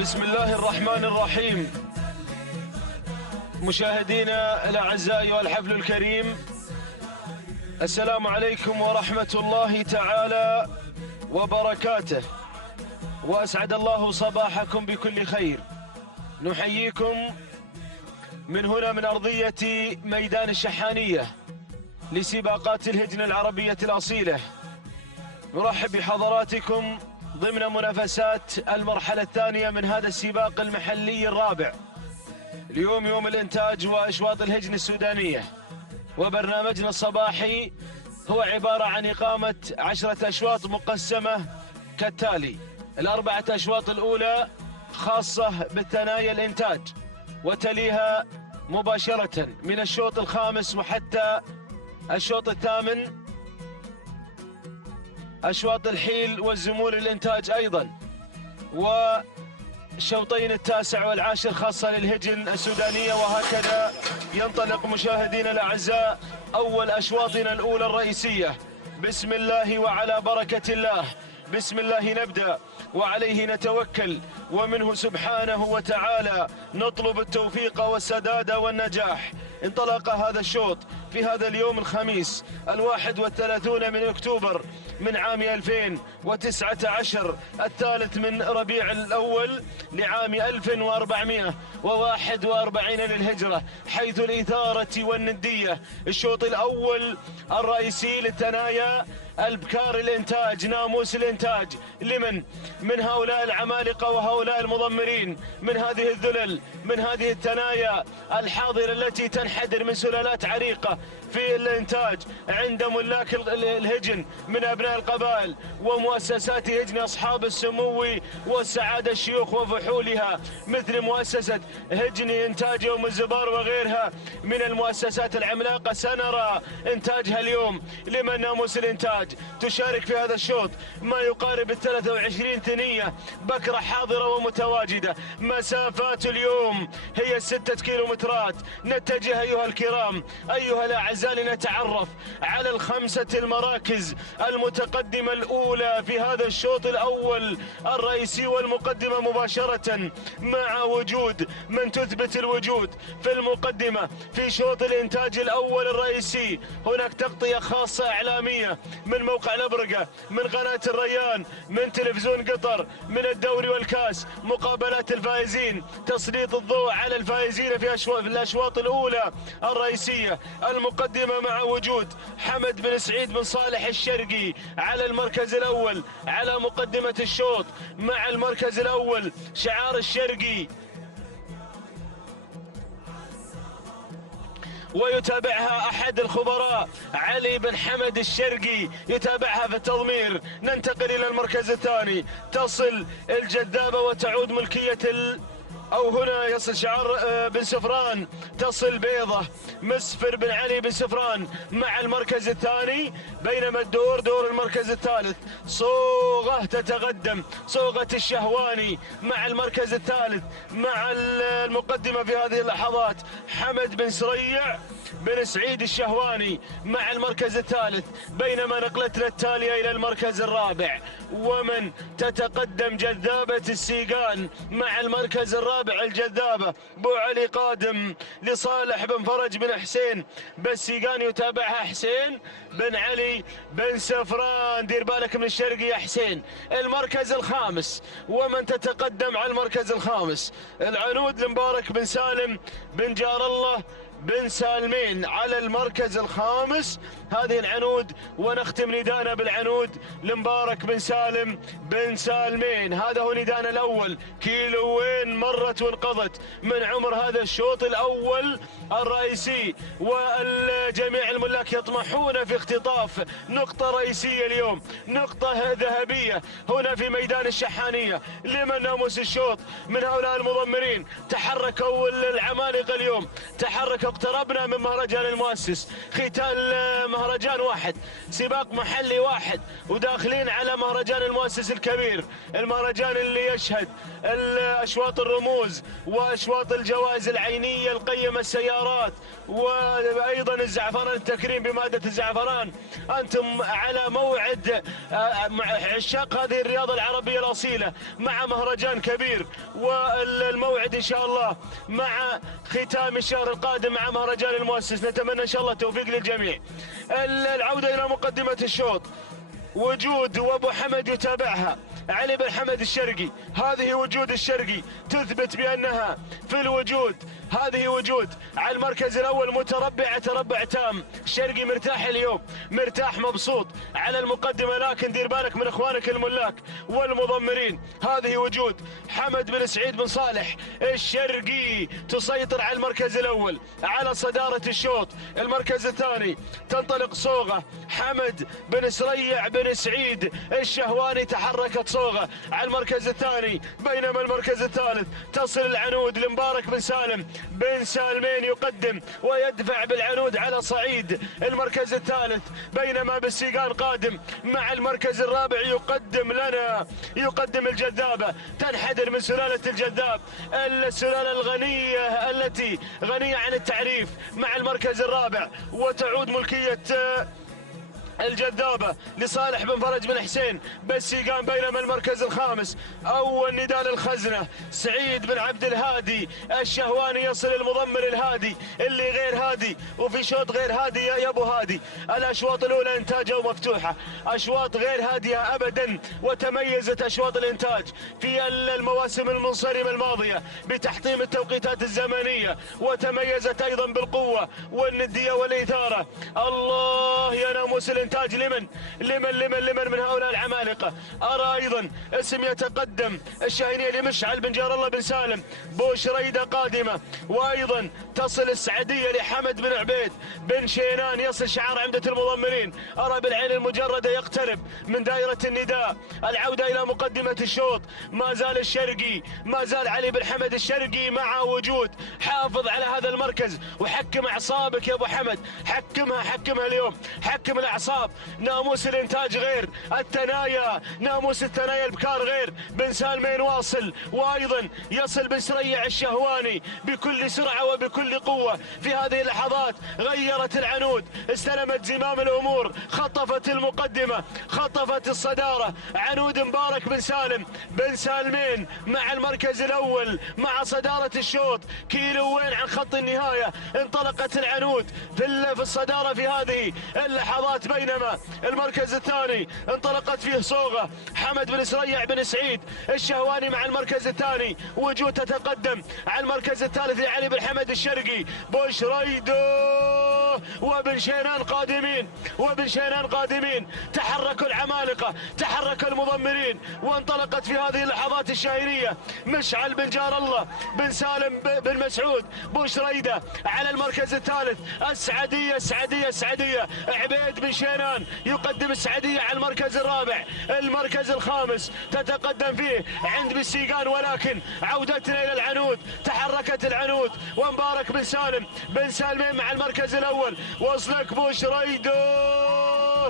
بسم الله الرحمن الرحيم. مشاهدينا الأعزاء والحفل الكريم، السلام عليكم ورحمة الله تعالى وبركاته، وأسعد الله صباحكم بكل خير. نحييكم من هنا من أرضية ميدان الشحانية لسباقات الهجن العربية الأصيلة. نرحب بحضراتكم ضمن منافسات المرحلة الثانية من هذا السباق المحلي الرابع. اليوم يوم الإنتاج وأشواط الهجن السودانية، وبرنامجنا الصباحي هو عبارة عن إقامة 10 أشواط مقسمة كالتالي: الأربعة أشواط الأولى خاصة بالثنايا الإنتاج، وتليها مباشرة من الشوط الخامس وحتى الشوط الثامن أشواط الحيل والزمور الإنتاج أيضا، وشوطين التاسع والعاشر خاصة للهجن السودانية. وهكذا ينطلق مشاهدينا الأعزاء أول أشواطنا الأولى الرئيسية. بسم الله وعلى بركة الله، بسم الله نبدأ وعليه نتوكل، ومنه سبحانه وتعالى نطلب التوفيق والسداد والنجاح. انطلق هذا الشوط في هذا اليوم الخميس 31 من أكتوبر من عام 2019، الثالث من ربيع الأول لعام 1441 للهجرة، حيث الإثارة والندية. الشوط الأول الرئيسي للثنايا البكار الإنتاج، ناموس الإنتاج، لمن من هؤلاء العمالقة وهؤلاء المضمرين من هذه الذلل، من هذه الثنايا الحاضرة التي تنحدر من سلالات عريقة في الإنتاج عند ملاك الهجن من أبناء القبائل ومؤسسات هجن أصحاب السمو والسعادة الشيوخ وفحولها، مثل مؤسسة هجن إنتاج يوم الزبار وغيرها من المؤسسات العملاقة. سنرى إنتاجها اليوم. لمن ناموس الإنتاج تشارك في هذا الشوط ما يقارب 23 ثنية بكرة حاضرة ومتواجدة. مسافات اليوم هي 6 كيلومترات. نتجه أيها الكرام، أيها الأعزاء، لنتعرف على الخمسة المراكز المتقدمة الأولى في هذا الشوط الأول الرئيسي والمقدمة مباشرة، مع وجود من تثبت الوجود في المقدمة في شوط الإنتاج الأول الرئيسي. هناك تغطية خاصة إعلامية من موقع الأبرقة، من قناة الريان، من تلفزيون قطر، من الدوري والكاس، مقابلات الفائزين، تسليط الضوء على الفائزين في الأشواط الأولى الرئيسية المقدمة، مع وجود حمد بن سعيد بن صالح الشرقي على المركز الأول على مقدمة الشوط، مع المركز الأول شعار الشرقي، ويتابعها أحد الخبراء علي بن حمد الشرقي يتابعها في التضمير. ننتقل إلى المركز الثاني، تصل الجذابة وتعود ملكية أو هنا يصل شعار بن سفران، تصل بيضة مسفر بن علي بن سفران مع المركز الثاني، بينما الدور دور المركز الثالث. صوغة تتقدم، صوغة الشهواني مع المركز الثالث، مع المقدمة في هذه اللحظات حمد بن سريع بن سعيد الشهواني مع المركز الثالث، بينما نقلتنا التالية إلى المركز الرابع، ومن تتقدم جذابة السيقان مع المركز الرابع. الجذابة بو علي قادم لصالح بن فرج بن حسين بالسيقان، يتابعها حسين بن علي بن سفران. دير بالك من الشرقي يا حسين. المركز الخامس، ومن تتقدم على المركز الخامس العنود المبارك بن سالم بن جار الله بن سالمين على المركز الخامس، هذه العنود. ونختم ندانا بالعنود المبارك بن سالم بن سالمين. هذا هو ندانا الأول. كيلوين مرت وانقضت من عمر هذا الشوط الأول الرئيسي، والجميع الملاك يطمحون في اختطاف نقطة رئيسية اليوم، نقطة ذهبية هنا في ميدان الشحانية. لمن ناموس الشوط من هؤلاء المضمرين. تحركوا العمالقة اليوم، تحركوا، اقتربنا من مهرجان المؤسس، ختال مهرجان واحد، سباق محلي واحد، وداخلين على مهرجان المؤسس الكبير، المهرجان اللي يشهد أشواط الرموز وأشواط الجوائز العينية القيمة السيارات، وأيضا الزعفران، التكريم بمادة الزعفران. أنتم على موعد عشاق هذه الرياضة العربية الأصيلة مع مهرجان كبير، والموعد إن شاء الله مع ختام الشهر القادم مع مهرجان المؤسس. نتمنى إن شاء الله التوفيق للجميع. العودة إلى مقدمة الشوط، وجود وابو حمد يتابعها علي بن حمد الشرقي. هذه وجود الشرقي تثبت بأنها في الوجود، هذه وجود على المركز الأول متربع تربع تام. الشرقي مرتاح اليوم، مرتاح مبسوط على المقدمة، لكن دير بالك من إخوانك الملاك والمضمرين. هذه وجود حمد بن سعيد بن صالح الشرقي تسيطر على المركز الأول على صدارة الشوط. المركز الثاني تنطلق صوغة حمد بن سريع بن سعيد الشهواني، تحركت صوغة على المركز الثاني، بينما المركز الثالث تصل العنود لمبارك بن سالم بن سالمين يقدم ويدفع بالعنود على صعيد المركز الثالث، بينما بالسيقان قادم مع المركز الرابع يقدم الجذابة، تنحدر من سلالة الجذاب، السلالة الغنية التي غنية عن التعريف مع المركز الرابع، وتعود ملكية الجذابة لصالح بن فرج بن حسين بالسيقان، بينما المركز الخامس أول نداء للخزنة سعيد بن عبد الهادي الشهواني يصل المضمر الهادي اللي غير هادي، وفي شوط غير هادي يا أبو هادي. الأشواط الأولى إنتاجها ومفتوحة، أشواط غير هادية أبدا، وتميزت أشواط الإنتاج في المواسم المنصرمة الماضية بتحطيم التوقيتات الزمنية، وتميزت أيضا بالقوة والندية والإثارة. الله يا ناموس الإنتاج، لمن من هؤلاء العمالقة. أرى أيضا اسم يتقدم الشاهينية لمشعل بن جار الله بن سالم، بوشريدة قادمة، وأيضا تصل السعدية لحمد بن عبيد بن شينان، يصل شعار عمدة المضمرين. أرى بالعين المجردة يقترب من دائرة النداء. العودة إلى مقدمة الشوط، ما زال الشرقي، ما زال علي بن حمد الشرقي مع وجود. حافظ على هذا المركز وحكم أعصابك يا أبو حمد، حكمها اليوم، حكم الأعصاب. ناموس الإنتاج غير، الثنايا ناموس الثنايا البكار غير. بن سالمين واصل، وأيضا يصل بن سريع الشهواني بكل سرعة وبكل قوة. في هذه اللحظات غيرت العنود، استلمت زمام الأمور، خطفت المقدمة، خطفت الصدارة. عنود مبارك بن سالم بن سالمين مع المركز الأول مع صدارة الشوط، كيلوين عن خط النهاية. انطلقت العنود في الصدارة في هذه اللحظات، بينما المركز الثاني انطلقت فيه صوغة حمد بن سريع بن سعيد الشهواني مع المركز الثاني. وجود تتقدم على المركز الثالث لعلي بن حمد الشرقي، بوشريدو وبن شينان قادمين. تحركوا العمالقة، تحرك المضمرين، وانطلقت في هذه اللحظات الشاهينية مشعل بن جار الله بن سالم بن مسعود بوشريدة على المركز الثالث. السعدية عبيد بن شينان يقدم السعدية على المركز الرابع. المركز الخامس تتقدم فيه عند بالسيقان، ولكن عودتنا إلى العنود، تحركت العنود، ومبارك بن سالمين مع المركز الأول. وصلك بوشريدو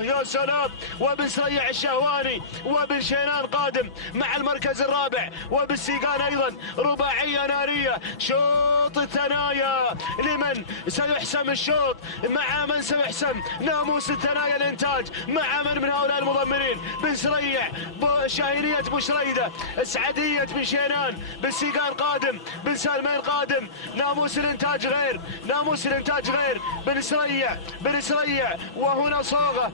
يا سلام، وبن سريع الشهواني وبن شينان قادم مع المركز الرابع، وبالسيقان أيضا رباعية نارية. شوط الثنايا، لمن سيحسم الشوط؟ مع من سيحسم ناموس الثنايا الإنتاج؟ مع من هؤلاء المضمرين؟ بن سريع، شاهينية بوشريدة، سعدية بن شينان، بالسيقان قادم، بن سالمين قادم. ناموس الإنتاج غير، بن سريع، وهنا صوغة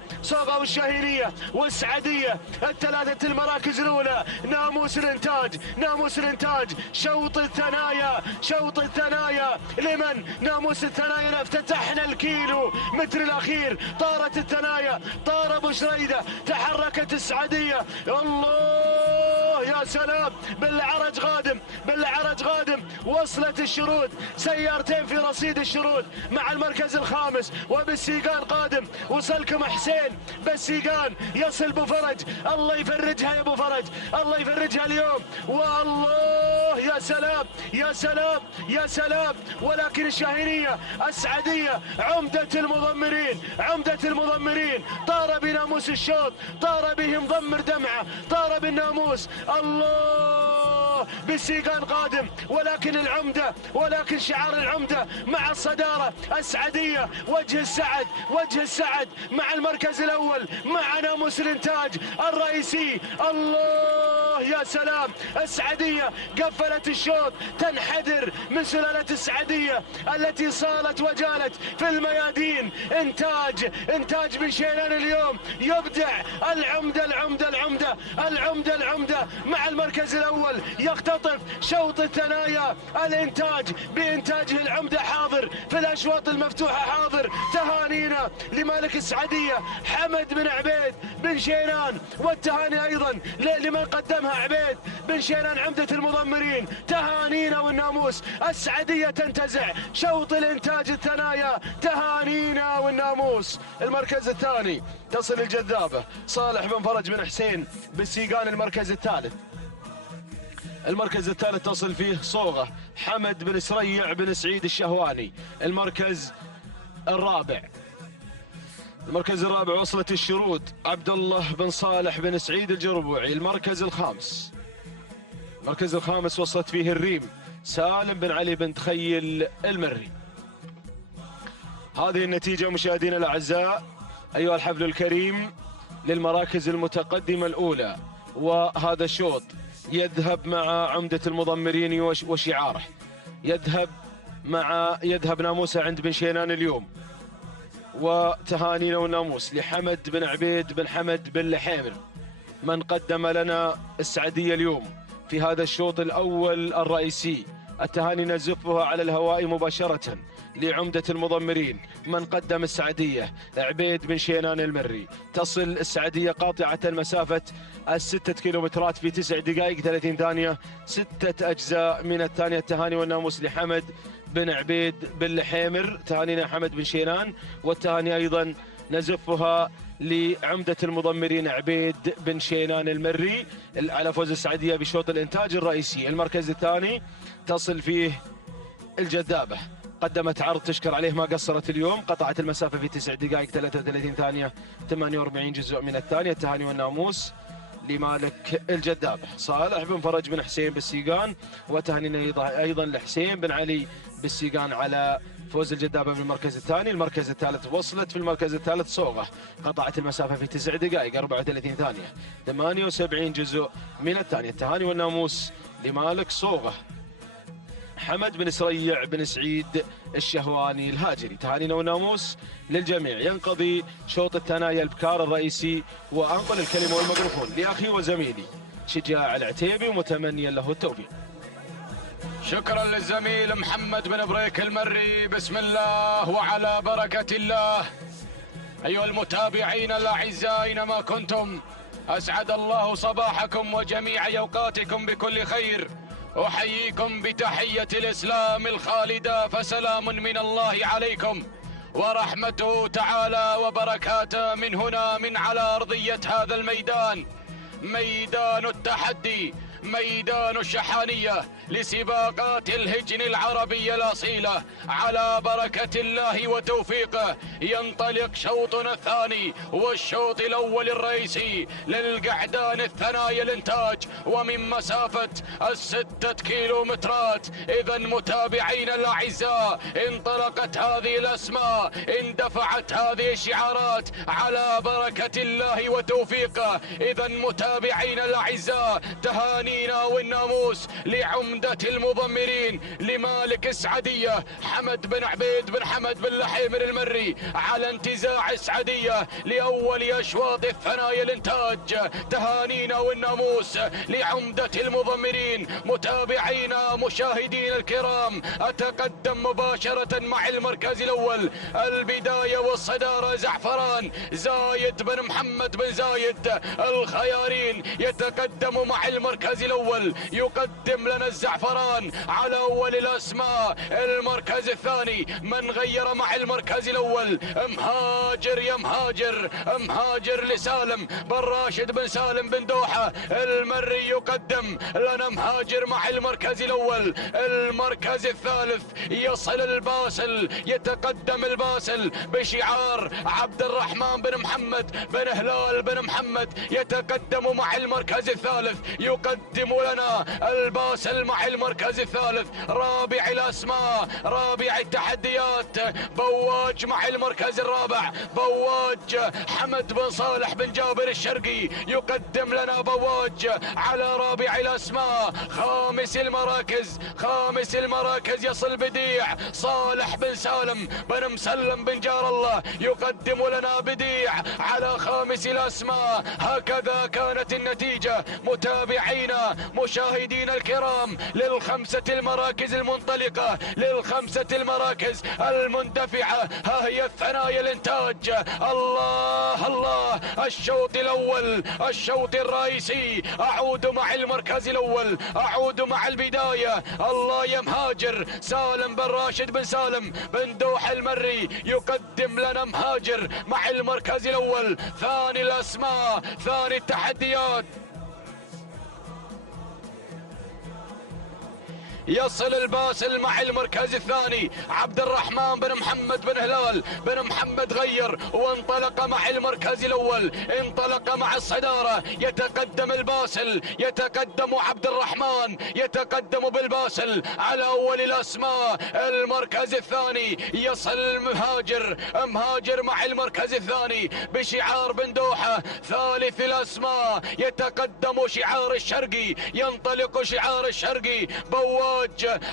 والشاهينية والسعدية، الثلاثة المراكز الأولى. ناموس الإنتاج، شوط الثنايا لمن؟ ناموس الثنايا. افتتحنا الكيلو متر الأخير، طارت الثنايا، طار بوشريدة، تحركت السعدية. الله يا سلام، بالعرج غادم، وصلت الشرود، سيارتين في رصيد الشرود مع المركز الخامس. وبالسيقان قادم، وصلكم حسين بالسيقان، يصل بفرج، الله يفرجها يا ابو فرج، تتفرج، الله يفرجها اليوم. والله يا سلام يا سلام يا سلام. ولكن الشاهينية السعدية عمدة المضمرين، عمدة المضمرين، طار بناموس الشوط، طار به مضمر دمعة، طار بالناموس. الله بالسيقان قادم، ولكن العمدة، ولكن شعار العمدة مع الصدارة السعدية. وجه السعد، وجه السعد مع المركز الأول مع ناموس الإنتاج الرئيسي. الله يا سلام. السعدية قفلت الشوط، تنحدر من سلالة السعدية التي صالت وجالت في الميادين. إنتاج بن شيلان اليوم يبدع. العمدة العمدة العمدة العمدة العمدة مع المركز الأول يختطف شوط الثنايا. الإنتاج بإنتاجه العمدة حاضر في الأشواط المفتوحة، حاضر. تهانينا لمالك السعدية حمد بن عبيد بن شيلان، والتهاني أيضا لمن قدمها عبيد بن شيلان عمدة المضمرين. تهانينا والناموس. السعدية تنتزع شوط الإنتاج الثنايا. تهانينا والناموس. المركز الثاني تصل الجذابة صالح بن فرج بن حسين بالسيقان. المركز الثالث، المركز الثالث تصل فيه صوغة حمد بن سريع بن سعيد الشهواني. المركز الرابع، المركز الرابع وصلت الشروط عبد الله بن صالح بن سعيد الجربوعي. المركز الخامس، المركز الخامس وصلت فيه الريم سالم بن علي بن تخيل المري. هذه النتيجة مشاهدينا الأعزاء أيها الحفل الكريم للمراكز المتقدمة الأولى. وهذا الشوط يذهب مع عمدة المضمرين وشعاره، يذهب ناموسه عند بن شيلان اليوم. وتهانينا والناموس لحمد بن عبيد بن حمد بن لحيمر من قدم لنا السعدية اليوم في هذا الشوط الأول الرئيسي. التهاني نزفها على الهواء مباشرة لعمدة المضمرين من قدم السعدية عبيد بن شيلان المري. تصل السعدية قاطعة مسافة 6 كيلومترات في 9 دقائق 30 ثانية، 6 أجزاء من الثانية. التهاني والناموس لحمد بن عبيد بن لحيمر، تهانينا حمد بن شيلان. والتهاني أيضا نزفها لعمدة المضمرين عبيد بن شيلان المري على فوز السعدية بشوط الإنتاج الرئيسي. المركز الثاني تصل فيه الجذابة، قدمت عرض تشكر عليه ما قصرت اليوم، قطعت المسافة في 9 دقائق 33 ثانية 48 جزء من الثانية. التهاني والناموس لمالك الجذابة صالح بن فرج بن حسين بالسيقان، وتهانينا أيضا لحسين بن علي بالسيقان على فوز الجذابة بالمركز الثاني. المركز الثالث وصلت في المركز الثالث صوغة، قطعت المسافة في 9 دقائق 34 ثانية 78 جزء من الثانية. التهاني والناموس لمالك صوغة حمد بن سريع بن سعيد الشهواني الهاجري. تهانينا والناموس للجميع. ينقضي شوط الثنايا البكار الرئيسي، وأنقل الكلمة والميكروفون لأخي وزميلي شجاع العتيبي ومتمنيا له التوفيق. شكرا للزميل محمد بن بريك المري. بسم الله وعلى بركة الله. أيها المتابعين الأعزاء أينما كنتم، أسعد الله صباحكم وجميع أوقاتكم بكل خير. أحييكم بتحية الإسلام الخالدة، فسلام من الله عليكم ورحمته تعالى وبركاته من هنا من على أرضية هذا الميدان، ميدان التحدي، ميدان الشحانية لسباقات الهجن العربية الأصيلة. على بركة الله وتوفيقه ينطلق شوطنا الثاني والشوط الأول الرئيسي للقعدان الثنايا الإنتاج، ومن مسافة 6 كيلومترات. إذا متابعينا الأعزاء انطلقت هذه الأسماء، اندفعت هذه الشعارات على بركة الله وتوفيقه. إذا متابعينا الأعزاء تهانينا والناموس لعمدة المضمرين لمالك السعدية حمد بن عبيد بن حمد بن لحيمر المري على انتزاع السعدية لأول أشواط الثنايا الإنتاج. تهانينا والناموس لعمدة المضمرين. متابعينا مشاهدينا الكرام، أتقدم مباشرة مع المركز الأول. البداية والصدارة زعفران زايد بن محمد بن زايد الخيارين يتقدم مع المركز المركز الأول يقدم لنا الزعفران على أول الأسماء. المركز الثاني من غير مع المركز الأول مهاجر يا مهاجر، مهاجر لسالم بن راشد بن سالم بن دوحة المري يقدم لنا مهاجر مع المركز الأول. المركز الثالث يصل الباسل، يتقدم الباسل بشعار عبد الرحمن بن محمد بن هلال بن محمد، يتقدم مع المركز الثالث. يقدم لنا الباسل مع المركز الثالث. رابع الأسماء، رابع التحديات بواج مع المركز الرابع. بواج حمد بن صالح بن جابر الشرقي يقدم لنا بواج على رابع الأسماء. خامس المراكز، خامس المراكز يصل بديع صالح بن سالم بن مسلم بن جار الله، يقدم لنا بديع على خامس الأسماء. هكذا كانت النتيجة متابعينا مشاهدينا الكرام للخمسة المراكز المنطلقة، للخمسة المراكز المندفعة. ها هي الثنايا الانتاج. الله الله، الشوط الأول، الشوط الرئيسي. أعود مع المركز الأول، أعود مع البداية. الله يا مهاجر سالم بن راشد بن سالم بن دوحة المري يقدم لنا مهاجر مع المركز الأول. ثاني الأسماء، ثاني التحديات يصل الباسل مع المركز الثاني. عبد الرحمن بن محمد بن هلال بن محمد غير وانطلق مع المركز الأول، انطلق مع الصدارة. يتقدم الباسل، يتقدم عبد الرحمن، يتقدم بالباسل على أول الأسماء. المركز الثاني يصل المهاجر، مهاجر مع المركز الثاني بشعار بن دوحة. ثالث الأسماء يتقدم شعار الشرقي، ينطلق شعار الشرقي. بواج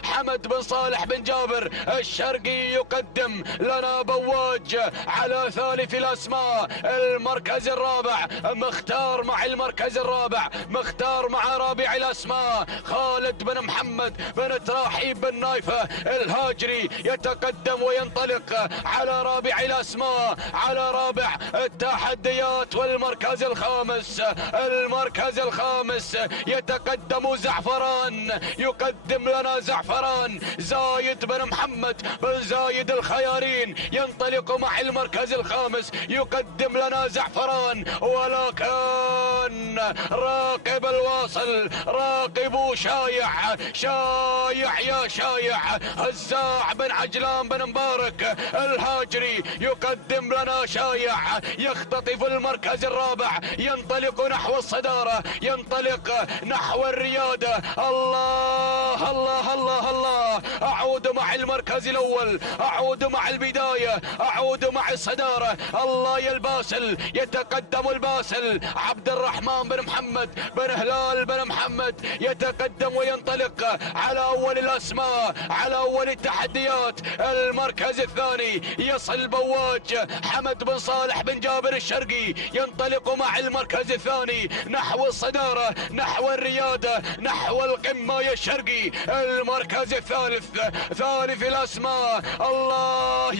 حمد بن صالح بن جابر الشرقي يقدم لنا بواج على ثالث الأسماء. المركز الرابع مختار مع المركز الرابع، مختار مع رابع الأسماء. خالد بن محمد بن تراحيب بن نايفة الهاجري يتقدم وينطلق على رابع الأسماء، على رابع التحديات. والمركز الخامس، المركز الخامس يتقدم زعفران، يقدم لنا زعفران زايد بن محمد بن زايد الخيارين ينطلق مع المركز الخامس. يقدم لنا زعفران، ولكن راقب الواصل، راقبوا شايع، شايع يا شايع. هزاع بن عجلان بن مبارك الهاجري يقدم لنا شايع، يختطف المركز الرابع، ينطلق نحو الصدارة، ينطلق نحو الريادة. الله الله الله الله. أعود مع المركز الأول، أعود مع البداية، أعود مع الصدارة. الله يا الباسل، يتقدم الباسل عبد الرحمن بن محمد بن هلال بن محمد، يتقدم وينطلق على أول الأسماء، على أول التحديات. المركز الثاني يصل بواج حمد بن صالح بن جابر الشرقي، ينطلق مع المركز الثاني نحو الصدارة، نحو الريادة، نحو القمة يا الشرقي. المركز الثالث، ثالث الأسماء. الله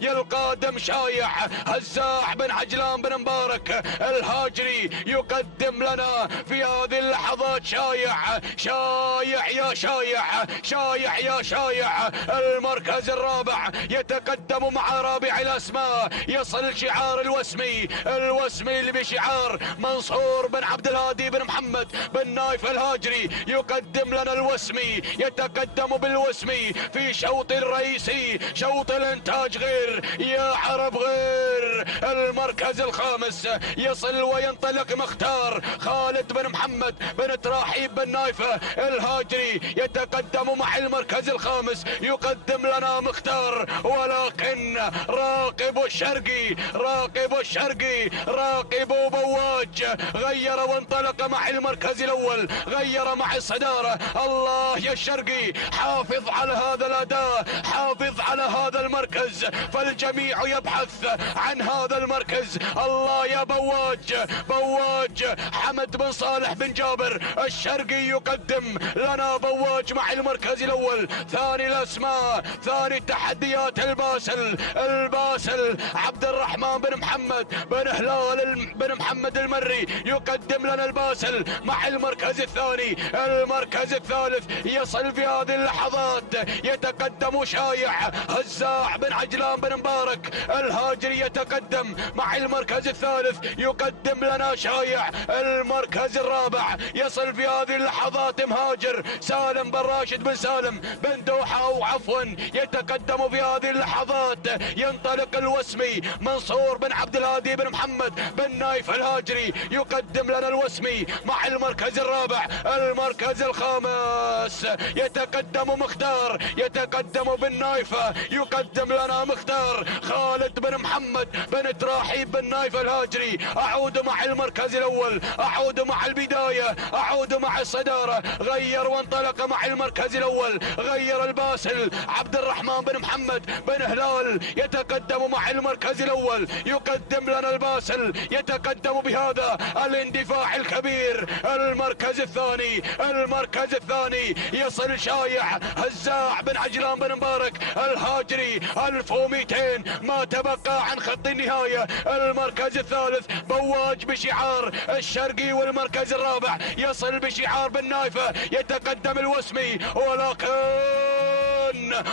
يا القادم شايع هزاع بن عجلان بن مبارك الهاجري يقدم لنا في هذه اللحظات شايع، شايع يا شايع، شايع يا شايع. المركز الرابع يتقدم مع رابع الأسماء. يصل شعار الوسمي، الوسمي اللي بشعار منصور بن عبد الهادي بن محمد بن نايف الهاجري يقدم لنا الوسمي، يتقدم بالوسمي في شوط الرئيسي، شوط الانتاج غير يا عرب غير. المركز الخامس يصل وينطلق مختار خالد بن محمد بن تراحيب بن نايفة الهاجري، يتقدم مع المركز الخامس، يقدم لنا مختار. ولكن راقبوا الشرقي، راقبوا الشرقي، راقبوا بواج غير وانطلق مع المركز الأول، غير مع الصدارة. الله يا الشرقي، حافظ على هذا الأداء، حافظ على هذا المركز، فالجميع يبحث عن هذا المركز. الله يا بواج، بواج حمد بن صالح بن جابر الشرقي يقدم لنا بواج مع المركز الأول. ثاني الأسماء، ثاني التحديات الباسل، الباسل عبد الرحمن بن محمد بن هلال بن محمد المري يقدم لنا الباسل مع المركز الثاني. المركز الثالث يصل في هذه اللحظات، يتقدم شايع هزاع بن عجلان بن مبارك الهاجري يتقدم مع المركز الثالث، يقدم لنا شايع. المركز الرابع يصل في هذه اللحظات مهاجر سالم بن راشد بن سالم بن دوحة أو عفوا يتقدم في هذه اللحظات. ينطلق الوسمي منصور بن عبد الهادي بن محمد بن نايف الهاجري يقدم لنا الوسمي مع المركز الرابع. المركز الخامس يتقدم مختار، يتقدم بن نايفة يقدم لنا مختار خالد بن محمد بن تراحيب بن نايف الهاجري. أعود مع المركز الأول، أعود مع البداية، أعود مع الصدارة. غير وانطلق مع المركز الأول، غير الباسل عبد الرحمن بن محمد بن هلال يتقدم مع المركز الأول، يقدم لنا الباسل يتقدم بهذا الاندفاع الكبير. المركز الثاني، المركز الثاني يصل شايع هزاع بن عجلان بن مبارك الهاجري 1200 ما تبقى عن خط النهاية. المركز الثالث بواج بشعار الشرقي، والمركز الرابع يصل بشعار بن نايفة يتقدم الوسمي، ولكن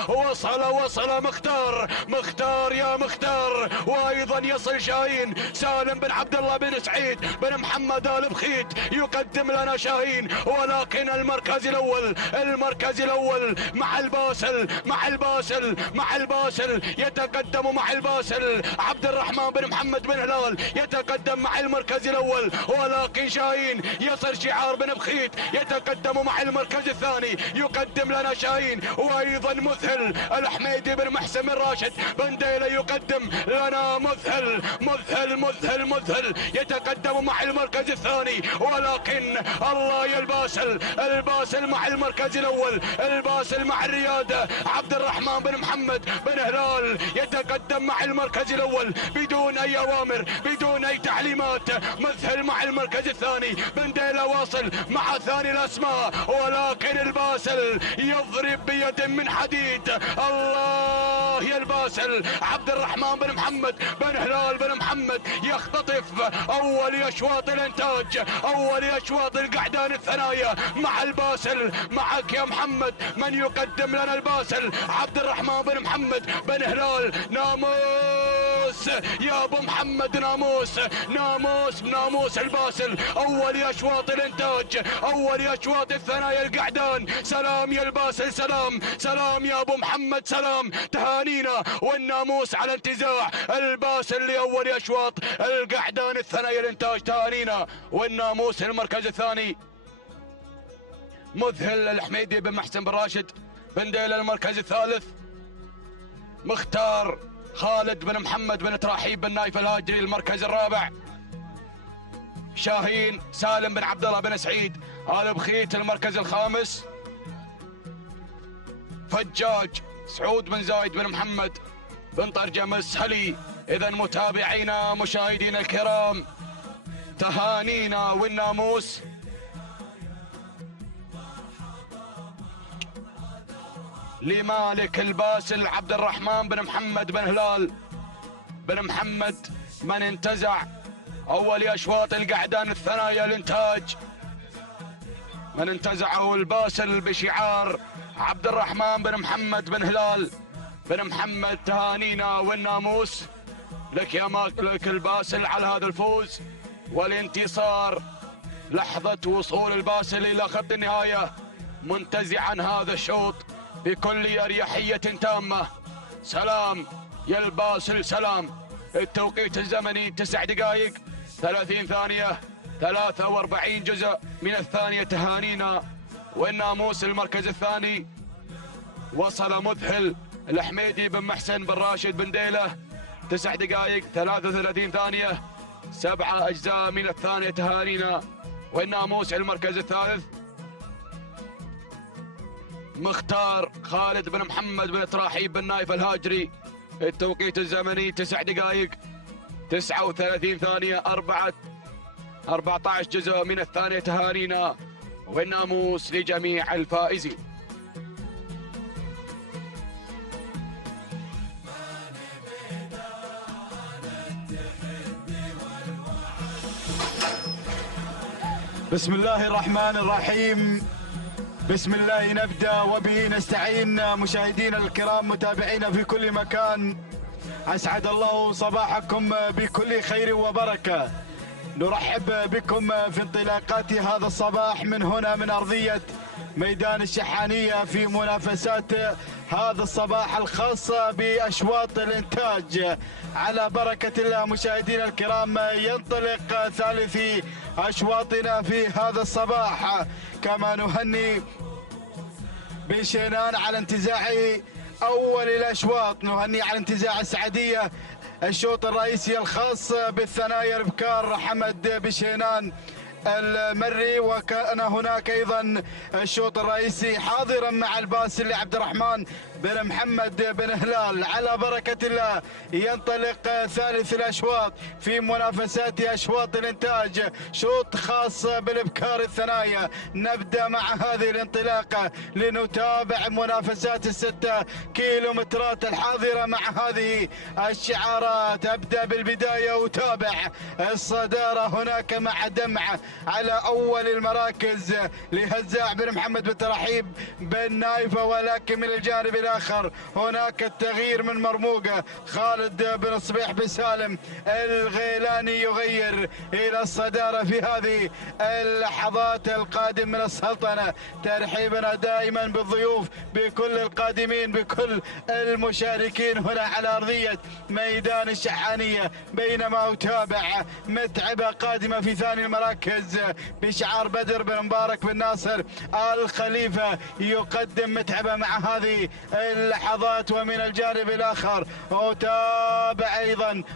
وصل مختار، مختار يا مختار، وايضا يصل شاهين سالم بن عبد الله بن سعيد بن محمد آل بخيت يقدم لنا شاهين. ولكن المركز الاول، المركز الاول مع الباسل، مع الباسل، مع الباسل يتقدم مع الباسل عبد الرحمن بن محمد بن هلال يتقدم مع المركز الاول. ولكن شاهين يصل شعار بن بخيت يتقدم مع المركز الثاني، يقدم لنا شاهين. وايضا مذهل الحميدي بن محسن بن راشد بن ديلة يقدم لنا مذهل، مذهل مذهل مذهل يتقدم مع المركز الثاني. ولكن الله يا الباسل، الباسل مع المركز الاول، الباسل مع الرياده عبد الرحمن بن محمد بن هلال يتقدم مع المركز الاول بدون اي اوامر، بدون اي تعليمات. مذهل مع المركز الثاني، بن ديلة واصل مع ثاني الاسماء. ولكن الباسل يضرب بيد من حديد. الله يا الباسل عبد الرحمن بن محمد بن هلال بن محمد يختطف اول اشواط الانتاج، اول اشواط القعدان الثنايا مع الباسل. معك يا محمد من يقدم لنا الباسل عبد الرحمن بن محمد بن هلال. ناموس يا ابو محمد، ناموس، ناموس بناموس الباسل. اول اشواط الانتاج، اول اشواط الثنايا القعدان. سلام يا الباسل، سلام، سلام يا ابو محمد، سلام. تهانينا والناموس على انتزاع الباسل لاول اشواط القعدان الثنايا الانتاج. تهانينا والناموس المركز الثاني. مذهل الحميدي بن محسن بن راشد بن ديلة المركز الثالث. مختار خالد بن محمد بن تراحيب بن نايف الهاجري المركز الرابع. شاهين سالم بن عبد الله بن سعيد آل بخيت المركز الخامس. فجاج سعود بن زايد بن محمد بن طرجمس هلي. اذا متابعينا مشاهدينا الكرام، تهانينا والناموس لمالك الباسل عبد الرحمن بن محمد بن هلال بن محمد من انتزع اول اشواط القعدان الثنايا الانتاج، من انتزعه الباسل بشعار عبد الرحمن بن محمد بن هلال بن محمد. تهانينا والناموس لك يا مالك الباسل على هذا الفوز والانتصار. لحظة وصول الباسل الى خط النهاية منتزعا هذا الشوط بكل اريحية تامة. سلام يا الباسل، سلام. التوقيت الزمني 9 دقائق 30 ثانية 43 جزء من الثانية. تهانينا والناموس المركز الثاني. وصل مذهل الحميدي بن محسن بن راشد بن ديلة 9 دقائق 33 ثانية 7 أجزاء من الثانية. تهانينا والناموس المركز الثالث. مختار خالد بن محمد بن تراحيب بن نايف الهاجري. التوقيت الزمني 9 دقائق 39 ثانية 14 جزء من الثانية. تهانينا والناموس لجميع الفائزين. بسم الله الرحمن الرحيم. بسم الله نبدأ وبه نستعين. مشاهدينا الكرام متابعينا في كل مكان، أسعد الله صباحكم بكل خير وبركة. نرحب بكم في انطلاقات هذا الصباح من هنا من أرضية ميدان الشحانية في منافسات هذا الصباح الخاصة بأشواط الإنتاج. على بركة الله مشاهدينا الكرام ينطلق ثالثي أشواطنا في هذا الصباح، كما نهني بشينان على انتزاع أول الأشواط. نهني على انتزاع السعدية الشوط الرئيسي الخاص بالثنايا البكار حمد بشينان المري، وكان هناك ايضا الشوط الرئيسي حاضرا مع الباسل عبد الرحمن بن محمد بن هلال. على بركة الله ينطلق ثالث الأشواط في منافسات أشواط الإنتاج، شوط خاص بالإبكار الثنايا. نبدأ مع هذه الانطلاقة لنتابع منافسات ال6 كيلومترات الحاضرة مع هذه الشعارات. أبدأ بالبداية وتابع الصدارة هناك مع دمعة على أول المراكز لهزاع بن محمد بن ترحيب بن نايفة، ولكن من الجانب الآخر هناك التغيير من مرموقة. خالد بن صبيح بن سالم الغيلاني يغير إلى الصدارة في هذه اللحظات. القادم من السلطنة، ترحيبنا دائما بالضيوف، بكل القادمين، بكل المشاركين هنا على أرضية ميدان الشحانية. بينما أتابع متعبة قادمة في ثاني المراكز بشعار بدر بن مبارك بن ناصر الخليفة، يقدم متعبة مع هذه اللحظات. ومن الجانب الآخر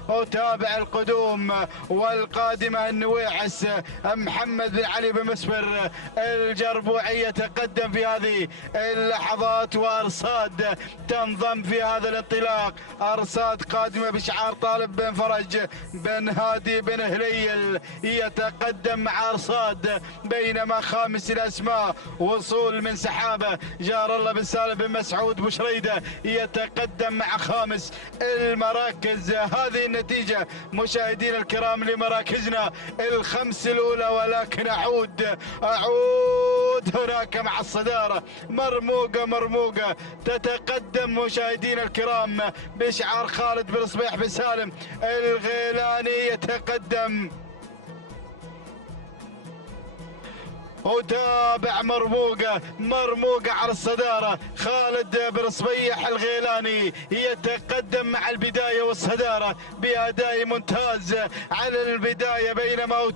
أتابع القدوم والقادمة النويعس محمد بن علي بن مسفر الجربوعي يتقدم في هذه اللحظات، وأرصاد تنضم في هذا الانطلاق. أرصاد قادمة بشعار طالب بن فرج بن هادي بن هليل يتقدم مع أرصاد. بينما خامس الأسماء وصول من سحابة جار الله بن سالم بن مسعود بشريدة يتقدم مع خامس المراكز. هذه النتيجة مشاهدينا الكرام لمراكزنا الخمس الأولى، ولكن أعود هناك مع الصدارة. مرموقة تتقدم مشاهدينا الكرام بشعار خالد بن صبيح بن سالم الغيلاني يتقدم. وتابع مرموقة على الصدارة. خالد بن صبيح الغيلاني يتقدم مع البداية والصدارة بأداء ممتاز على البداية. بينما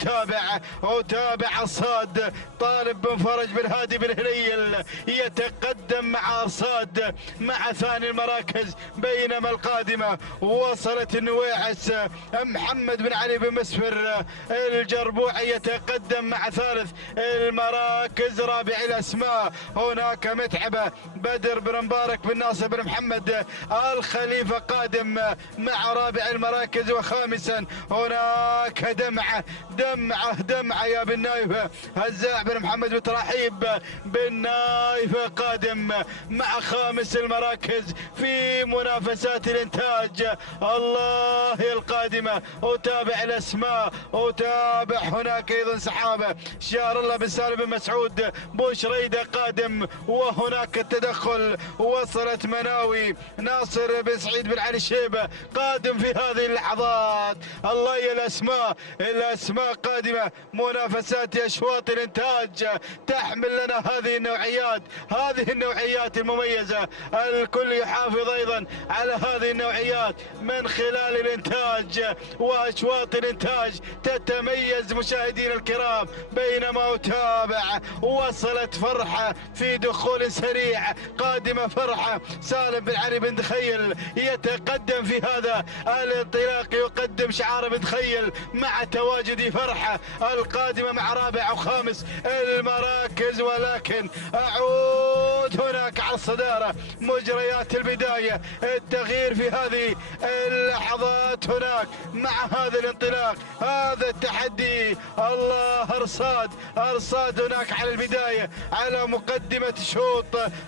أتابع الصاد طالب بن فرج بن هادي بن هليل يتقدم مع أرصاد مع ثاني المراكز. بينما القادمة وصلت النويعس محمد بن علي بن مسفر الجربوعي يتقدم مع ثالث المراكز. رابع الأسماء هناك متعبة بدر بن مبارك بن ناصر بن محمد الخليفة قادم مع رابع المراكز. وخامسا هناك دمعة يا بن نايفة هزاع بن محمد بن تراحيب بن نايفة قادم مع خامس المراكز في منافسات الإنتاج. الله القادمة أتابع الأسماء، أتابع هناك أيضا سحابة شار الله بن سالم بن مسعود بوشريدة قادم. وهناك التدخل، وصلت مناوي ناصر بن سعيد بن علي الشيبة قادم في هذه اللحظات. الله يا الأسماء قادمة. منافسات أشواط الإنتاج تحمل لنا هذه النوعيات المميزة. الكل يحافظ أيضا على هذه النوعيات من خلال الإنتاج، وأشواط الإنتاج تتميز مشاهدينا الكرام. بينما أتابع وصلت فرحة في دخول سريع قادمة فرحة. سالم بن علي بن دخيل يتقدم في هذا الانطلاق، يقدم شعار بن دخيل مع تواجد فرحة القادمة مع رابع وخامس المراكز. ولكن أعود يعود هناك على الصدارة. مجريات البداية، التغيير في هذه اللحظات هناك مع هذا الانطلاق، هذا التحدي. الله، أرصاد هناك على البداية على مقدمة الشوط.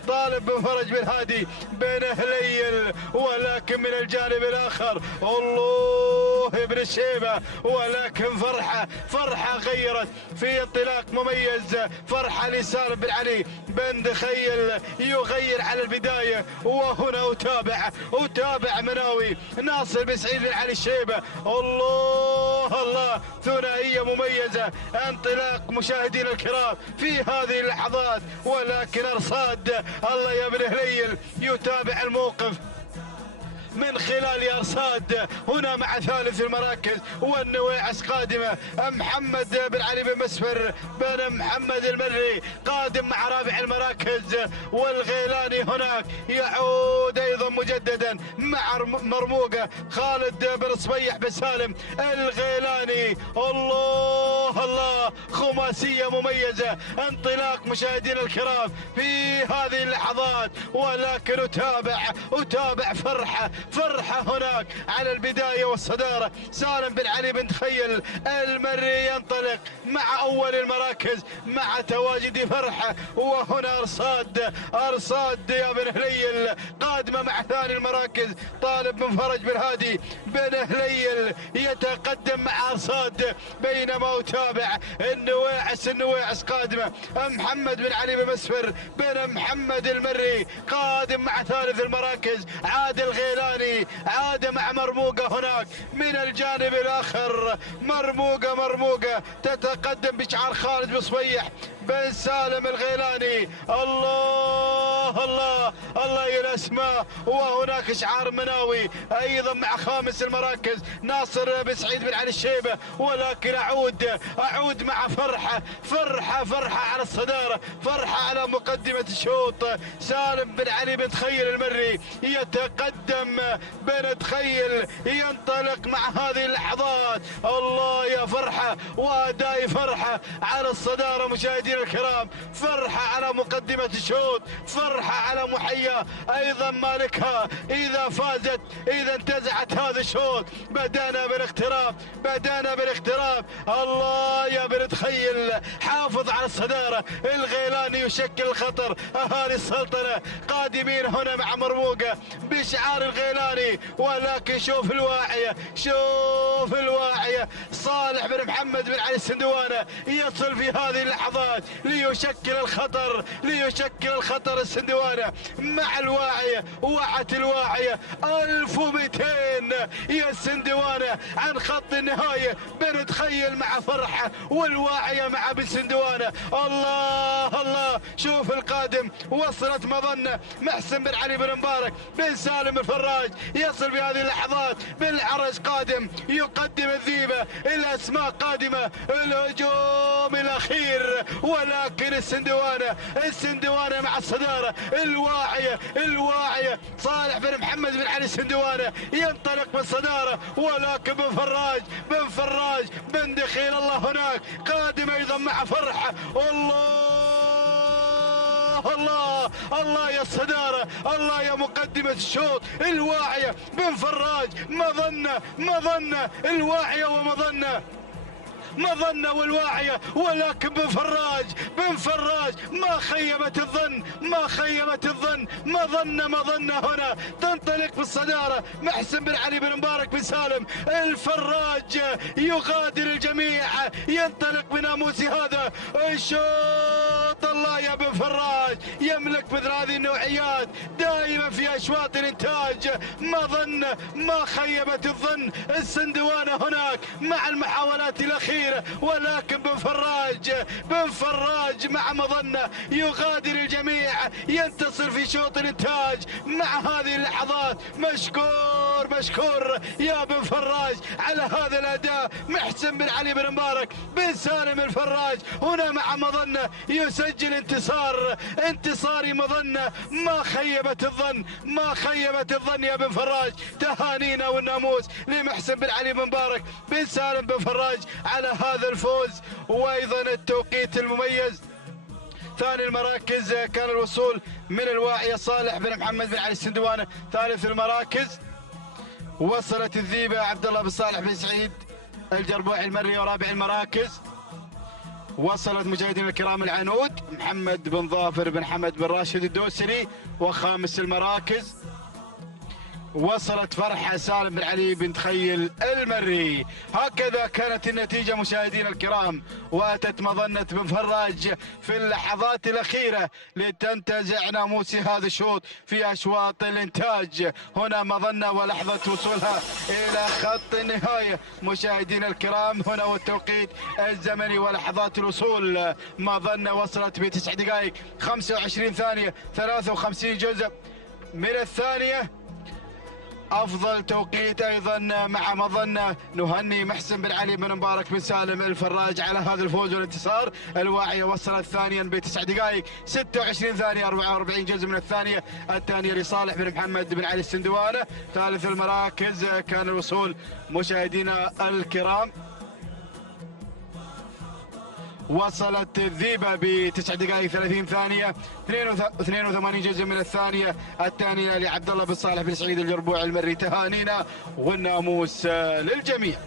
طالب بن فرج بن هادي بن هليل، ولكن من الجانب الآخر الله ابن الشيبة، ولكن فرحة غيرت في انطلاق مميز. فرحة لسالم بن علي بن دخيل يغير على البداية. وهنا أتابع مناوي ناصر بن سعيد بن علي الشيبة. الله، ثنائية مميزة. انطلاق مشاهدينا الكرام في هذه اللحظات، ولكن أرصاد الله يا ابن هليل يتابع الموقف من خلال أرصاد هنا مع ثالث المراكز. والنواعس قادمة، محمد بن علي بن مسفر بن محمد المري قادم مع رابع المراكز. والغيلاني هناك يعود أيضا مجددا مع مرموقة خالد بن صبيح بن سالم الغيلاني. الله، خماسية مميزة. انطلاق مشاهدينا الكرام في هذه اللحظات، ولكن أتابع فرحة هناك على البداية والصدارة. سالم بن علي بن دخيل المري ينطلق مع أول المراكز مع تواجد فرحة. وهنا أرصاد يا بن هليل قادمة مع ثاني المراكز. طالب بن فرج بن هادي بن هليل يتقدم مع أرصاد، بينما أتابع النواعس قادمة. محمد بن علي بن مسفر بن محمد المري قادم مع ثالث المراكز. عاد الغيلاني عاد مع مرموقة هناك من الجانب الآخر. مرموقة تتقدم بشعار خالد بن صبيح بن سالم الغيلاني. الله يا الأسماء. وهناك شعار مناوي أيضا مع خامس المراكز ناصر بن سعيد بن علي الشيبة. ولكن أعود مع فرحة على الصدارة، فرحة على مقدمة الشوط. سالم بن علي بن دخيل المري يتقدم بن دخيل ينطلق مع هذه اللحظات. الله يا فرحة وأداء فرحة على الصدارة مشاهدينا الكرام. فرحة على مقدمة الشوط، فرحة على محيا أيضا مالكها إذا فازت، إذا انتزعت هذا الشوط. بدأنا بالاقتراب. الله يا بن دخيل حافظ على الصدارة. الغيلاني يشكل الخطر. أهالي السلطنة قادمين هنا مع مرموقة بشعار الغيلاني. ولكن شوف الواعية صالح بن محمد بن علي السندوانة يصل في هذه اللحظات ليشكل الخطر. السندوانة مع الواعية، وعت الواعية 1200 يا السندوانة عن خط النهاية. بن دخيل مع فرحة والواعية مع بن سندوانة. الله، شوف القادم. وصلت مظنة محسن بن علي بن مبارك بن سالم الفراج يصل في هذه اللحظات. بالعرج قادم يقدم الذيبة. الأسماء قادمة، الهجوم الأخير. ولكن السندوانة مع الصدارة. الواعية صالح بن محمد بن علي السندوانة ينطلق بالصدارة. ولكن بن فراج بن دخيل الله هناك قادم أيضا مع فرحة. الله يا الصدارة، الله يا مقدمة الشوط. الواعية بن فراج مظنة الواعية مظنة والواعية. ولكن بن فراج ما خيبت الظن. مظنة هنا تنطلق بالصدارة. محسن بن علي بن مبارك بن سالم الفراج يغادر الجميع، ينطلق بناموس هذا الشوط. الله يا بن فراج يملك مثل هذه النوعيات دائما في أشواط الإنتاج. ما خيبت الظن السندوانة هناك مع المحاولات الأخيرة. ولكن بن فراج مع مظنة يغادر الجميع، ينتصر في شوط الإنتاج مع هذه اللحظات. مشكور يا بن فراج على هذا الأداء. محسن بن علي بن مبارك بن سالم الفراج هنا مع مظنة يسجل انتصاري مظنة. ما خيبت الظن يا بن فراج. تهانينا والناموس لمحسن بن علي بن مبارك بن سالم بن فراج على هذا الفوز، وايضا التوقيت المميز ثاني المراكز كان الوصول من الواعية صالح بن محمد بن علي السندوانة. ثالث المراكز وصلت الذيبة عبد الله بن صالح بن سعيد الجربوعي المري. ورابع المراكز وصلت مشاهدينا الكرام العنود محمد بن ظافر بن حمد بن راشد الدوسري. وخامس المراكز وصلت فرحة سالم بن علي بن تخيل المري. هكذا كانت النتيجة مشاهدينا الكرام، واتت مظنة بن فراج في اللحظات الأخيرة لتنتزع ناموس هذا الشوط في أشواط الإنتاج. هنا مظنة ولحظة وصولها إلى خط النهاية مشاهدينا الكرام. هنا والتوقيت الزمني ولحظات الوصول. مظنة وصلت ب9 دقائق 25 ثانية 53 جزء من الثانية. افضل توقيت ايضا مع مظنه نهني محسن بن علي بن مبارك بن سالم الفراج على هذا الفوز والانتصار. الواعيه وصلت ثانيا ب9 دقائق 26 ثانيه 44 جزء من الثانيه. الثانيه لصالح بن محمد بن علي السندوانه. ثالث المراكز كان الوصول مشاهدينا الكرام وصلت الذيبة ب9 دقائق 30 ثانية 82 جزء من الثانية. الثانية لعبد الله بن صالح بن سعيد الجربوعي المري. تهانينا والناموس للجميع.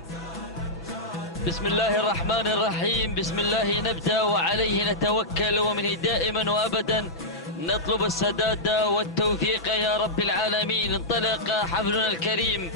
بسم الله الرحمن الرحيم. بسم الله نبدأ وعليه نتوكل ومنه دائما وأبدا نطلب السداد والتوفيق يا رب العالمين. انطلق حفلنا الكريم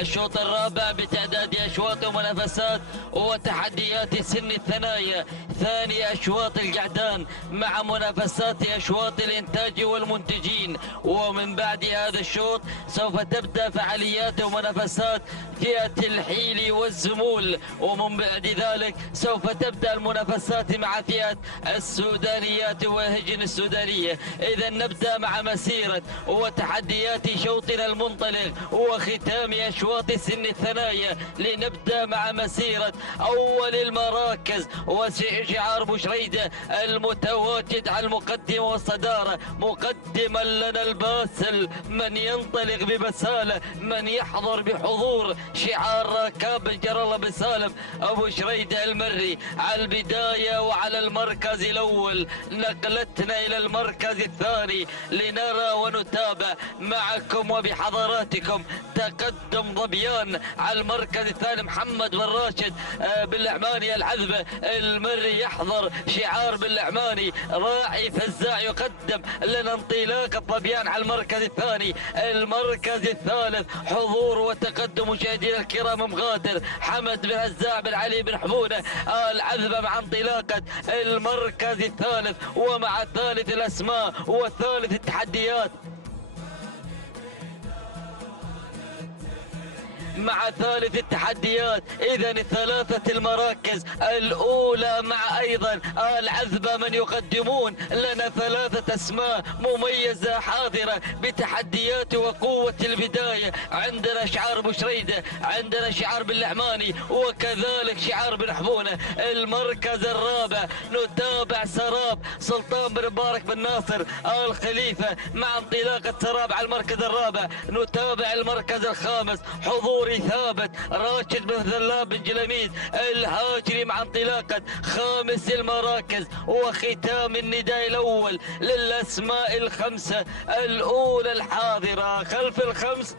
الشوط الرابع بتعداد أشواط ومنافسات وتحديات سن الثنايا. ثاني أشواط القعدان مع منافسات أشواط الإنتاج والمنتجين. ومن بعد هذا الشوط سوف تبدأ فعاليات ومنافسات فئة الحيل والزمول. ومن بعد ذلك سوف تبدأ المنافسات مع فئة السودانيات وهجن السودانية. إذا نبدأ مع مسيرة وتحديات شوطنا المنطلق وختام أشواط سن الثنايا. لنبدأ مع مسيرة أول المراكز وشعار بشريدة المتواجد على المقدمة والصدارة. مقدما لنا الباسل من ينطلق ببسالة من يحضر بحضور شعار راكاب الجر الله بن سالم أبو شريدة المري. على البداية وعلى المركز الأول نقلتنا إلى المركز الثاني لنرى ونتابع معكم وبحضراتكم تقدم ظبيان. على المركز الثاني محمد بن راشد باللعماني العذبة المري يحضر شعار باللعماني. راعي فزاع يقدم لنا انطلاق الظبيان على المركز الثاني. المركز الثالث حضور وتقدم مشاهدينا الكرام مغادر حمد بن هزاع بن علي بن حمودة العذبة مع انطلاقة المركز الثالث ومع ثالث الأسماء وثالث التحديات. مع ثالث التحديات. إذا الثلاثة المراكز الأولى مع أيضا العذبة من يقدمون لنا ثلاثة أسماء مميزة حاضرة بتحديات وقوة البداية. عندنا شعار بشريدة، عندنا شعار باللعماني وكذلك شعار بن حبونة. المركز الرابع نتابع سراب سلطان بن مبارك بن ناصر الخليفة مع انطلاقة سراب على المركز الرابع. نتابع المركز الخامس حضور ثابت راشد بن ذلاب بن جلميد الهاجري مع انطلاقة خامس المراكز. وختام النداء الأول للأسماء الخمسة الأولى الحاضرة خلف الخمس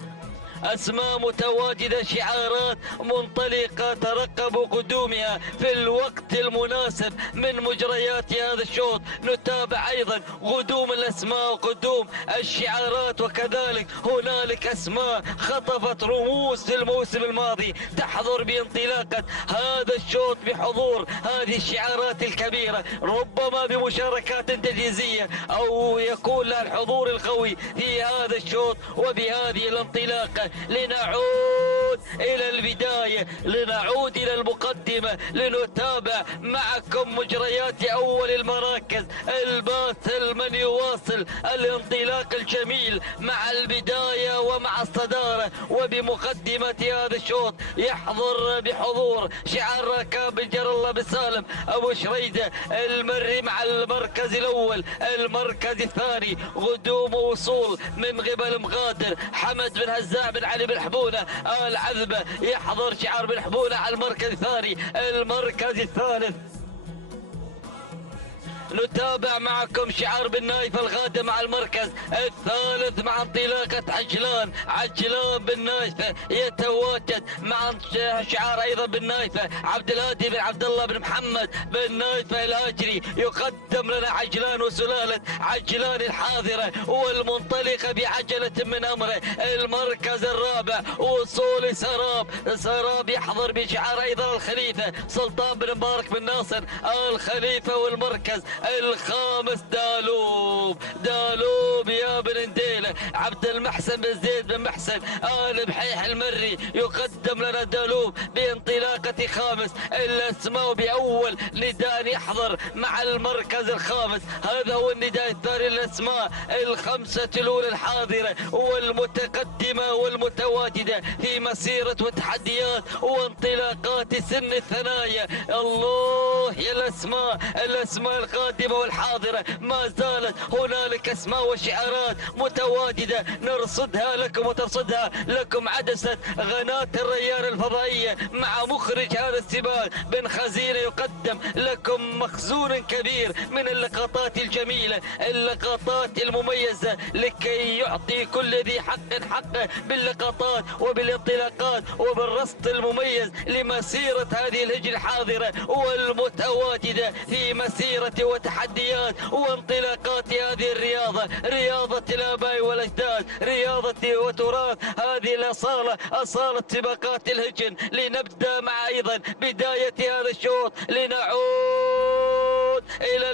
أسماء متواجدة شعارات منطلقة ترقبوا قدومها في الوقت المناسب من مجريات هذا الشوط. نتابع أيضا قدوم الأسماء وقدوم الشعارات وكذلك هنالك أسماء خطفت رموز في الموسم الماضي تحضر بانطلاقة هذا الشوط بحضور هذه الشعارات الكبيرة ربما بمشاركات تجهيزية أو يكون لها الحضور القوي في هذا الشوط. وبهذه الانطلاقة لنعود إلى البداية لنعود إلى المقدمة لنتابع معكم مجريات أول المراكز. الباسل من يواصل الانطلاق الجميل مع البداية ومع الصدارة وبمقدمة هذا الشوط يحضر بحضور شعار راكاب الجر الله بن سالم أبو شريدة المري مع المركز الأول. المركز الثاني غدوم ووصول من قبل مغادر حمد بن هزاع بن علي بن حبونة العذبة يحضر شعار بن حبونة على المركز الثاني. المركز الثالث نتابع معكم شعار بن نايف الغادة مع المركز الثالث مع انطلاقة عجلان بن نايف يتواجد مع شعار ايضا بن نايف عبد الهادي بن عبد الله بن محمد بن نايف الهاجري. يقدم لنا عجلان وسلالة عجلان الحاضرة والمنطلقة بعجلة من امره. المركز الرابع وصول سراب يحضر بشعار ايضا الخليفة سلطان بن مبارك بن ناصر الخليفة. والمركز الخامس دالوب يا بن نديلة عبد المحسن بن زيد بن محسن آل بحيح المري. يقدم لنا دالوب بانطلاقة خامس الاسماء بأول نداء يحضر مع المركز الخامس. هذا هو النداء الثاني للاسماء الخمسة الأولى الحاضرة والمتقدمة والمتواجدة في مسيرة وتحديات وانطلاقات سن الثنايا. الله يا الاسماء القادمة والحاضرة، ما زالت هنالك اسماء وشعارات متواجدة نرصدها لكم وترصدها لكم عدسة قناة الريان الفضائية مع مخرج هذا السباق بن خزينة. يقدم لكم مخزون كبير من اللقطات الجميلة، اللقطات المميزة، لكي يعطي كل ذي حق حقه باللقطات وبالانطلاقات وبالرصد المميز لمسيرة هذه الهجرة الحاضرة والمتواجدة في مسيرة وتحديات وانطلاقات هذه الرياضة، رياضة الآباء والأجداد، رياضة وتراث هذه الأصالة، أصالة سباقات الهجن. لنبدأ مع أيضا بداية هذا الشوط، لنعود إلى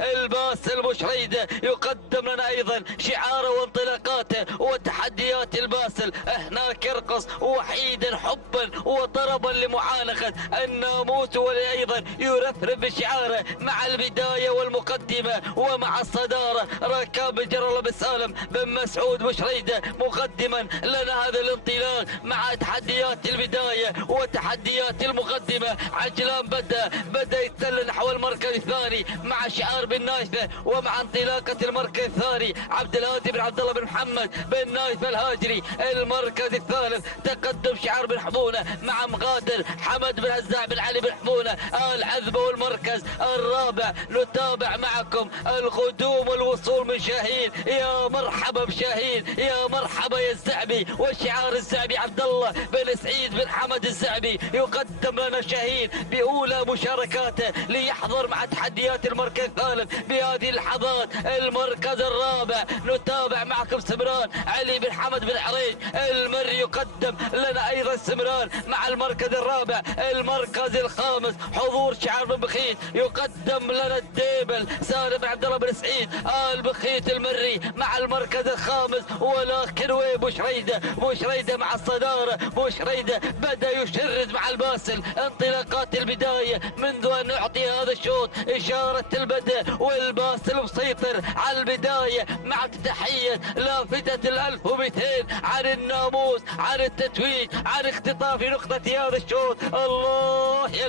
الباسل بشريدة. يقدم لنا أيضا شعاره وانطلاقاته وتحديات الباسل. هناك يرقص وحيدا حبا وطربا لمعانقة الناموس، وأيضا يرفرف بشعاره مع البداية والمقدمة ومع الصدارة. ركاب الجرل بن سالم بن مسعود بشريدة مقدما لنا هذا الانطلاق مع تحديات البداية وتحديات المقدمة. عجلان بدأ يتسلل نحو المركز الثاني مع شعار بن نايفة، ومع انطلاقة المركز الثاني عبد الهادي بن عبد الله بن محمد بن نايفة الهاجري. المركز الثالث تقدم شعار بن حمونة مع مغادر حمد بن هزاع بن علي بن حمونة العذبة. والمركز الرابع نتابع معكم القدوم والوصول من شاهين. يا مرحبا بشاهين، يا مرحبا يا الزعبي، وشعار الزعبي عبد الله بن سعيد بن حمد الزعبي. يقدم لنا شاهين بأولى مشاركاته ليحضر مع تحديات المركز الثالث بهذه اللحظات. المركز الرابع نتابع معكم سمران علي بن حمد بن عريج المري. يقدم لنا ايضا سمران مع المركز الرابع. المركز الخامس حضور شعار بن بخيت. يقدم لنا الديبل سالم بن عبد الله بن سعيد آل بخيت المري مع المركز الخامس. ولكن وين بوشريدة مع الصدارة. بوشريدة بدأ يشرد مع الباسل انطلاقات البداية منذ ان يعطي هذا الشوط اشارة البدء، والباسل مسيطر على البداية مع تحية لافتة 1200 عن الناموس، عن التتويج، عن اختطاف نقطة هذا الشوط. الله يا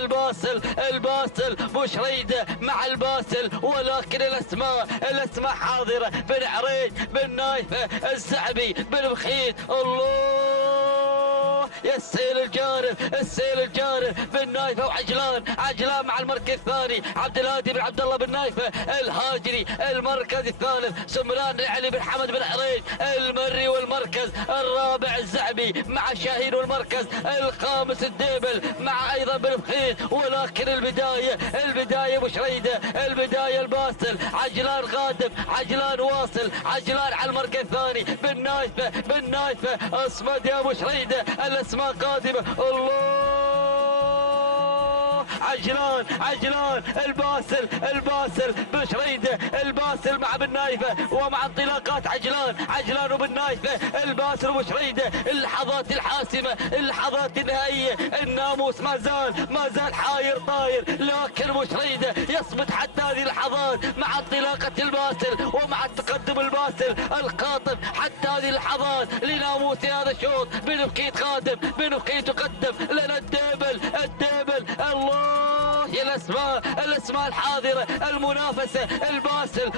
الباسل بوشريدة مع الباسل. ولكن الاسماء حاضرة. بن عريج بن نايفة الزعبي بن بخيت. الله يا السيل الجارف بن نايفة وعجلان مع المركز الثاني عبد الهادي بن عبد الله بن نايفة الهاجري. المركز الثالث سمران علي بن حمد بن عريج المري. والمركز الرابع الزعبي مع شاهين. والمركز الخامس الديبل مع ايضا بن بخيت. ولكن البداية بشريدة، البداية الباسل. عجلان قادم، عجلان واصل، عجلان على المركز الثاني. بن نايفة اصمد يا بشريدة، الاسماء قادمة. الله عجلان الباسل بشريدة. الباسل مع بن نايفة ومع انطلاقات عجلان وبن نايفة. الباسل وبشريدة اللحظات الحاسمة، اللحظات النهائية. الناموس ما زال حاير طاير، لكن بشريدة يصمت حتى هذه اللحظات مع انطلاقة الباسل ومع تقدم الباسل القاطب حتى هذه اللحظات لناموس هذا الشوط. بن بخيت قادم، بن بخيت يقدم لنا الديبل. الله يا الاسماء الحاضره المنافسه. الباسل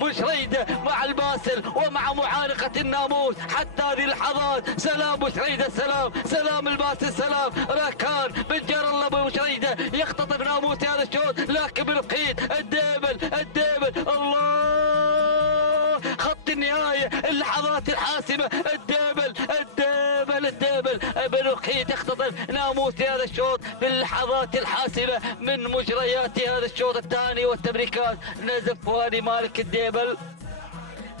بوشريده مع الباسل ومع معانقه الناموس حتى هذه اللحظات. سلام بوشريده، سلام الباسل، سلام راكان بن جار الله بوشريده يختطف ناموس هذا الشوط، لكن بالقيد الديبل الله خط النهايه، اللحظات الحاسمه. الديبل بالقيد يختطف ناموس هذا الشوط في اللحظات الحاسمه من مجريات هذا الشوط الثاني والتبريكات. نزف فؤادي مالك الديبل.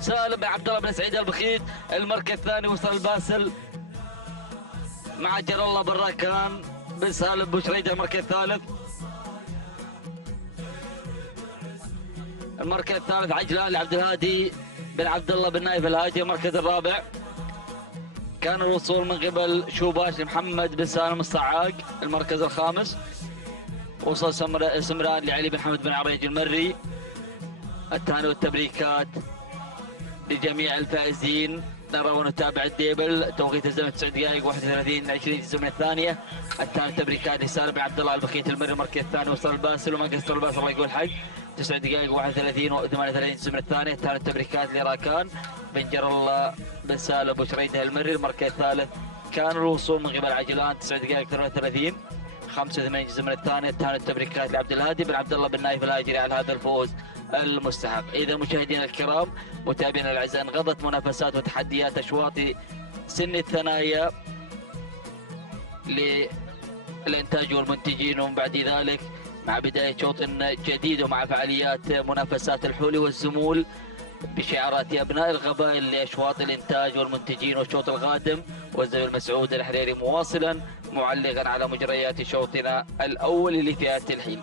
سالم بن عبد الله بن سعيد البخيت المركز الثاني. وصل الباسل مع جر الله بن راكان بن سالم بوشريده المركز الثالث. المركز الثالث عجلان لعبد الهادي بن عبد الله بن نايف الهادي. المركز الرابع كان الوصول من قبل شوباش محمد بن سالم الصعاق. المركز الخامس وصل سمران لعلي بن حمد بن عريج المري. التهاني والتبريكات لجميع الفائزين. نرى ونتابع الديبل. توقيت الزمن 9 دقائق 31:20 الزمن الثانيه. التهاني والتبريكات لسالم بن عبد الله البخيت المري المركز الثاني. وصل الباسل ومركز الباسل الله يقول حق 9 دقائق 31:38 الزمن الثانيه. التهاني والتبريكات لراكان بن جر الله بن سالم بوشريده المري المركز الثالث. كان الوصول من قبل عجلان 9 دقائق 38:85 الزمن الثاني. التهاني والتبريكات لعبد الهادي بن عبد الله بن نايف الهاجري على هذا الفوز المستحق. إذا مشاهدينا الكرام متابعينا الاعزاء، انقضت منافسات وتحديات اشواط سن الثنايا للانتاج والمنتجين، ومن بعد ذلك مع بدايه شوط جديد ومع فعاليات منافسات الحولي والزمول بشعارات ابناء القبائل لاشواط الانتاج والمنتجين والشوط القادم. والزميل مسعود الحريري مواصلا معلقا على مجريات شوطنا الاول لفئه الحين.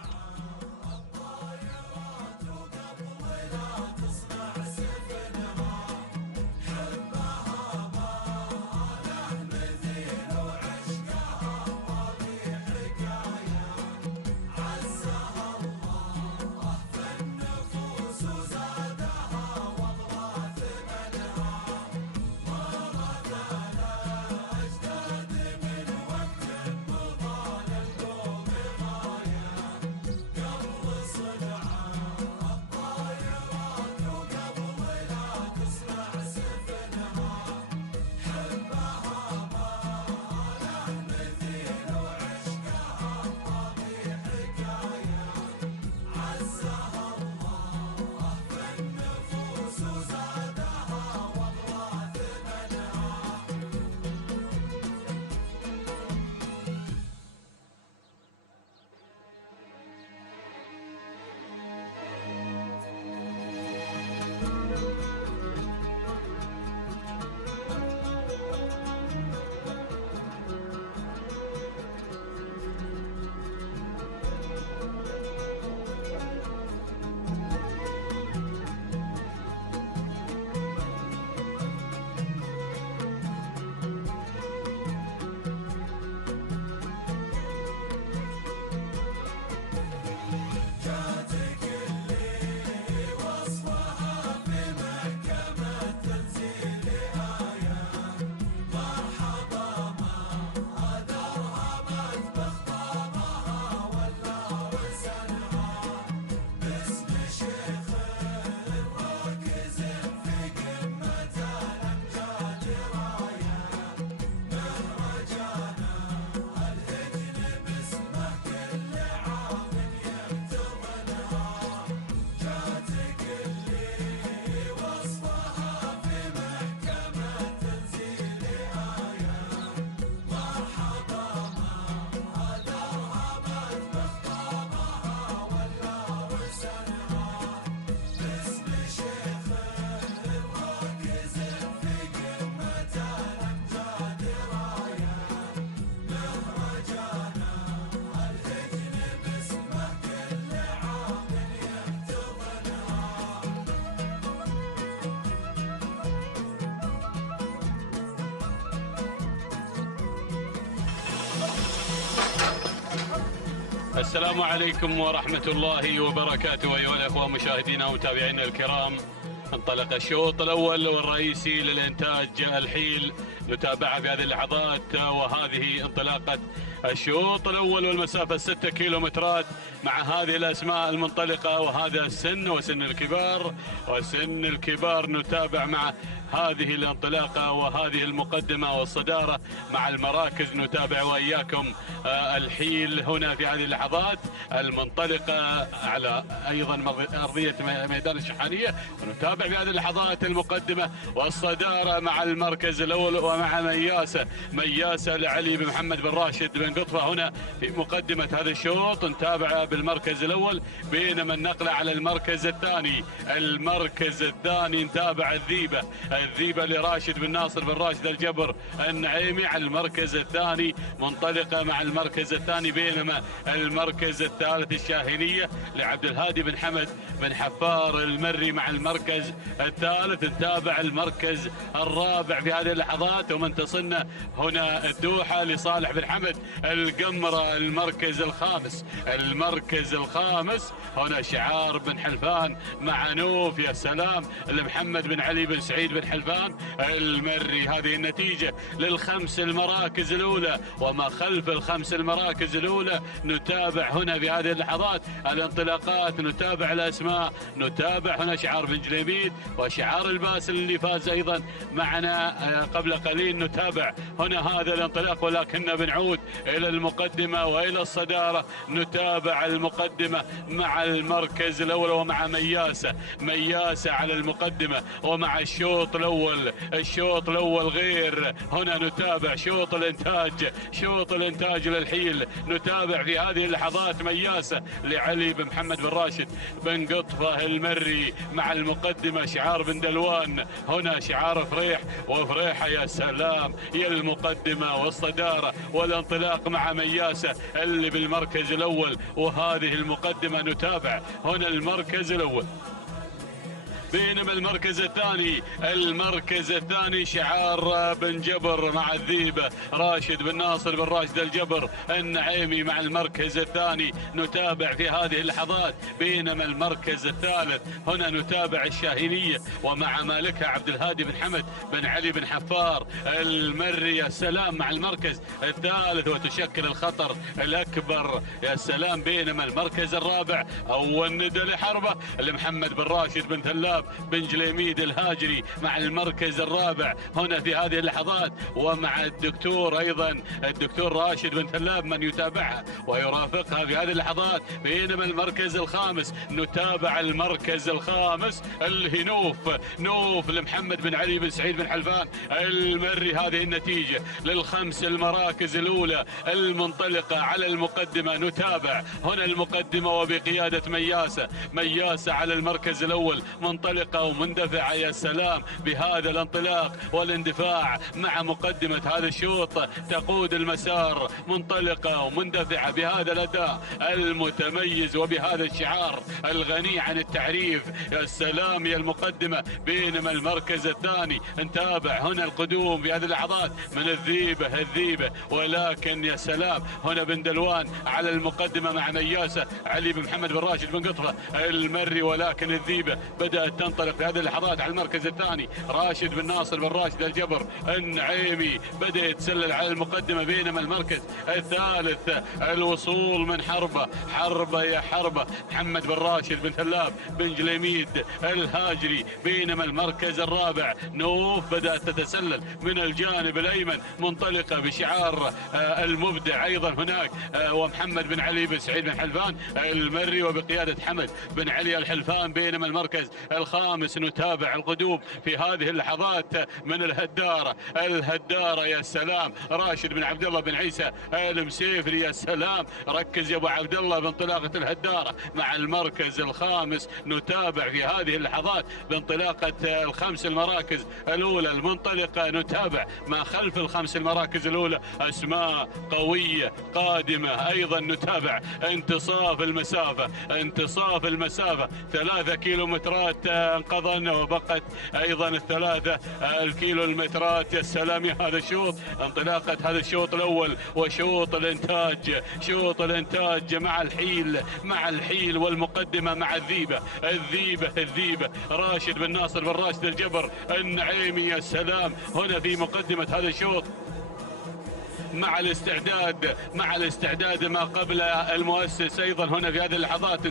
السلام عليكم ورحمة الله وبركاته أيها الأخوة مشاهدينا ومتابعينا الكرام. انطلق الشوط الأول والرئيسي للإنتاج الحيل نتابعها في هذه اللحظات، وهذه انطلاقة الشوط الأول والمسافة 6 كيلومترات مع هذه الأسماء المنطلقة، وهذا السن وسن الكبار وسن الكبار. نتابع مع هذه الانطلاقة وهذه المقدمة والصدارة مع المراكز. نتابع وإياكم الحيل هنا في هذه اللحظات المنطلقة على أيضا أرضية ميدان الشحانية. ونتابع في هذه اللحظات المقدمة والصدارة مع المركز الأول ومع مياسة لعلي بن محمد بن راشد بن قطفة هنا في مقدمة هذا الشوط. نتابع بالمركز الأول، بينما النقلة على المركز الثاني. المركز الثاني نتابع الذيبة لراشد بن ناصر بن راشد الجبر النعيمي على المركز الثاني منطلقة مع المركز الثاني، بينما المركز الثالث الشاهينية لعبد الهادي بن حمد بن حفار المري مع المركز الثالث. نتابع المركز الرابع في هذه اللحظات ومن تصلنا هنا الدوحة لصالح بن حمد القمرة. المركز الخامس هنا شعار بن حلفان مع نوف يا سلام لمحمد بن علي بن سعيد بن حلفان المري. هذه النتيجة للخمس المراكز الأولى وما خلف الخمس المراكز الأولى. نتابع هنا في هذه اللحظات الانطلاقات، نتابع الأسماء، نتابع هنا شعار بن جليميد وشعار الباسل اللي فاز أيضا معنا قبل قليل. نتابع هنا هذا الانطلاق، ولكننا بنعود إلى المقدمة وإلى الصدارة. نتابع المقدمة مع المركز الأول ومع مياسة على المقدمة ومع الشوط الأول غير. هنا نتابع شوط الإنتاج للحيل. نتابع في هذه اللحظات مياسة لعلي بن محمد بن راشد بن قطفة المري مع المقدمة شعار بن دلوان. هنا شعار فريح وفريحة يا سلام هي المقدمة والصدارة والانطلاق مع مياسة اللي بالمركز الأول. وهذه المقدمة نتابع هنا المركز الأول، بينما المركز الثاني شعار بن جبر مع الذيبة راشد بن ناصر بن راشد الجبر النعيمي مع المركز الثاني. نتابع في هذه اللحظات، بينما المركز الثالث هنا نتابع الشاهينية ومع مالكها عبد الهادي بن حمد بن علي بن حفار المري يا سلام مع المركز الثالث وتشكل الخطر الأكبر يا سلام. بينما المركز الرابع أول ندى لحربة لمحمد بن راشد بن ثلاب بن جليميد الهاجري مع المركز الرابع هنا في هذه اللحظات، ومع الدكتور أيضا الدكتور راشد بن ثلاب من يتابعها ويرافقها في هذه اللحظات. بينما المركز الخامس نتابع المركز الخامس اللي نوف لمحمد بن علي بن سعيد بن حلفان المري. هذه النتيجة للخمس المراكز الأولى المنطلقة على المقدمة. نتابع هنا المقدمة وبقيادة مياسة على المركز الأول منطلقة ومندفعة يا سلام بهذا الانطلاق والاندفاع مع مقدمة هذا الشوط. تقود المسار منطلقة ومندفعة بهذا الأداء المتميز وبهذا الشعار الغني عن التعريف يا سلام يا المقدمة. بينما المركز الثاني نتابع هنا القدوم في هذه اللحظات من الذيبة ولكن يا سلام هنا بن دلوان على المقدمة مع مياسة علي بن محمد بن راشد بن قطفة المري. ولكن الذيبة بدأت تنطلق في هذه اللحظات على المركز الثاني راشد بن ناصر بن راشد الجبر النعيمي بدأ يتسلل على المقدمة. بينما المركز الثالث الوصول من حربة يا حربة محمد بن راشد بن ثلاب بن جليميد الهاجري. بينما المركز الرابع نوف بدأت تتسلل من الجانب الأيمن منطلقة بشعار المبدع أيضا هناك ومحمد بن علي بن سعيد بن حلفان المري وبقيادة حمد بن علي الحلفان. بينما المركز الخامس نتابع القدوم في هذه اللحظات من الهدارة يا سلام راشد بن عبد الله بن عيسى المسيفري. يا سلام ركز يا ابو عبد الله بانطلاقة الهدارة مع المركز الخامس. نتابع في هذه اللحظات بانطلاقة الخمس المراكز الأولى المنطلقة. نتابع ما خلف الخمس المراكز الأولى أسماء قوية قادمة. أيضا نتابع انتصاف المسافة 3 كيلومترات انقضن وبقت ايضا الثلاثة الكيلومترات. يا سلام يا هذا الشوط، انطلاقة هذا الشوط الاول وشوط الانتاج، شوط الانتاج مع الحيل والمقدمة مع الذيبة راشد بن ناصر بن راشد الجبر النعيمي. يا سلام هنا في مقدمة هذا الشوط مع الاستعداد ما قبل المؤسس. ايضا هنا في هذه اللحظات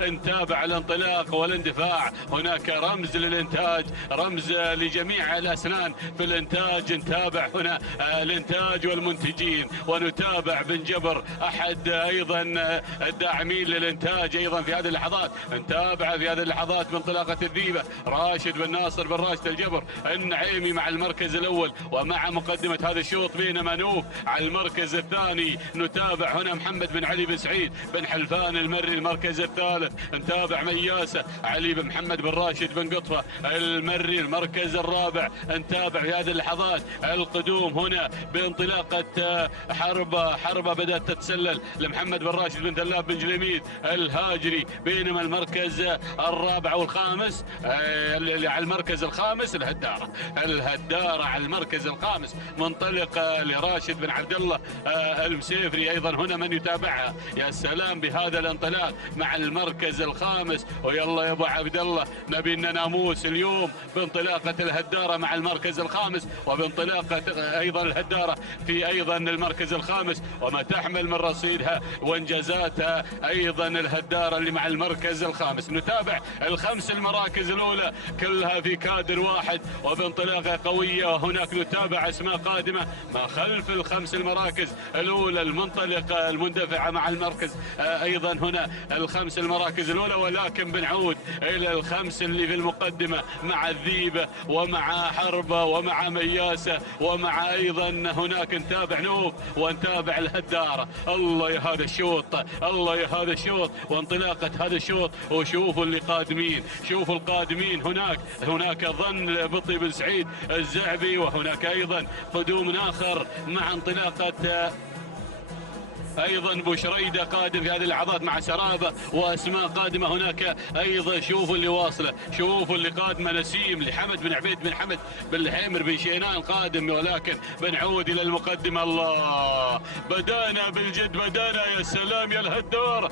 نتابع الانطلاق والاندفاع. هناك رمز للانتاج، رمز لجميع الاسنان في الانتاج. نتابع هنا الانتاج والمنتجين، ونتابع بن جبر احد ايضا الداعمين للانتاج ايضا في هذه اللحظات. نتابع في هذه اللحظات بانطلاقة الذيبة راشد بن ناصر بن راشد الجبر النعيمي مع المركز الاول ومع مقدمة هذا الشوط، بينما نوف على المركز الثاني. نتابع هنا محمد بن علي بن سعيد بن حلفان المري المركز الثالث. نتابع مياسة علي بن محمد بن راشد بن قطفة المري المركز الرابع. نتابع في هذه اللحظات القدوم هنا بانطلاقة حربة بدأت تتسلل لمحمد بن راشد بن ثلاب بن جليميد الهاجري، بينما المركز الرابع والخامس على المركز الخامس الهدارة على المركز الخامس منطلق لراشد بن عبد الله المسيفري. ايضا هنا من يتابعها. يا سلام بهذا الانطلاق مع المركز الخامس. ويلا يا ابو عبد الله نبي لنا ناموس اليوم بانطلاقه الهداره مع المركز الخامس، وبانطلاقه ايضا الهداره في ايضا المركز الخامس، وما تحمل من رصيدها وانجازاتها ايضا الهداره اللي مع المركز الخامس. نتابع الخمس المراكز الاولى كلها في كادر واحد وبانطلاقه قويه. وهناك نتابع اسماء قادمه ما خلف الخمس المراكز الاولى المنطلقه المندفعه مع المركز ايضا هنا الخمس المراكز الاولى. ولكن بنعود الى الخمس اللي في المقدمه مع الذيبه ومع حربه ومع مياسه ومع ايضا هناك نتابع نوف ونتابع الهداره. الله يا هذا الشوط، الله يا هذا الشوط وانطلاقه هذا الشوط. وشوفوا اللي قادمين، شوفوا القادمين. هناك ظن بطي بن سعيد الزعبي، وهناك ايضا قدوم اخر مع انطلاقه ايضا بوشريده قادم في هذه اللحظات مع سرابه واسماء قادمه هناك ايضا. شوفوا اللي واصله، شوفوا اللي قادمه نسيم لحمد بن عبيد بن حمد بن الحيمر بن شينان قادم. ولكن بنعود الى المقدمه. الله بدانا بالجد، بدانا. يا سلام يا الهداره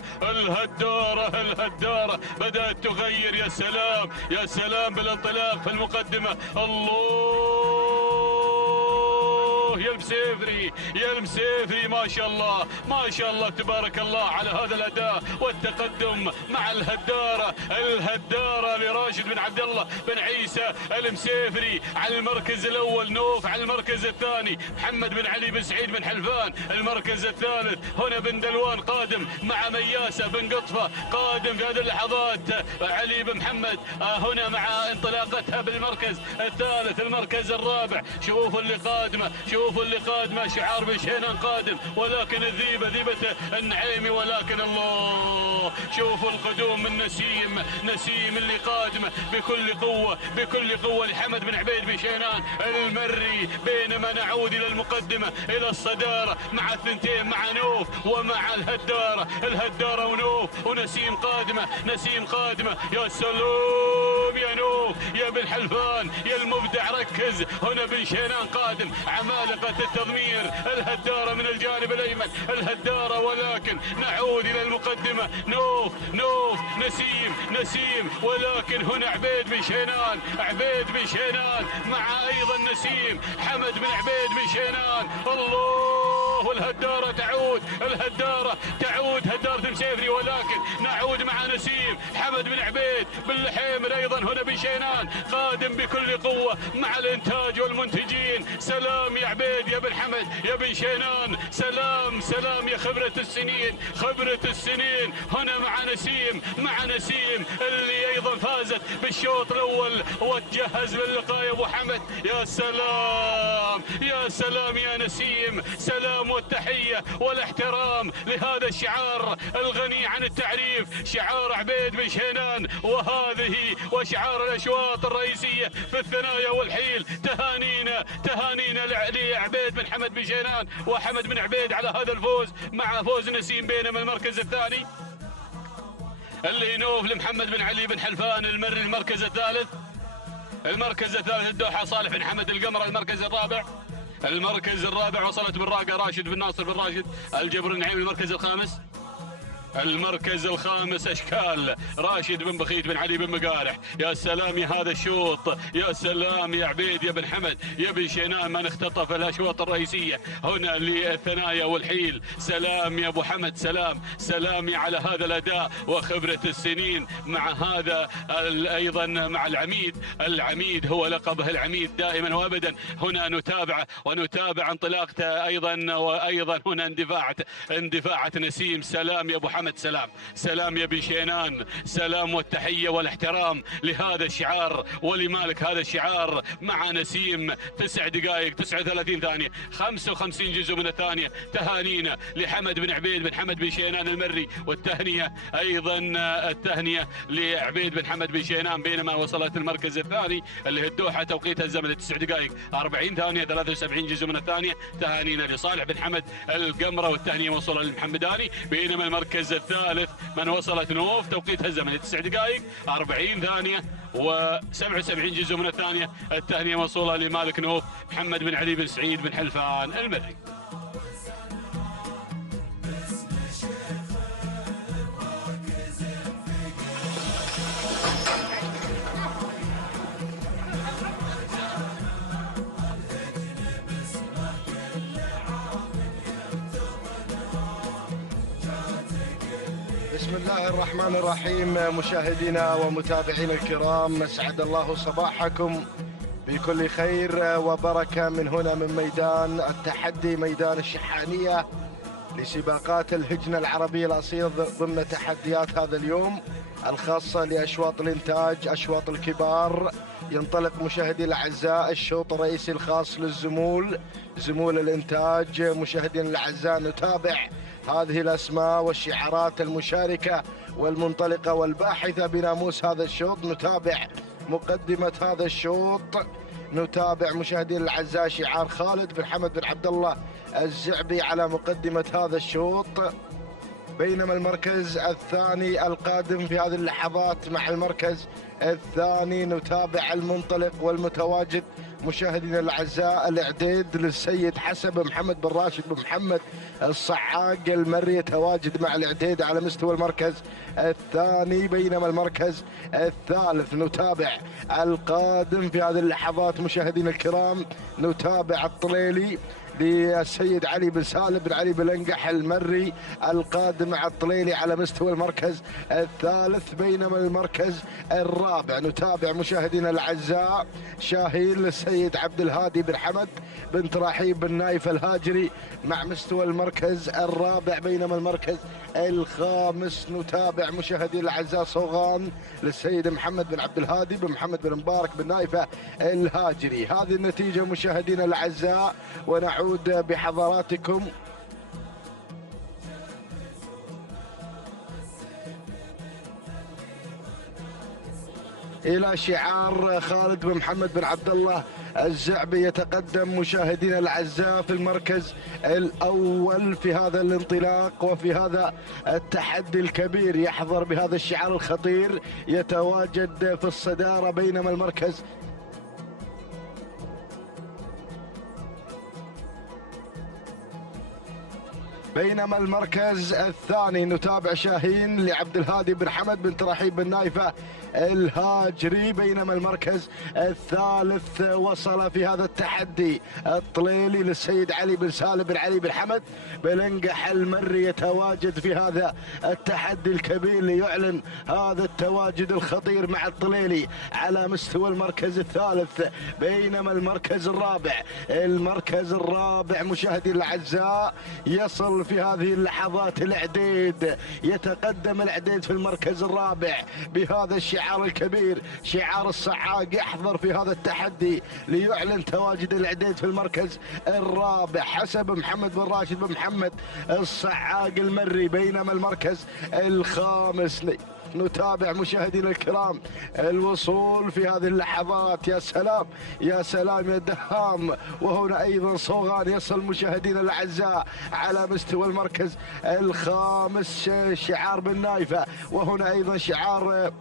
بدات تغير. يا سلام يا سلام بالانطلاق في المقدمه. الله يا المسيفري ما شاء الله ما شاء الله تبارك الله على هذا الاداء والتقدم مع الهداره لراشد بن عبد الله بن عيسى المسيفري على المركز الاول. نوف على المركز الثاني. محمد بن علي بن سعيد بن حلفان المركز الثالث. هنا بن دلوان قادم مع مياسه بن قطفه قادم في هذه اللحظات. علي بن محمد هنا مع انطلاقتها بالمركز الثالث المركز الرابع. شوفوا اللي قادمه، شوفوا اللي قادمه. شعار بن شينان قادم، ولكن الذيبه ذيبه النعيمي. ولكن الله شوفوا القدوم من نسيم اللي قادمه بكل قوه لحمد بن عبيد بن شينان المري. بينما نعود الى المقدمه الى الصداره مع الثنتين مع نوف ومع الهداره ونوف ونسيم قادمه. يا سلام يا نوف يا بن حلفان يا المبدع. ركز هنا بن شينان قادم، عمالقه التضمير. الهداره من الجانب الايمن الهداره. ولكن نعود الى المقدمه. نوف نسيم. ولكن هنا عبيد بن شينان مع ايضا نسيم حمد بن عبيد بن شينان. الله الهداره تعود هداره المسيفري. ولكن نعود مع نسيم حمد بن عبيد بن الحيمر ايضا هنا بن شينان قادم بكل قوه مع الانتاج والمنتجين. سلام يا عبيد يا بن حمد يا بن شينان. سلام يا خبره السنين. هنا مع نسيم اللي ايضا فازت بالشوط الاول وتجهز للقاء يا ابو حمد. يا سلام يا نسيم. سلام والتحيه والاحترام لهذا الشعار الغني عن التعريف، شعار عبيد بن شينان. وهذه وشعار الاشواط الرئيسيه في الثنايا والحيل. تهانينا لعبيد بن حمد بن شينان وحمد بن عبيد على هذا الفوز مع فوز نسيم. بينما المركز الثاني اللي ينوف لمحمد بن علي بن حلفان المري المركز الثالث. المركز الثالث الدوحة صالح بن حمد القمرة. المركز الرابع وصلت بالراقة راشد بن ناصر بن راشد الجبر النعيم. المركز الخامس أشكال راشد بن بخيت بن علي بن مقارح. يا سلام يا هذا الشوط، يا سلام يا عبيد يا بن حمد يا بن شينان، من اختطف الأشواط الرئيسية هنا للثنايا والحيل. سلام يا أبو حمد، سلام على هذا الأداء وخبرة السنين مع هذا أيضا مع العميد هو لقبه العميد دائما وأبدا. هنا ونتابع انطلاقته وأيضا هنا اندفاعة نسيم. سلام يا أبو حمد، سلام يا بن شينان، سلام والتحية والاحترام لهذا الشعار ولمالك هذا الشعار مع نسيم. 9 دقائق 39 ثانية 55 جزء من الثانية. تهانينا لحمد بن عبيد بن حمد بن شينان المري، والتهنئة لعبيد بن حمد بن شينان. بينما وصلت المركز الثاني اللي هي الدوحة توقيتها الزمن 9 دقائق 40 ثانية 73 جزء من الثانية. تهانينا لصالح بن حمد القمرة، والتهنئة موصولة للمحمداني. بينما المركز الثالث من وصلت نوف توقيتها الزمني 9 دقائق 40 ثانية و77 جزء من الثانية. التهنئة موصولة لمالك نوف محمد بن علي بن سعيد بن حلفان المري. بسم الله الرحمن الرحيم. مشاهدينا ومتابعينا الكرام، اسعد الله صباحكم بكل خير وبركة من هنا من ميدان التحدي، ميدان الشحانية لسباقات الهجنة العربية الأصيل ضمن تحديات هذا اليوم الخاصة لأشواط الإنتاج، أشواط الكبار. ينطلق مشاهدي الأعزاء الشوط الرئيسي الخاص زمول الإنتاج. مشاهدينا الأعزاء، نتابع هذه الأسماء والشعارات المشاركة والمنطلقة والباحثة بناموس هذا الشوط. نتابع مقدمة هذا الشوط، نتابع مشاهدينا الأعزاء شعار خالد بن حمد بن عبد الله الزعبي على مقدمة هذا الشوط. بينما المركز الثاني القادم في هذه اللحظات مع المركز الثاني نتابع المنطلق والمتواجد مشاهدينا الأعزاء الإعداد للسيد حسن بن محمد بن راشد بن محمد الصعاق المري، يتواجد مع الإعداد على مستوى المركز الثاني. بينما المركز الثالث نتابع القادم في هذه اللحظات مشاهدينا الكرام، نتابع الطليلي للسيد علي بن سالم بن علي بن لنقح المري القادم مع الطليلي على مستوى المركز الثالث. بينما المركز الرابع نتابع مشاهدينا الاعزاء شاهين للسيد عبد الهادي بن حمد بن تراحيب بن نايف الهاجري مع مستوى المركز الرابع. بينما المركز الخامس نتابع مشاهدينا الاعزاء صوغان للسيد محمد بن عبد الهادي بن محمد بن مبارك بن نايفه الهاجري. هذه النتيجه مشاهدينا الاعزاء، ونعود بحضراتكم إلى شعار خالد بن محمد بن عبد الله الزعبي. يتقدم مشاهدينا الأعزاء في المركز الأول في هذا الانطلاق وفي هذا التحدي الكبير، يحضر بهذا الشعار الخطير، يتواجد في الصدارة. بينما المركز الثاني نتابع شاهين لعبد الهادي بن حمد بن تراحيب بن نايفه الهاجري. بينما المركز الثالث وصل في هذا التحدي الطليلي للسيد علي بن سالم بن علي بن حمد بلنقح المري، يتواجد في هذا التحدي الكبير ليعلن هذا التواجد الخطير مع الطليلي على مستوى المركز الثالث. بينما المركز الرابع مشاهدي الاعزاء يصل في هذه اللحظات الاعداد، يتقدم الاعداد في المركز الرابع بهذا الشعار الكبير، شعار الصعاق، يحضر في هذا التحدي ليعلن تواجد الاعداد في المركز الرابع حسب محمد بن راشد بن محمد الصعاق المري. بينما المركز الخامس نتابع مشاهدينا الكرام الوصول في هذه اللحظات. يا سلام يا سلام يا دهام. وهنا ايضا صوغان يصل مشاهدينا الاعزاء على مستوى المركز الخامس شعار بن نايفة. وهنا ايضا شعار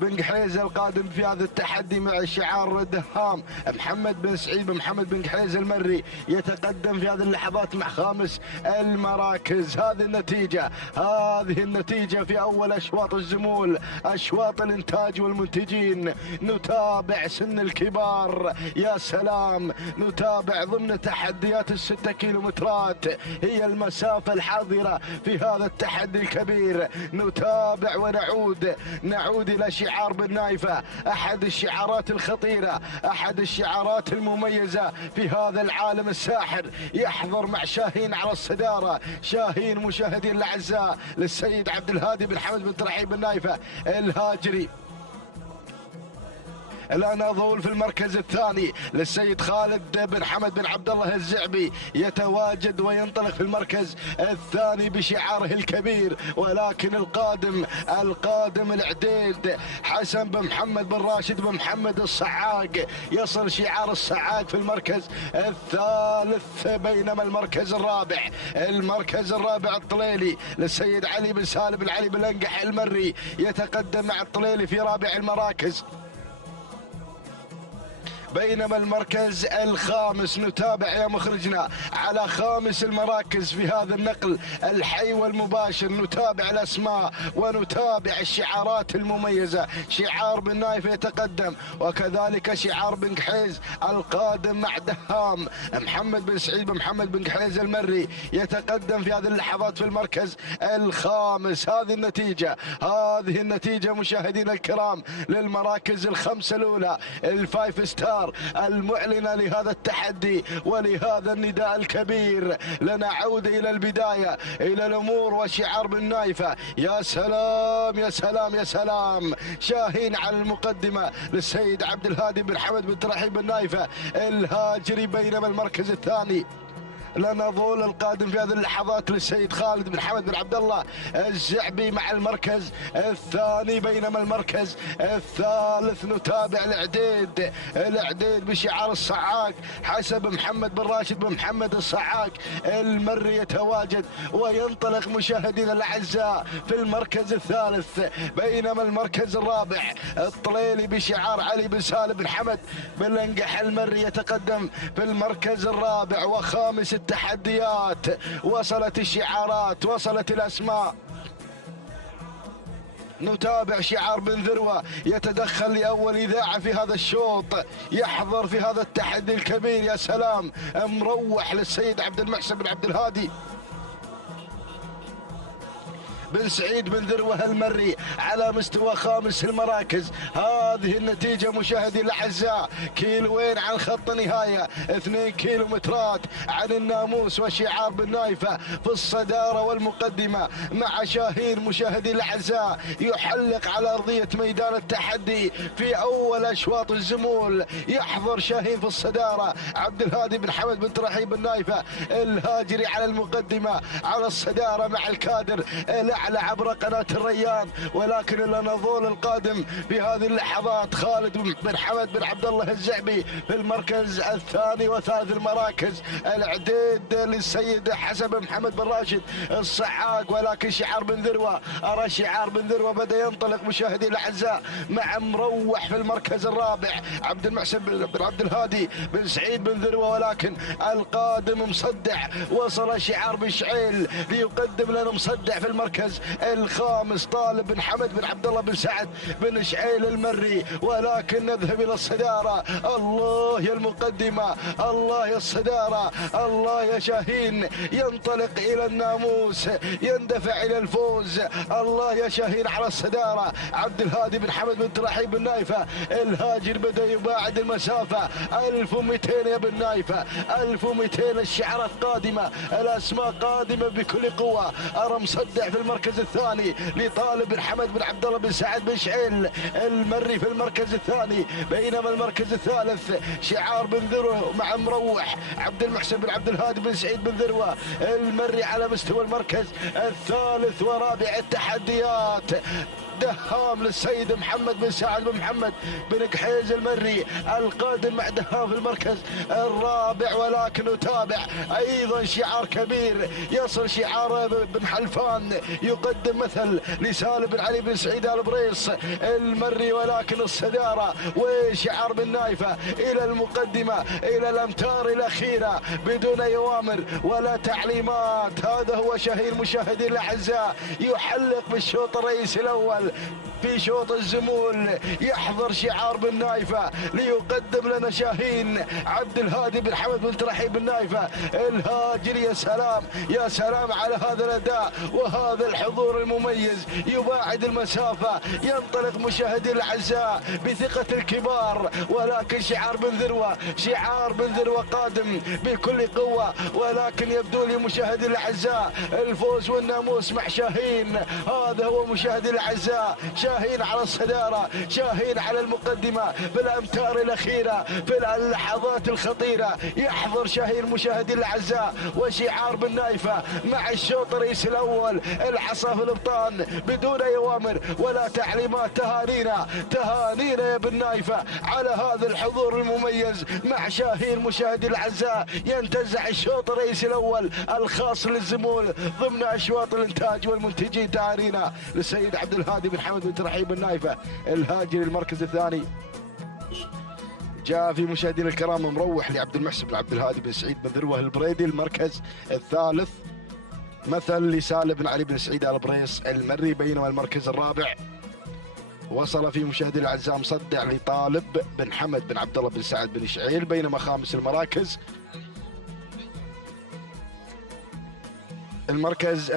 بن قحيزة القادم في هذا التحدي مع شعار دهام. محمد بن سعيد بن محمد بن قحيزة المري يتقدم في هذه اللحظات مع خامس المراكز. هذه النتيجة في أول أشواط الزمول، أشواط الإنتاج والمنتجين. نتابع سن الكبار، يا سلام، نتابع ضمن تحديات ال6 كيلومترات، هي المسافة الحاضرة في هذا التحدي الكبير. نتابع ونعود إلى شعار بن نايفة، أحد الشعارات الخطيرة، أحد الشعارات المميزة في هذا العالم الساحر. يحضر مع شاهين على الصدارة، شاهين مشاهدين الأعزاء للسيد عبد الهادي بن حمد بن ترحيب بن نايفة الهاجري. الأناضول في المركز الثاني للسيد خالد بن حمد بن عبد الله الزعبي، يتواجد وينطلق في المركز الثاني بشعاره الكبير. ولكن القادم العديد حسن بن محمد بن راشد بن محمد الصعاق، يصل شعار الصعاق في المركز الثالث. بينما المركز الرابع الطليلي للسيد علي بن سالم بن علي بن لنقح المري، يتقدم مع الطليلي في رابع المراكز. بينما المركز الخامس، نتابع يا مخرجنا على خامس المراكز في هذا النقل الحي والمباشر. نتابع الأسماء ونتابع الشعارات المميزة. شعار بن نايفة يتقدم، وكذلك شعار بن قحيز القادم مع دهام. محمد بن سعيد بن محمد بن قحيز المري يتقدم في هذه اللحظات في المركز الخامس. هذه النتيجة مشاهدينا الكرام للمراكز الخمسة الأولى، الفايف ستار المعلنة لهذا التحدي ولهذا النداء الكبير. لنعود إلى البداية، إلى الأمور وشعار بن نايفة. يا سلام يا سلام يا سلام. شاهين على المقدمة للسيد عبد الهادي بن حمد بن ترحيب بن نايفة الهاجري. بينما المركز الثاني لنظول القادم في هذه اللحظات للسيد خالد بن حمد بن عبد الله الزعبي مع المركز الثاني. بينما المركز الثالث نتابع العديد بشعار الصعاق. حسب محمد بن راشد بن محمد الصعاق المري يتواجد وينطلق مشاهدينا الاعزاء في المركز الثالث. بينما المركز الرابع الطليلي بشعار علي بن سالم بن حمد بن لنقح المري يتقدم في المركز الرابع. وخامس التحديات، وصلت الشعارات، وصلت الأسماء. نتابع شعار بن ذروة يتدخل لأول إذاعة في هذا الشوط، يحضر في هذا التحدي الكبير. يا سلام، مروح للسيد عبد المحسن بن عبد الهادي بن سعيد بن ذروة المري على مستوى خامس المراكز. هذه النتيجة مشاهدي الأعزاء، كيلوين عن خط نهاية، 2 كيلومترات عن الناموس. وشعار بن نايفة في الصدارة والمقدمة مع شاهين مشاهدي الأعزاء يحلق على أرضية ميدان التحدي في أول أشواط الزمول. يحضر شاهين في الصدارة، عبد الهادي بن حمد بن ترحيب بن نايفة الهاجري على المقدمة على الصدارة مع الكادر على عبر قناة الريان. ولكن الأناضول القادم في هذه اللحظات خالد بن حمد بن عبد الله الزعبي في المركز الثاني وثالث المراكز. العديد للسيد حسن بن محمد بن راشد الصعاق. ولكن شعار بن ذروة، أرى شعار بن ذروة بدأ ينطلق مشاهدي الأعزاء مع مروح في المركز الرابع عبد المحسن بن عبد الهادي بن سعيد بن ذروة. ولكن القادم مصدع، وصل شعار بن شعيل ليقدم لنا مصدع في المركز الخامس طالب بن حمد بن عبد الله بن سعد بن شعيل المري. ولكن نذهب الى الصداره. الله يا المقدمه، الله يا الصداره، الله يا شاهين، ينطلق الى الناموس، يندفع الى الفوز. الله يا شاهين على الصداره. عبد الهادي بن حمد بن ترحيب بن نايفه الهاجر بدا يباعد المسافه. 1200 يا بن نايفه، 1200. الشعارات قادمه، الاسماء قادمه بكل قوه. ارى مصدع في المركز المركز الثاني لطالب بن حمد بن عبد الله بن سعد بن شعيل المري في المركز الثاني، بينما المركز الثالث شعار بن ذروة مع مروح عبد المحسن بن عبد الهادي بن سعيد بن ذروة المري على مستوى المركز الثالث. ورابع التحديات دهام للسيد محمد بن سعد بن محمد بن قحيز المري القادم مع دهام في المركز الرابع. ولكن نتابع ايضا شعار كبير يصل شعار بن حلفان يقدم مثل لسالم بن علي بن سعيد البريص المري، ولكن الصدارة وشعار بن نايفة الى المقدمة الى الامتار الاخيرة بدون اي اوامر ولا تعليمات. هذا هو شهير مشاهدين الاعزاء يحلق بالشوط الرئيسي الاول. في شوط الزمول يحضر شعار بن نايفة ليقدم لنا شاهين عبد الهادي بن حمد بن ترحيب بن نايفة الهاجري. يا سلام يا سلام على هذا الاداء وهذا الحضور المميز، يباعد المسافة، ينطلق مشاهدي الاعزاء بثقة الكبار. ولكن شعار بن ذروة قادم بكل قوة، ولكن يبدو لي مشاهدي الاعزاء الفوز والناموس مع شاهين. هذا هو مشاهدي الاعزاء، شاهين على الصدارة، شاهين على المقدمة في الأمتار الأخيرة في اللحظات الخطيرة. يحضر شاهين مشاهدي الأعزاء وشعار بن نايفة مع الشوط الرئيسي الأول. العصا في الابطان بدون أي أوامر ولا تعليمات. تهانينا يا بن نايفة على هذا الحضور المميز مع شاهين مشاهدي الأعزاء. ينتزع الشوط الرئيسي الأول الخاص للزمول ضمن أشواط الإنتاج والمنتجين. تهانينا للسيد عبد الهادي بن حمد بن ترحيب بن نايفة الهاجري المركز الثاني. جاء في مشاهدينا الكرام مروح لعبد المحسن بن عبد الهادي بن سعيد بن ذروة البريدي المركز الثالث، مثل لسالم بن علي بن سعيد البريص المري. بينما المركز الرابع وصل في مشاهدينا الاعزاء مصدع لطالب بن حمد بن عبد الله بن سعد بن شعيل. بينما خامس المراكز المركز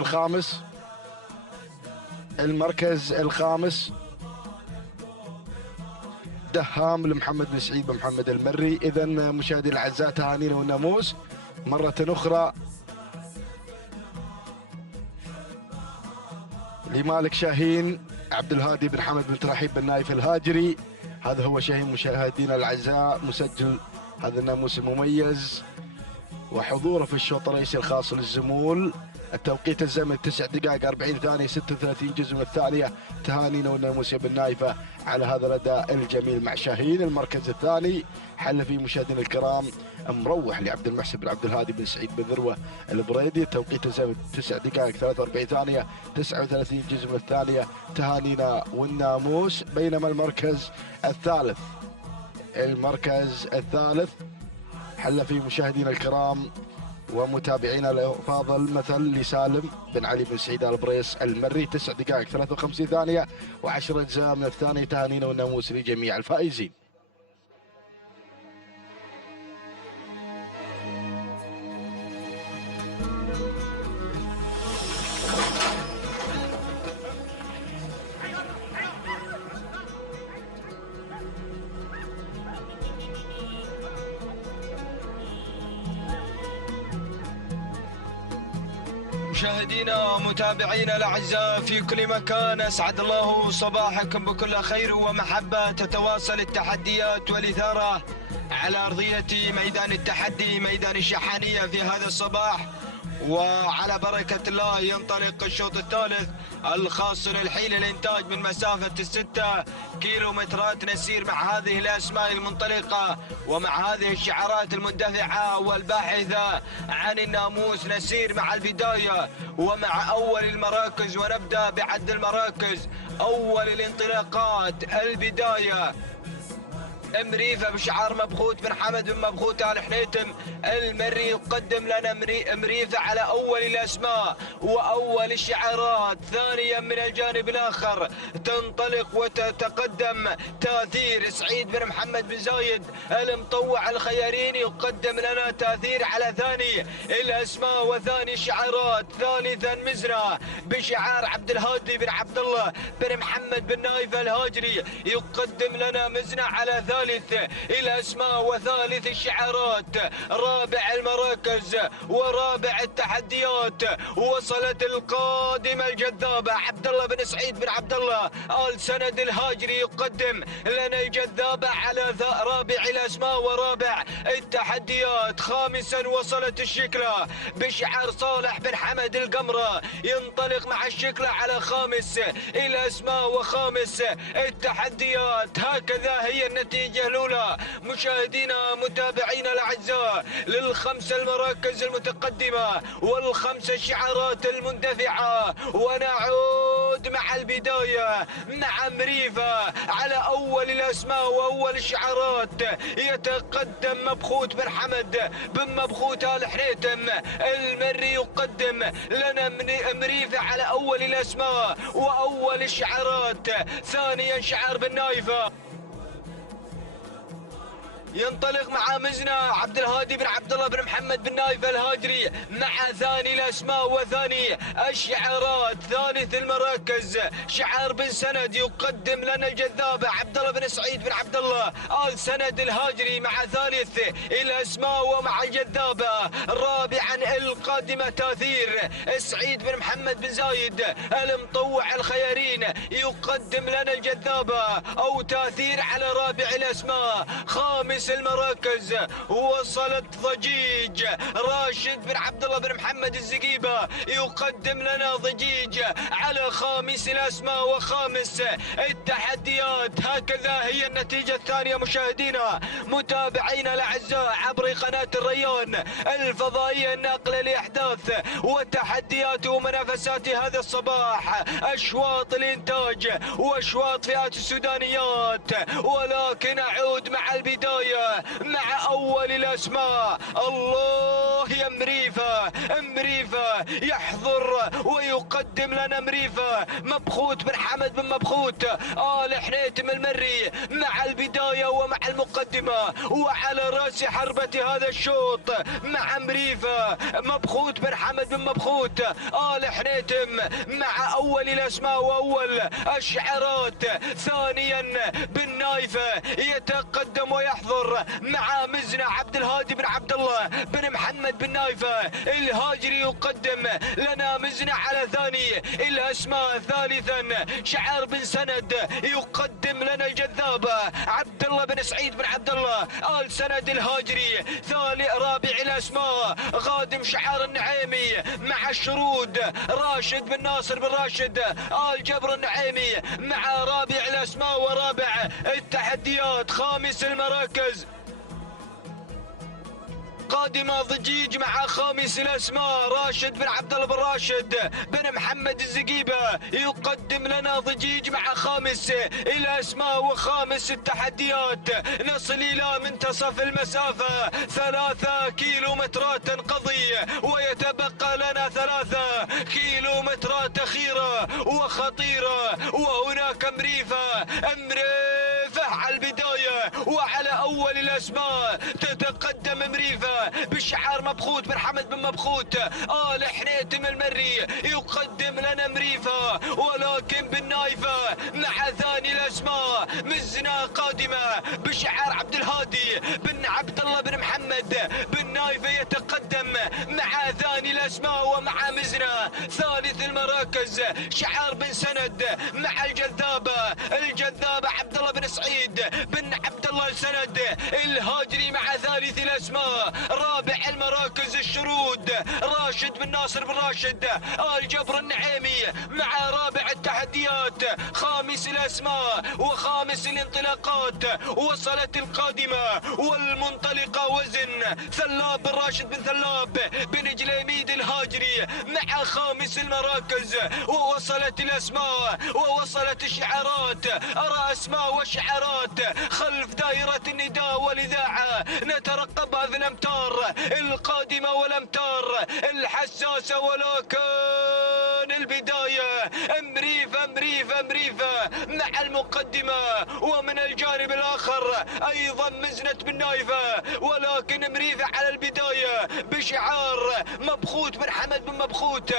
الخامس دهام لمحمد بن سعيد بن محمد المري. إذا مشاهدي الأعزاء تهانينا والناموس مرة أخرى لمالك شاهين عبد الهادي بن حمد بن ترحيب بن نايف الهاجري. هذا هو شاهين مشاهدينا الأعزاء مسجل هذا الناموس المميز وحضوره في الشوط الرئيسي الخاص للزمول. التوقيت الزمن 9 دقائق 40 ثانية 36 جزء من الثانية. تهانينا والناموس بن نايفة على هذا الأداء الجميل مع شاهين. المركز الثاني حل فيه مشاهدينا الكرام مروح لعبد المحسن بن عبد الهادي بن سعيد بن ذروة البريدي. توقيت الزمن 9 دقائق 43 ثانية 39 جزء من الثانية. تهانينا والناموس. بينما المركز الثالث حل فيه مشاهدينا الكرام ومتابعينا الافاضل مثل لسالم بن علي بن سعيد البريص المري. 9 دقائق 53 ثانية و10 أجزاء من الثانية. تهانينا والناموس لجميع الفائزين. مشاهدينا ومتابعينا الاعزاء في كل مكان، اسعد الله صباحكم بكل خير ومحبه. تتواصل التحديات والاثاره على ارضيه ميدان التحدي ميدان الشحانيه في هذا الصباح، وعلى بركة الله ينطلق الشوط الثالث الخاص للحين الانتاج من مسافة 6 كيلومترات. نسير مع هذه الاسماء المنطلقة ومع هذه الشعارات المندفعة والباحثة عن الناموس. نسير مع البداية ومع اول المراكز ونبدأ بعد المراكز. اول الانطلاقات البداية مريفة بشعار مبخوت بن حمد بن مبخوت آل حنيتم المري يقدم لنا مريفة على أول الأسماء وأول الشعارات. ثانيا من الجانب الآخر تنطلق وتتقدم تاثير سعيد بن محمد بن زايد المطوع الخياريني يقدم لنا تاثير على ثاني الأسماء وثاني الشعارات. ثالثا مزرعة بشعار عبد الهادي بن عبد الله بن محمد بن نايف الهاجري يقدم لنا مزنة على ثاني ثالث الأسماء وثالث الشعارات. رابع المراكز ورابع التحديات. وصلت القادمة الجذابة عبد الله بن سعيد بن عبد الله آل سند الهاجري يقدم لنا الجذابة على رابع الأسماء ورابع التحديات. خامسا وصلت الشكلة بشعار صالح بن حمد القمرة، ينطلق مع الشكلة على خامس الأسماء وخامس التحديات. هكذا هي النتيجة الأولى مشاهدينا متابعينا الأعزاء للخمس المراكز المتقدمة والخمس الشعارات المندفعة. ونعود مع البداية مع مريفة على أول الأسماء وأول الشعارات. يتقدم مبخوت بن حمد بن مبخوت آل حنيتم المري، يقدم لنا مريفة على أول الأسماء وأول الشعارات. ثانيا شعار بن نايفة، ينطلق مع مزنة عبد الهادي بن عبد الله بن محمد بن نايف الهاجري مع ثاني الأسماء وثاني الشعارات. ثالث المراكز شعار بن سند، يقدم لنا الجذابة عبد الله بن سعيد بن عبد الله آل سند الهاجري مع ثالث الأسماء ومع الجذابة. رابعا القادمة تاثير سعيد بن محمد بن زايد المطوع الخيارين، يقدم لنا الجذابة أو تاثير على رابع الأسماء. خامس المراكز وصلت ضجيج راشد بن عبد الله بن محمد الزقيبة، يقدم لنا ضجيج على خامس الأسماء وخامس التحديات. هكذا هي النتيجة الثانية مشاهدينا متابعينا الأعزاء عبر قناة الريان الفضائية الناقلة لأحداث وتحديات ومنافسات هذا الصباح، أشواط الإنتاج وأشواط فئات السودانيات. ولكن أعود مع البداية مع أول الأسماء. الله يا مريفة، مريفة يحضر ويقدم لنا مريفة مبخوت بن حمد بن مبخوت آل حنيتم المري مع البداية ومع المقدمة. وعلى رأس حربة هذا الشوط مع مريفة مبخوت بن حمد بن مبخوت آل حنيتم مع أول الأسماء وأول الشعارات. ثانيا بن نايفة يتقدم ويحضر مع مزنة عبد الهادي بن عبد الله بن محمد بن نايفة الهاجري، يقدم لنا مزنة على ثاني الأسماء. ثالثا شعار بن سند، يقدم لنا الجذابة عبد الله بن سعيد بن عبد الله آل سند الهاجري. رابع الأسماء غادم شعار النعيمي مع الشرود راشد بن ناصر بن راشد آل جبر النعيمي مع رابع الأسماء ورابع التحديات. خامس المراكز قادمة ضجيج مع خامس الأسماء راشد بن عبد الله بن راشد بن محمد الزقيبة، يقدم لنا ضجيج مع خامس الأسماء وخامس التحديات. نصل إلى منتصف المسافة 3 كيلومترات تنقضي ويتبقى لنا 3 كيلومترات أخيرة وخطيرة. وهناك مريفة على البداية وعلى أول الأسماء تتقدم مريفة بشعار مبخوت بن حمد بن مبخوت آل حنيتم المري، يقدم لنا مريفة ولكن بالنايفة مع ثاني الأسماء. مزنة قادمة بشعار عبد الهادي بن عبد الله بن محمد بن نايفة، يتقدم مع ثاني الأسماء ومع مزنة. ثالث المراكز شعار بن سند مع الجذابة عبد الله بن سعيد بن عبد الله السند الهاجري مع ثالث الأسماء. رابع المراكز الشرود راشد بن ناصر بن راشد آل جبر النعيمي مع رابع التحديات. خامس الأسماء وخامس الانطلاقات وصلت القادمة والمنطلقة وزن ثلاب بن راشد بن ثلاب بن جليميد الهاجري مع خامس المراكز. ووصلت الأسماء ووصلت الشعارات، أرى أسماء وشعارات خلف دائرة النداء والإذاعة. نترقبها في الأمتار القادمة والأمتار الحساسة، ولكن البداية مريفة مع المقدمة. ومن الجانب الآخر أيضا مزنة بن نايفة، ولكن مريفة على البداية بشعار مبخوت بن حمد بن مبخوت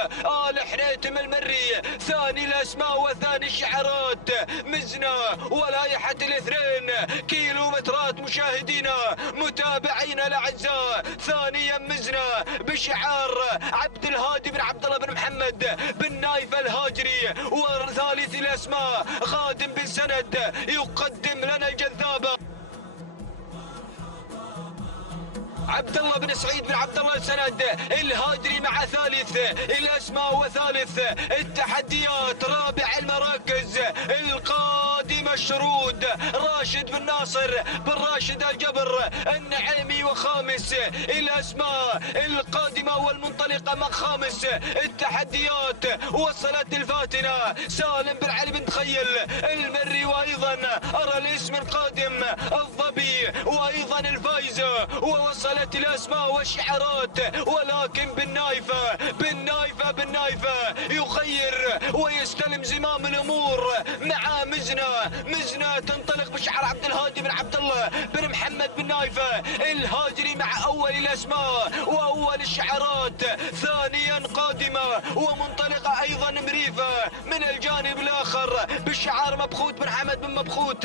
آل حنيتم المري. ثاني الأسماء وثاني الشعارات مزنة ولايحة 2 كيلومترات مشاهدينا متابعينا الاعزاء. ثانيا مزنا بشعار عبد الهادي بن عبد الله بن محمد بن نايف الهاجري. وثالث الاسماء خادم بن سند يقدم لنا الجذابه عبد الله بن سعيد بن عبد الله السند الهاجري مع ثالث الاسماء وثالث التحديات. رابع المراكز القادم الشرود راشد بن ناصر بن راشد الجبر النعيمي. وخامس الاسماء القادمه والمنطلقه من خامس التحديات وصلت الفاتنه سالم بن علي بن تخيل المري. وايضا ارى الاسم القادم الظبي وايضا الفايزه. ووصلت الاسماء والشعارات ولكن بن نايفه يغير ويستلم زمام الامور مع مزنا تنطلق بشعار عبد الهادي بن عبد الله بن محمد بن نايفه الهاجري مع اول الاسماء واول الشعارات. ثانيا قادمه ومنطلقه ايضا مريفه من الجانب الاخر بشعار مبخوت بن حمد بن مبخوت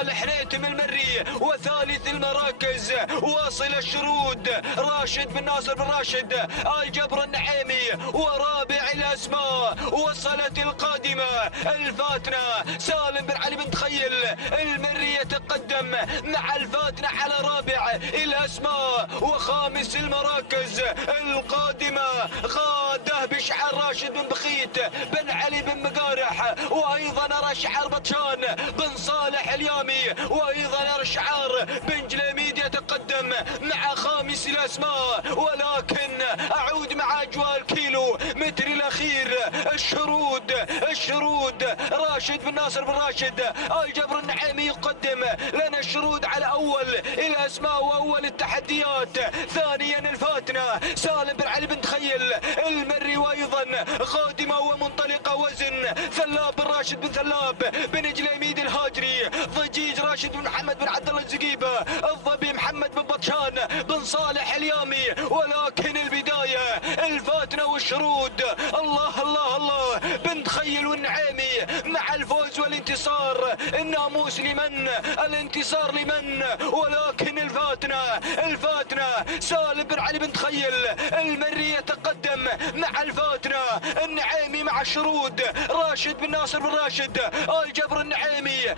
ال حريتم المري. وثالث المراكز واصل الشرود راشد بن ناصر بن راشد الجبر النعيمي. ورابع الاسماء وصلت القادمه الفاتنه سالم بن علي بن تخيل المري يتقدم مع الفاتنه على رابع الاسماء. وخامس المراكز القادمه غاده بشعار راشد بن بخيت بن علي بن مقارح. وايضا ارى شعار بطشان بن صالح اليامي. وايضا ارى شعار بن جليميد يتقدم مع خامس الاسماء. ولكن اعود مع اجواء الكيلو متر الاخير الشرود راشد بن ناصر بن راشد الجبر النعيمي يقدم لنا الشرود على اول الاسماء واول التحديات. ثانيا الفاتنه سالم بن علي بن تخيل المري. وايضا قادمه ومنطلقه وزن ثلاب بن راشد بن ثلاب بن جليميد الهاجري. ضجيج راشد بن محمد بن عبد الله الزقيبه. الظبي محمد بن بطشان بن صالح اليامي. ولكن البدايه الفاتنه والشرود الله الله الله بن تخيل والنعيمي مع الفوز والانتصار. الناموس لمن الانتصار لمن. ولكن الفاتنه سالم بن علي بن تخيل المري يتقدم مع الفاتنه النعيمي مع الشرود راشد بن ناصر بن راشد الجبر النعيمي.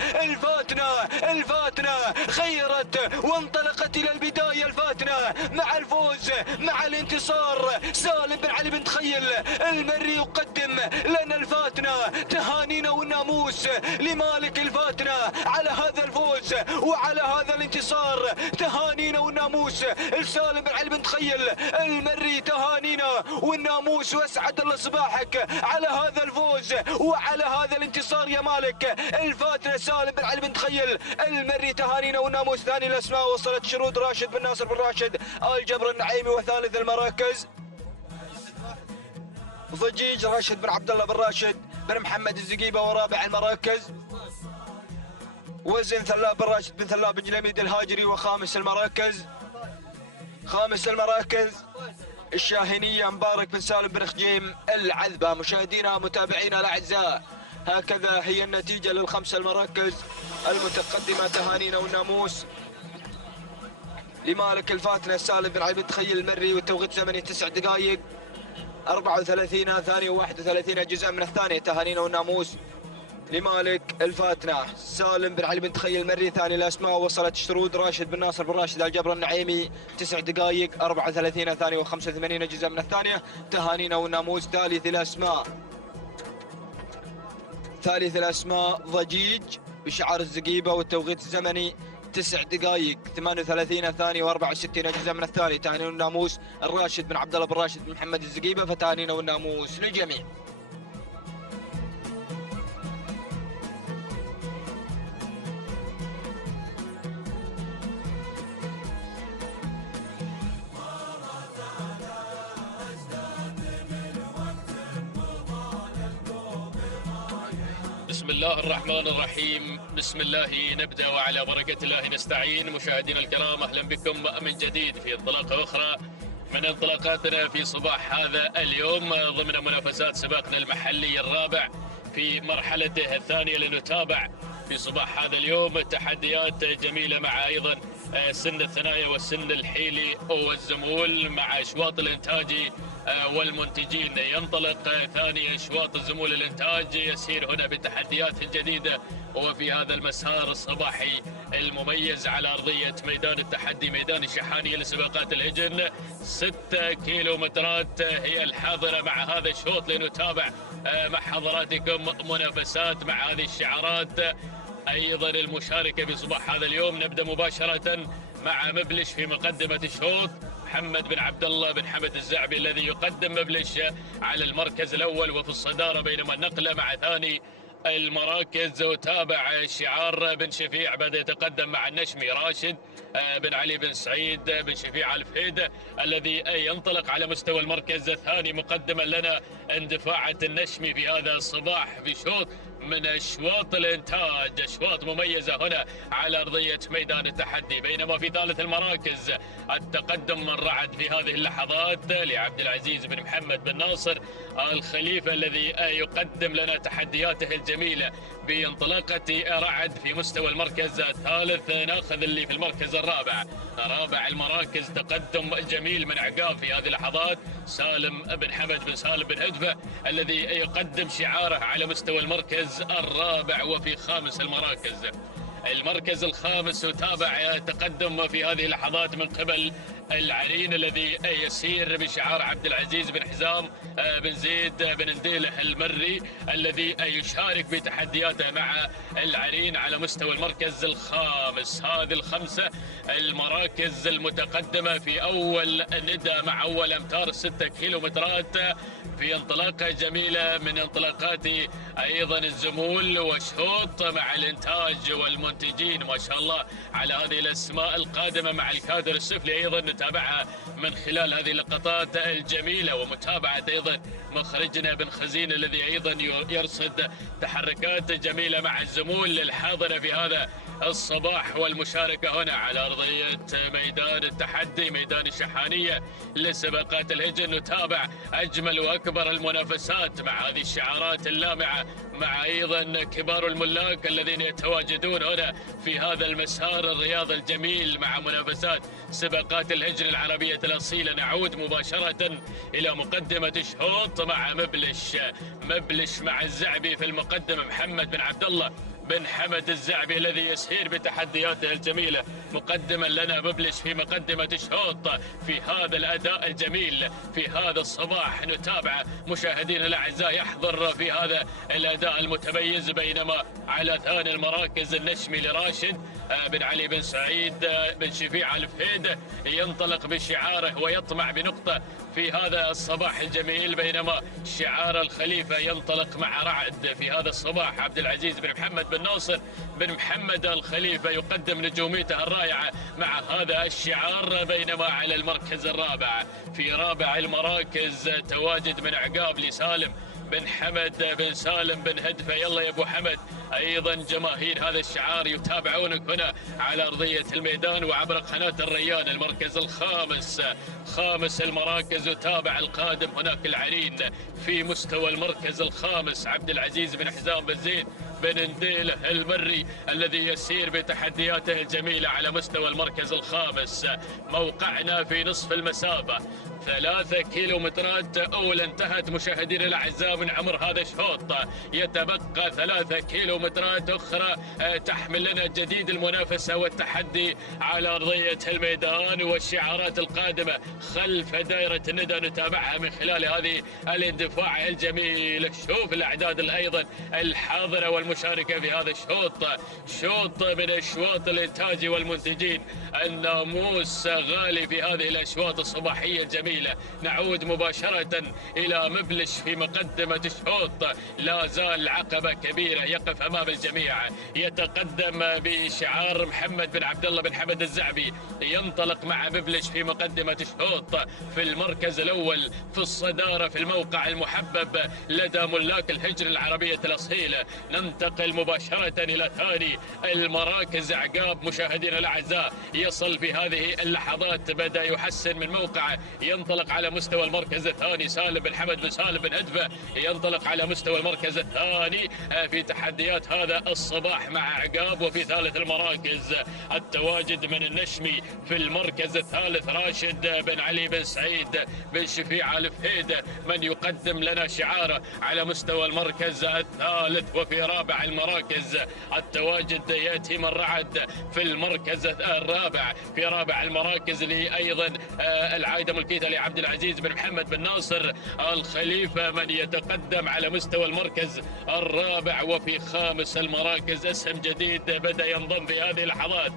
الفاتنه غيرت وانطلقت الى البدايه. الفاتنه مع الفوز مع الانتصار. سالم بن علي بن تخيل المري يقدم لنا الفاتنه. تهانينا والناموس لمالك الفاتنه على هذا الفوز وعلى هذا الانتصار. تهانينا والناموس لسالم بن علي بن تخيل المري. تهانينا والناموس واسعد الله صباحك على هذا الفوز وعلى هذا الانتصار يا مالك الفاتنه سالم بن علي بن تخيل المري. تهانينا والناموس. ثاني الاسماء وصلت شرود راشد بن ناصر بن راشد الجبر النعيمي. وثالث المراكز ضجيج راشد بن عبد الله بن راشد بن محمد الزقيبه. ورابع المراكز وزن ثلاب بن راشد بن ثلاب بن جليميد الهاجري. وخامس المراكز الشاهنيه مبارك بن سالم بن خجيم العذبه. مشاهدينا متابعينا الاعزاء هكذا هي النتيجه للخمس المراكز المتقدمه. تهانينا والناموس لمالك الفاتنه سالم بن علي بن تخيل المري. والتوقيت زمني 9 دقائق 34 ثانيه و31 جزء من الثانيه. تهانينا والناموس لمالك الفاتنه سالم بن علي بن تخيل المري. ثاني الاسماء وصلت شرود راشد بن ناصر بن راشد الجبر النعيمي 9 دقائق 34 ثانيه و85 جزء من الثانيه. تهانينا والناموس. ثالث الاسماء ضجيج بشعار الزقيبه. والتوقيت الزمني 9 دقائق 38 ثانيه و64 جزء من الثانيه. تهانينا والناموس الراشد بن عبد الله بن راشد بن محمد الزقيبه. فتهانينا والناموس للجميع. بسم الله الرحمن الرحيم. بسم الله نبدأ وعلى بركة الله نستعين. مشاهدينا الكرام أهلا بكم من جديد في انطلاقة أخرى من انطلاقاتنا في صباح هذا اليوم ضمن منافسات سباقنا المحلي الرابع في مرحلته الثانية. لنتابع في صباح هذا اليوم تحديات جميلة مع أيضا سن الثنايا والسن الحيلي والزمول مع اشواط الانتاج والمنتجين. ينطلق ثاني اشواط الزمول الانتاج يسير هنا بتحديات جديده وفي هذا المسار الصباحي المميز على ارضيه ميدان التحدي ميدان الشحانيه لسباقات الهجن. 6 كيلومترات هي الحاضره مع هذا الشوط لنتابع مع حضراتكم منافسات مع هذه الشعارات. ايضا المشاركه في صباح هذا اليوم نبدا مباشره مع مبلش في مقدمه الشوط، محمد بن عبد الله بن حمد الزعبي الذي يقدم مبلش على المركز الاول وفي الصداره، بينما النقله مع ثاني المراكز. وتابع شعار بن شفيع بدا يتقدم مع النشمي راشد بن علي بن سعيد بن شفيع الفهيدة الذي ينطلق على مستوى المركز الثاني مقدما لنا اندفاعة النشمي في هذا الصباح في شوط من اشواط الانتاج، اشواط مميزه هنا على ارضيه ميدان التحدي. بينما في ثالث المراكز التقدم من رعد في هذه اللحظات لعبد العزيز بن محمد بن ناصر الخليفه الذي يقدم لنا تحدياته الجميله بانطلاقه رعد في مستوى المركز الثالث. ناخذ اللي في المركز الرابع، رابع المراكز تقدم جميل من عقاب في هذه اللحظات سالم بن حمد بن سالم بن هدفه الذي يقدم شعاره على مستوى المركز الرابع. وفي خامس المركز الخامس يتابع تقدم في هذه اللحظات من قبل العرين الذي يسير بشعار عبد العزيز بن حزام بن زيد بن نديله المري الذي يشارك بتحدياته مع العرين على مستوى المركز الخامس. هذه الخمسة المراكز المتقدمة في أول ندى مع أول أمتار 6 كيلومترات في انطلاقة جميلة من انطلاقات أيضا الزمول وشوط مع الإنتاج والمنتجين. ما شاء الله على هذه الأسماء القادمة مع الكادر السفلي أيضا نتابعها من خلال هذه اللقطات الجميلة، ومتابعة أيضا مخرجنا بن خزين الذي أيضا يرصد تحركات جميلة مع الزمول الحاضرة في هذا الصباح والمشاركة هنا على أرضية ميدان التحدي ميدان الشحانية لسباقات الهجن. نتابع أجمل وأكبر المنافسات مع هذه الشعارات اللامعة مع أيضا كبار الملاك الذين يتواجدون هنا في هذا المسار الرياضي الجميل مع منافسات سباقات الهجن العربية الأصيلة. نعود مباشرة إلى مقدمة الشوط مع مبلش مع الزعبي في المقدمة، محمد بن عبد الله بن حمد الزعبي الذي يسير بتحدياته الجميلة مقدما لنا مبلش في مقدمة الشوط في هذا الأداء الجميل في هذا الصباح. نتابع مشاهدينا الأعزاء يحضر في هذا الأداء المتميز. بينما على ثاني المراكز النشمي لراشد بن علي بن سعيد بن شفيع الفهيدة ينطلق بشعاره ويطمع بنقطة في هذا الصباح الجميل. بينما شعار الخليفة ينطلق مع رعد في هذا الصباح عبد العزيز بن محمد بن ناصر بن محمد الخليفة يقدم نجوميته الرائعة مع هذا الشعار. بينما على المركز الرابع في رابع المراكز تواجد من عقاب لسالم بن حمد بن سالم بن هدفة. يلا يا ابو حمد. ايضا جماهير هذا الشعار يتابعونك هنا على ارضيه الميدان وعبر قناه الريان. المركز الخامس، خامس المراكز يتابع القادم هناك العرين في مستوى المركز الخامس عبد العزيز بن حزام بن زيد بن نديله المري الذي يسير بتحدياته الجميله على مستوى المركز الخامس. موقعنا في نصف المسافه 3 كيلومترات أولى انتهت مشاهدينا الأعزاء من عمر هذا الشوط. يتبقى 3 كيلومترات أخرى تحمل لنا جديد المنافسة والتحدي على أرضية الميدان والشعارات القادمة خلف دائرة الندى نتابعها من خلال هذه الاندفاع الجميل. شوف الأعداد أيضا الحاضرة والمشاركة في هذا الشوط، شوط من أشواط الإنتاج والمنتجين. الناموس غالي في هذه الأشواط الصباحية الجميلة. نعود مباشرة إلى مبلش في مقدمة الشوط. لا زال عقبة كبيرة يقف أمام الجميع. يتقدم بشعار محمد بن عبد الله بن حمد الزعبي. ينطلق مع مبلش في مقدمة الشوط في المركز الأول في الصدارة في الموقع المحبب لدى ملاك الهجر العربية الأصيلة. ننتقل مباشرة إلى ثاني المراكز عقاب مشاهدينا الأعزاء. يصل في هذه اللحظات، بدأ يحسن من موقعه، ينطلق على مستوى المركز الثاني. سالم بن حمد بن سالم بن هدفة ينطلق على مستوى المركز الثاني في تحديات هذا الصباح مع عقاب. وفي ثالث المراكز التواجد من النشمي في المركز الثالث راشد بن علي بن سعيد بن شفيع الفهيدة من يقدم لنا شعاره على مستوى المركز الثالث. وفي رابع المراكز التواجد يأتي من رعد في المركز الرابع. في رابع المراكز لي أيضا العايدة ملكيتها لعبد العزيز بن محمد بن ناصر الخليفة من يتقدم على مستوى المركز الرابع. وفي خامس المراكز اسم جديد بدأ ينضم في هذه اللحظات،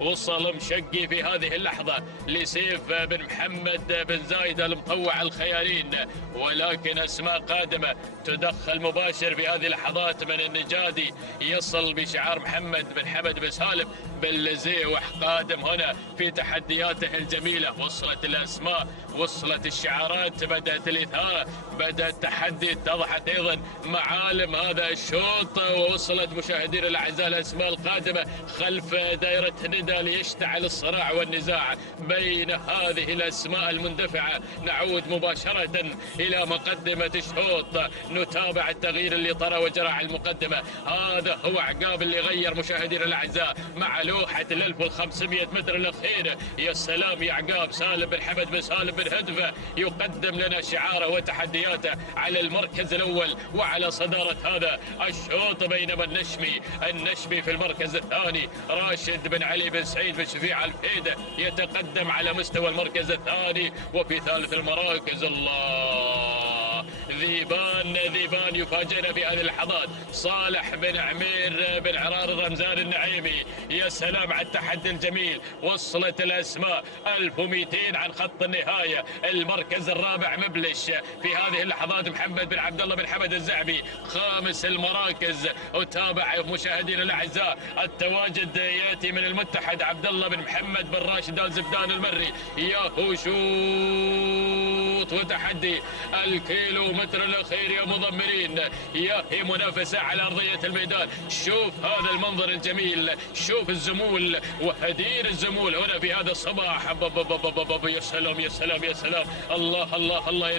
وصل مشقي في هذه اللحظة لسيف بن محمد بن زايد المطوع الخيالين، ولكن أسماء قادمة تدخل مباشر في هذه اللحظات من النجادي يصل بشعار محمد بن حمد بن سالم بن لزيوح قادم هنا في تحدياته الجميلة. وصلت الأسماء، وصلت الشعارات، بدأت الإثارة، بدأ التحدي، اتضحت أيضا معالم هذا الشوط، ووصلت مشاهدينا الأعزاء الأسماء القادمة خلف دائرة ندى ليشتعل الصراع والنزاع بين هذه الأسماء المندفعة. نعود مباشرة إلى مقدمة الشوط، نتابع التغيير اللي طرى وجرى على المقدمة. هذا هو عقاب اللي غير مشاهدينا الأعزاء مع لوحة 1500 متر الأخيرة. يا سلام يا عقاب. سالم بن حمد بن سالم بن هدفة يقدم لنا شعاره وتحدياته على المركز الأول وعلى صدارة هذا الشوط، بينما النشمي في المركز الثاني راشد بن علي بن سعيد بن شفيع الفهيدة يتقدم على مستوى المركز الثاني. وفي ثالث المراكز الله ذيبان يفاجئنا في هذه اللحظات. صالح بن عمير بن عرار الرمزان النعيمي. يا سلام على التحدي الجميل. وصلت الأسماء 1200 عن خط النهاية. المركز الرابع مبلش في هذه اللحظات محمد بن عبد الله بن حمد الزعبي. خامس المراكز أتابع مشاهدينا الأعزاء التواجد يأتي من المتحد عبد الله بن محمد بن راشد الزبدان المري. ياهو شوط وتحدي الكيلو متر الأخير يا مضمرين. ياهي منافسة على أرضية الميدان. شوف هذا المنظر الجميل، شوف الزمول وهدير الزمول هنا في هذا الصباح. يا سلام يا سلام يا سلام. الله الله الله يا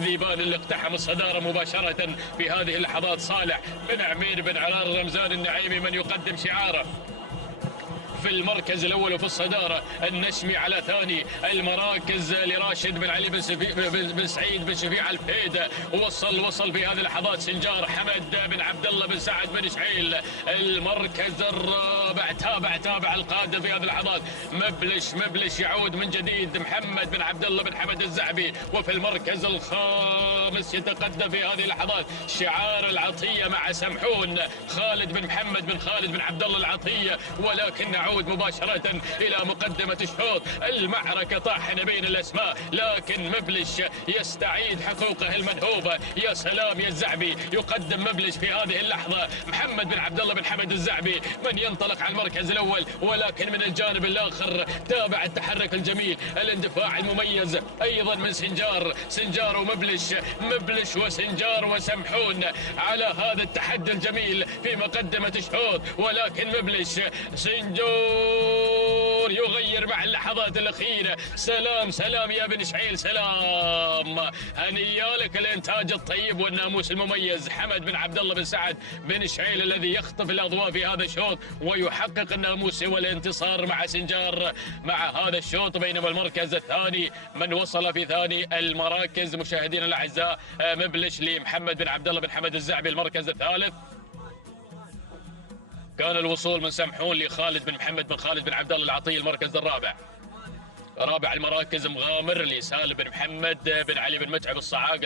ذيبان اللي اقتحم الصدارة مباشرة في هذه اللحظات. صالح بن عمير بن عرار الرمزان النعيمي من يقدم شعاره في المركز الأول وفي الصدارة. النشمي على ثاني المراكز لراشد بن علي بن سعيد بن شفيع الفهيدة. وصل في هذه اللحظات سنجار حمد بن عبد الله بن سعد بن شعيل. المركز الرابع تابع القادم في هذه اللحظات. مبلش يعود من جديد محمد بن عبد الله بن حمد الزعبي. وفي المركز الخامس يتقدم في هذه اللحظات شعار العطية مع سمحون خالد بن محمد بن خالد بن عبد الله العطية. ولكن نعود مباشرة إلى مقدمة الشوط. المعركة طاحنة بين الأسماء، لكن مبلش يستعيد حقوقه المنهوبة. يا سلام يا الزعبي. يقدم مبلش في هذه اللحظة محمد بن عبد الله بن حمد الزعبي من ينطلق على المركز الأول، ولكن من الجانب الآخر تابع التحرك الجميل، الاندفاع المميز أيضا من سنجار ومبلش وسنجار وسمحون على هذا التحدي الجميل في مقدمة الشوط. ولكن مبلش سنجور يغير مع اللحظات الأخيرة. سلام يا بن شعيل، سلام. هنيا لك الإنتاج الطيب والناموس المميز حمد بن عبد الله بن سعد بن شعيل الذي يخطف الأضواء في هذا الشوط ويحقق الناموس والانتصار مع سنجار مع هذا الشوط. بينما المركز الثاني من وصل في ثاني المراكز مشاهدينا الأعزاء مبلش لمحمد بن عبد الله بن حمد الزعبي. المركز الثالث كان الوصول من سمحون لخالد بن محمد بن خالد بن عبد الله العطية. المركز الرابع رابع المراكز مغامر لسالم بن محمد بن علي بن متعب الصعاق.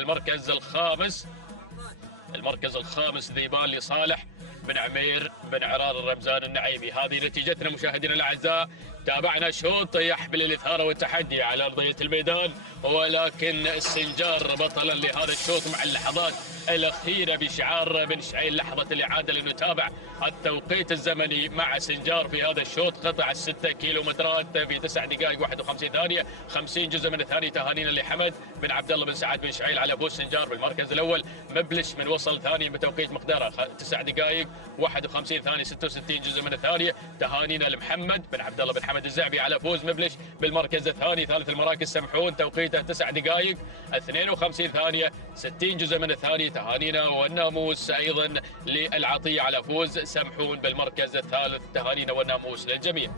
المركز الخامس ذيبان لصالح بن عمير بن عرار الرمزان النعيمي. هذه نتيجتنا مشاهدينا الأعزاء. تابعنا شوط يحمل الإثارة والتحدي على أرضية الميدان، ولكن السنجار بطلا لهذا الشوط مع اللحظات الأخيرة بشعار بن شعيل. لحظة الإعادة لنتابع التوقيت الزمني مع سنجار في هذا الشوط. قطع 6 كيلومترات في 9 دقائق 51 ثانية، 50 جزء من الثانية. تهانينا لحمد بن عبد الله بن سعد بن شعيل على فوز سنجار بالمركز الأول. مبلش من وصل ثاني بتوقيت مقداره 9 دقائق 51 ثانية، 66 جزء من الثانية. تهانينا لمحمد بن عبد الله بن حمد الزعبي على فوز مبلش بالمركز الثاني. ثالث المراكز سمحون توقيته 9 دقائق 52 ثانية، 60 جزء من الثانية. تهانينا والناموس أيضا للعطية على فوز سمحون بالمركز الثالث. تهانينا والناموس للجميع.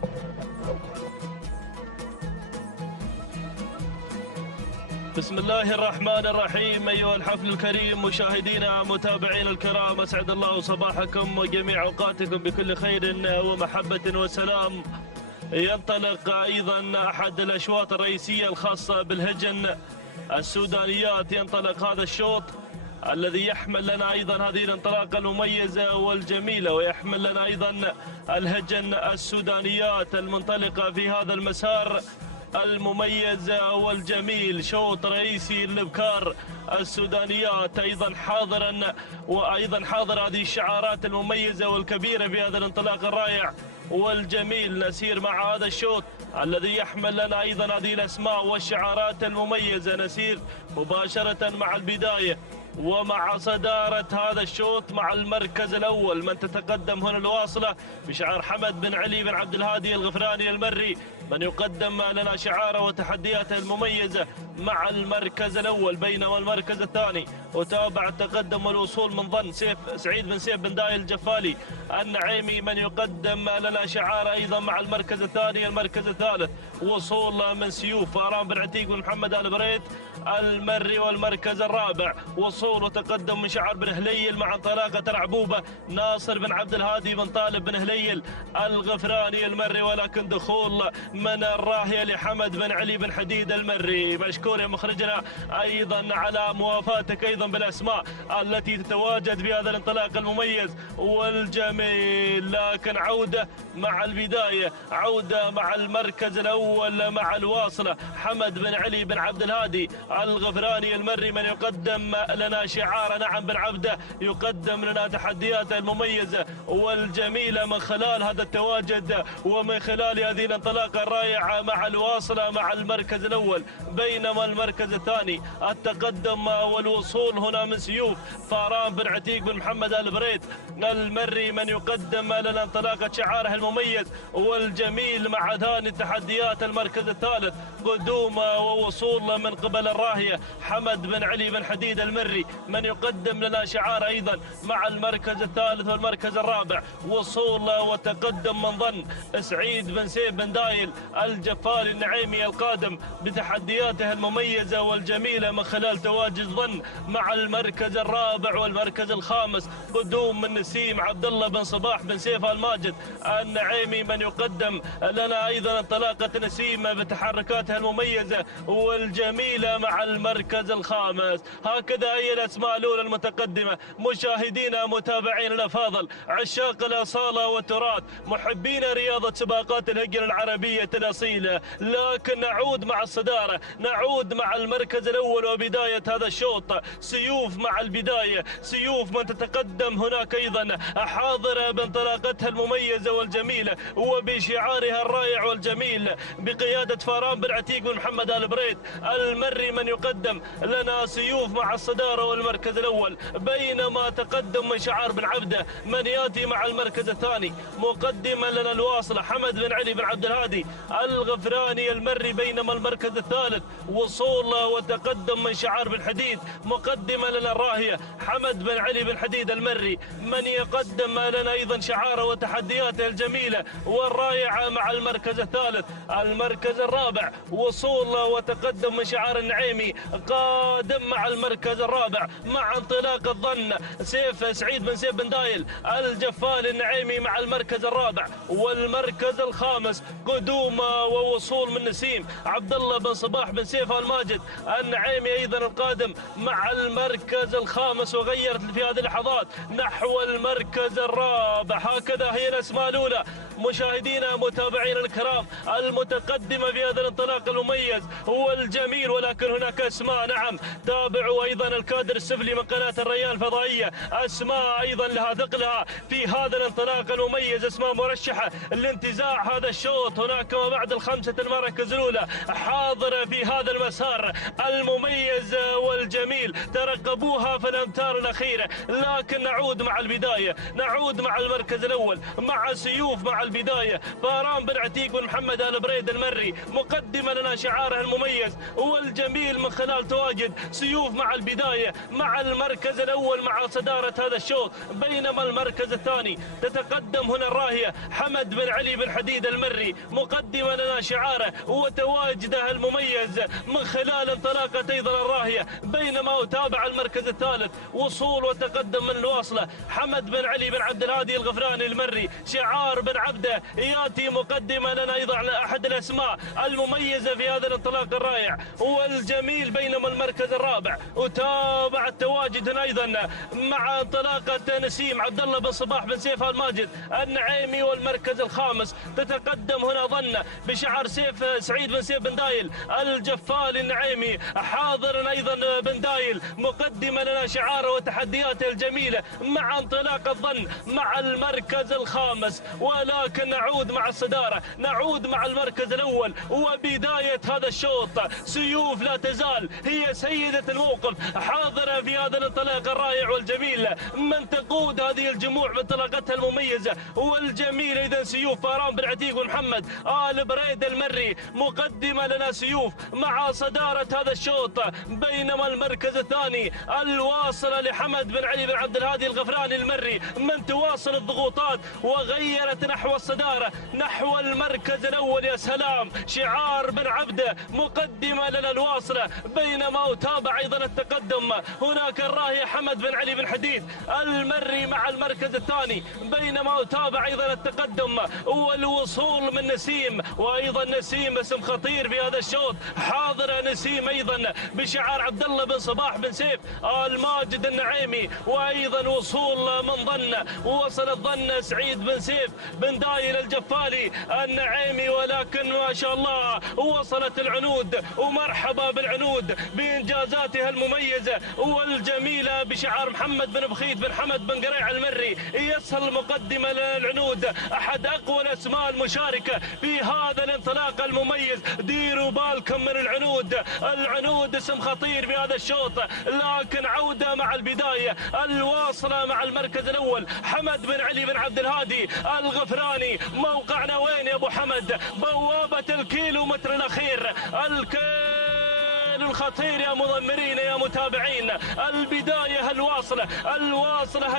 بسم الله الرحمن الرحيم. أيها الحفل الكريم، مشاهدينا متابعينا الكرام، أسعد الله صباحكم وجميع أوقاتكم بكل خير ومحبة وسلام. ينطلق أيضا أحد الأشواط الرئيسية الخاصة بالهجن السودانيات. ينطلق هذا الشوط الذي يحمل لنا أيضا هذه الانطلاقة المميزة والجميلة، ويحمل لنا أيضا الهجن السودانيات المنطلقة في هذا المسار المميز والجميل. شوط رئيسي للابكار السودانيات ايضا حاضرا، وايضا حاضر هذه الشعارات المميزه والكبيره في هذا الانطلاق الرائع والجميل. نسير مع هذا الشوط الذي يحمل لنا ايضا هذه الاسماء والشعارات المميزه. نسير مباشره مع البدايه ومع صدارة هذا الشوط مع المركز الأول. من تتقدم هنا الواصلة بشعار حمد بن علي بن عبد الهادي الغفراني المري، من يقدم لنا شعاره وتحدياته المميزة مع المركز الأول. بينما المركز الثاني وتابع التقدم والوصول من ظن سعيد بن سيف بن دايل الجفالي النعيمي، من يقدم لنا شعاره أيضا مع المركز الثاني. المركز الثالث وصول من سيوف فاران بن عتيق بن محمد آل بريت المري. والمركز الرابع وصول وتقدم من شعار بن هليل مع انطلاقة العبوبة ناصر بن عبد الهادي بن طالب بن هليل الغفراني المري. ولكن دخول من الراهية لحمد بن علي بن حديد المري. مشكور يا مخرجنا أيضا على موافاتك أيضا بالأسماء التي تتواجد بهذا الانطلاق المميز والجميل. لكن عودة مع البداية، عودة مع المركز الأول مع الواصلة حمد بن علي بن عبد الهادي الغفراني المري، من يقدم لنا شعار نعم بن عبده، يقدم لنا تحدياته المميزة والجميلة من خلال هذا التواجد ومن خلال هذه الانطلاقة الرائعة مع الواصلة مع المركز الأول. بينما المركز الثاني التقدم والوصول هنا من سيوف فاران بن عتيق بن محمد آل بريت المري، من يقدم لنا انطلاقة شعاره المميز والجميل مع ثاني التحديات. المركز الثالث قدوم ووصول من قبل الراهية حمد بن علي بن حديد المري، من يقدم لنا شعار أيضا مع المركز الثالث. والمركز الرابع وصول وتقدم من ظن سعيد بن سيف بن دايل الجفالي النعيمي القادم بتحدياته المميزة والجميلة من خلال تواجد ظن مع المركز الرابع. والمركز الخامس قدوم من نسيم عبد الله بن صباح بن سيف الماجد النعيمي، من يقدم لنا أيضا انطلاقة نسيم بتحركاتها المميزة والجميلة مع المركز الخامس. هكذا هي الأسماء الأولى المتقدمة. مشاهدينا متابعين الأفاضل، عشاق الأصالة والتراث، محبين رياضة سباقات الهجن العربية الأصيلة. لكن نعود مع الصدارة، نعود مع المركز الأول وبداية هذا الشوط. سيوف مع البداية، سيوف من تتقدم هناك أيضا حاضرة بانطلاقتها المميزة والجميلة وبشعارها الرائع والجميل بقيادة فاران بن عتيق بن محمد آل بريت المري، من يقدم لنا سيوف مع الصدارة والمركز الأول. بينما تقدم من شعار بن عبده من يأتي مع المركز الثاني مقدما لنا الواصلة حمد بن علي بن عبد الهادي الغفراني المري. بينما المركز الثالث وصول وتقدم من شعار بن حديد مقدما لنا الراهية حمد بن علي بن حديد المري، من يقدم لنا أيضا شعاره وتحدياته الجميلة والرائعة مع المركز الثالث. المركز الرابع وصول وتقدم من شعار النعيمي قادم مع المركز الرابع مع انطلاق الظن سيف سعيد بن سيف بن دايل الجفالي النعيمي مع المركز الرابع. والمركز الخامس قدوم ووصول من نسيم عبد الله بن صباح بن سيف الماجد النعيمي ايضا القادم مع المركز الخامس، وغيرت في هذه اللحظات نحو المركز الرابع. هكذا هي الاسماء الاولى الثالثة. مشاهدينا متابعينا الكرام، المتقدمة في هذا الانطلاق المميز هو الجميل، ولكن هناك اسماء. نعم، تابعوا ايضا الكادر السفلي من قناة الريان الفضائية، اسماء ايضا لها ثقلها في هذا الانطلاق المميز، اسماء مرشحة لانتزاع هذا الشوط. هناك ما بعد الخمسة المراكز الاولى حاضرة في هذا المسار المميز والجميل، ترقبوها في الامتار الاخيرة. لكن نعود مع البداية، نعود مع المركز الاول، مع سيوف مع البداية. فاران بن عتيق بن محمد آل بريد المري مقدمة لنا شعاره المميز والجميل من خلال تواجد سيوف مع البداية مع المركز الأول مع صدارة هذا الشوط. بينما المركز الثاني تتقدم هنا الراهية حمد بن علي بن حديد المري مقدمة لنا شعاره وتواجده المميز من خلال انطلاقة أيضا الراهية. بينما أتابع المركز الثالث وصول وتقدم من الواصلة حمد بن علي بن عبد الهادي الغفراني المري، شعار بن عبده ياتي مقدمة لنا أيضا على أحد الأسماء المميزة في هذا الانطلاق الرائع والجميل. بينما المركز الرابع أتابع التواجد أيضا مع انطلاقة نسيم عبد الله بن صباح بن سيف الماجد النعيمي. والمركز الخامس تتقدم هنا ظن بشعار سيف سعيد بن سيف بن دايل الجفال النعيمي، حاضر أيضا بن دايل مقدمة لنا شعاره وتحدياته الجميلة مع انطلاق الظن مع المركز الخامس. ولكن نعود مع الصدارة، نعود مع المركز الأول وبداية هذا الشوط. سيوف لا تزال هي سيدة الموقف، حاضرة في هذا الانطلاق الرائع والجميل، من تقود هذه الجموع بانطلاقتها المميزة والجميلة. إذا سيوف فاران بن عتيق ومحمد آل بريد المري مقدمة لنا سيوف مع صدارة هذا الشوط. بينما المركز الثاني الواصلة لحمد بن علي بن عبد الهادي الغفراني المري من تواصل الضغوطات وغيرت نحو الصدارة نحو المركز الأول. يا سلام، شعار بن عبده مقدمة لنا الواصلة. بينما أتابع أيضا التقدم هناك الراهي حمد بن علي بن حديد المري مع المركز الثاني. بينما أتابع أيضا التقدم والوصول من نسيم، وأيضا نسيم اسم خطير في هذا الشوط، حاضر نسيم أيضا بشعار عبد الله بن صباح بن سيف الماجد النعيمي. وأيضا وصول من ظن، وصل الظن سعيد بن سيف بن دايل الجفالي النعيمي. ولكن ما شاء الله وصلت العنود، ومرحبا بالعنود بإنجازاتها المميزة والجميلة بشعار محمد بن بخيت بن حمد بن قريع المري. يسهل مقدمة للعنود، أحد أقوى الأسماء المشاركة في هذا الانطلاق المميز. ديروا بالكم من العنود، العنود اسم خطير في هذا الشوط. لكن عودة مع البداية الواصلة مع المركز الأول حمد بن علي بن عبد الهادي الغفراني. موقعنا وين يا أبو حمد؟ بوابة الكيلومتر الأخير، الخطير يا مضمرين يا متابعين. البداية الواصلة،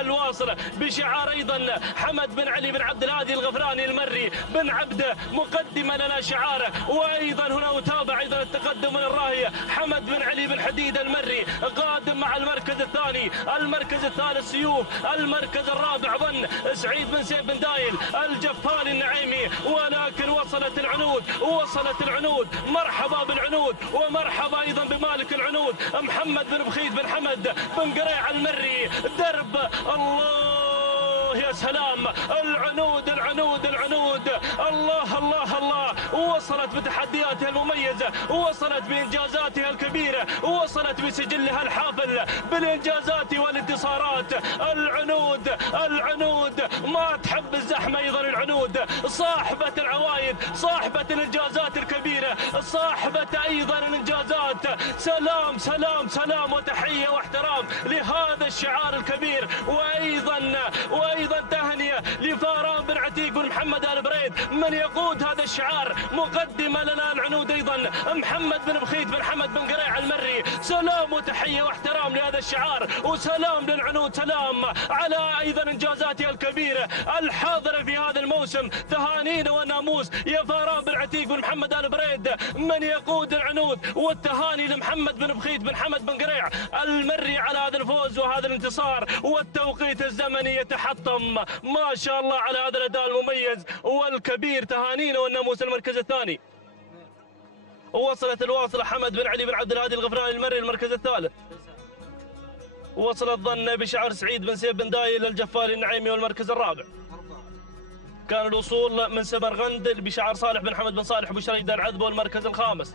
الواصلة بشعار أيضا حمد بن علي بن عبد الهادي الغفراني المري بن عبده مقدمة لنا شعاره. وأيضا هنا أتابع أيضا التقدم من الراهية حمد بن علي بن حديد المري قادم مع المركز الثاني. المركز الثالث سيوف، المركز الرابع ظن سعيد بن سيف بن دايل الجفال النعيمي. ولكن وصلت العنود، مرحبا بالعنود ومرحبا أيضا بمالك العنود محمد بن بخيت بن حمد بن قريع المري. درب الله يا سلام، العنود الله. وصلت بتحدياتها المميزة، وصلت بإنجازاتها الكبيرة، وصلت بسجلها الحافل بالإنجازات والانتصارات. العنود ما تحب الزحمة. أيضا العنود صاحبة العوايد، صاحبة الإنجازات الكبيرة، صاحبة أيضا الإنجازات. سلام وتحية واحترام لهذا الشعار الكبير. وأيضا تهنئة لفاران بن عتيق بن محمد آل بريد من يقود هذا الشعار. مقدمة لنا العنود أيضا محمد بن بخيت بن حمد بن قريع المري. سلام وتحية واحترام لهذا الشعار، وسلام للعنود، سلام على أيضا إنجازاتها الكبيرة الحاضرة في هذا الموسم. تهانينا والناموس يا فاران بن عتيق بن محمد آل بريد من يقود العنود، والتهاني لمحمد بن بخيت بن حمد بن قريع المري على هذا الفوز وهذا الانتصار. والتوقيت الزمني يتحطم ما شاء الله على هذا الأداء المميز والكبير. تهانينا والناموس المركز الثاني. وصلت الواصلة حمد بن علي بن عبد الهادي الغفراني المري المركز الثالث. وصل الظن بشعار سعيد بن سيف بن دايل الجفالي النعيمي والمركز الرابع. كان الوصول من سمرغند بشعار صالح بن حمد بن صالح بن شريدة العذبة. المركز الخامس،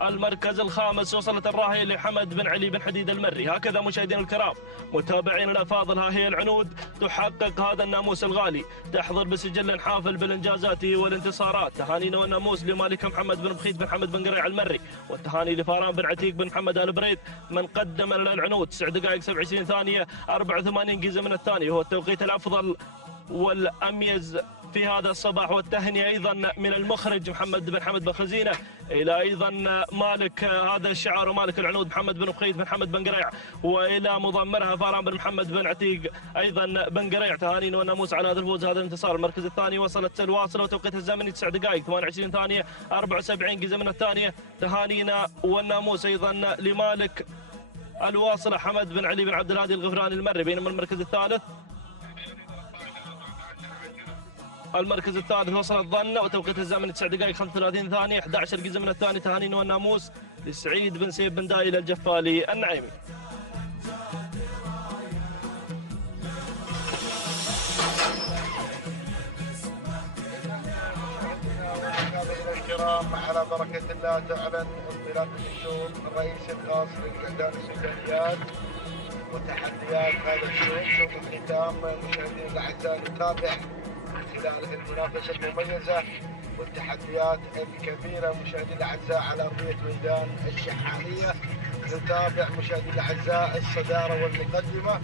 المركز الخامس وصلت الراهية لحمد بن علي بن حديد المري. هكذا مشاهدينا الكرام متابعين الأفاضل، ها هي العنود تحقق هذا الناموس الغالي، تحضر بسجل حافل بالإنجازات والانتصارات. تهانينا والناموس لمالك محمد بن بخيت بن حمد بن قريع المري، والتهاني لفاران بن عتيق بن محمد آل بريد من قدم لنا العنود. 9 دقائق 27 ثانية 84 جزء من الثانية، هو التوقيت الأفضل والأميز في هذا الصباح. والتهنئة أيضا من المخرج محمد بن حمد بن خزينة إلى أيضا مالك هذا الشعار ومالك العنود محمد بن بخيت بن حمد بن قريع، وإلى مضمرها فاران بن محمد بن عتيق أيضا بن قريع. تهانين والناموس على هذا الفوز، هذا الانتصار. المركز الثاني وصلت الواصلة وتوقيت الزمني 9 دقائق 28 ثانية 74 جزء من الثانية. تهانينا والناموس أيضا لمالك الواصلة حمد بن علي بن عبد الهادي الغفراني المري. بينما المركز الثالث وصل الظن وتوقيت الزمن 9 دقائق 35 ثانية 11 جزء من الثاني. تهانين والناموس لسعيد بن سيف بن دايل الجفالي النعيمي. الكرام على بركة الله تعلن انطلاق الشوط الرئيسي الخاص بالاعداد السودانيات وتحديات هذا الشوط. شوط الختام مشاهدينا الاعزاء نتابع خلاله المنافسة المميزة والتحديات الكبيرة مشاهدينا الأعزاء على أرضية ميدان الشحانية. نتابع مشاهدينا الأعزاء الصدارة والمقدمة،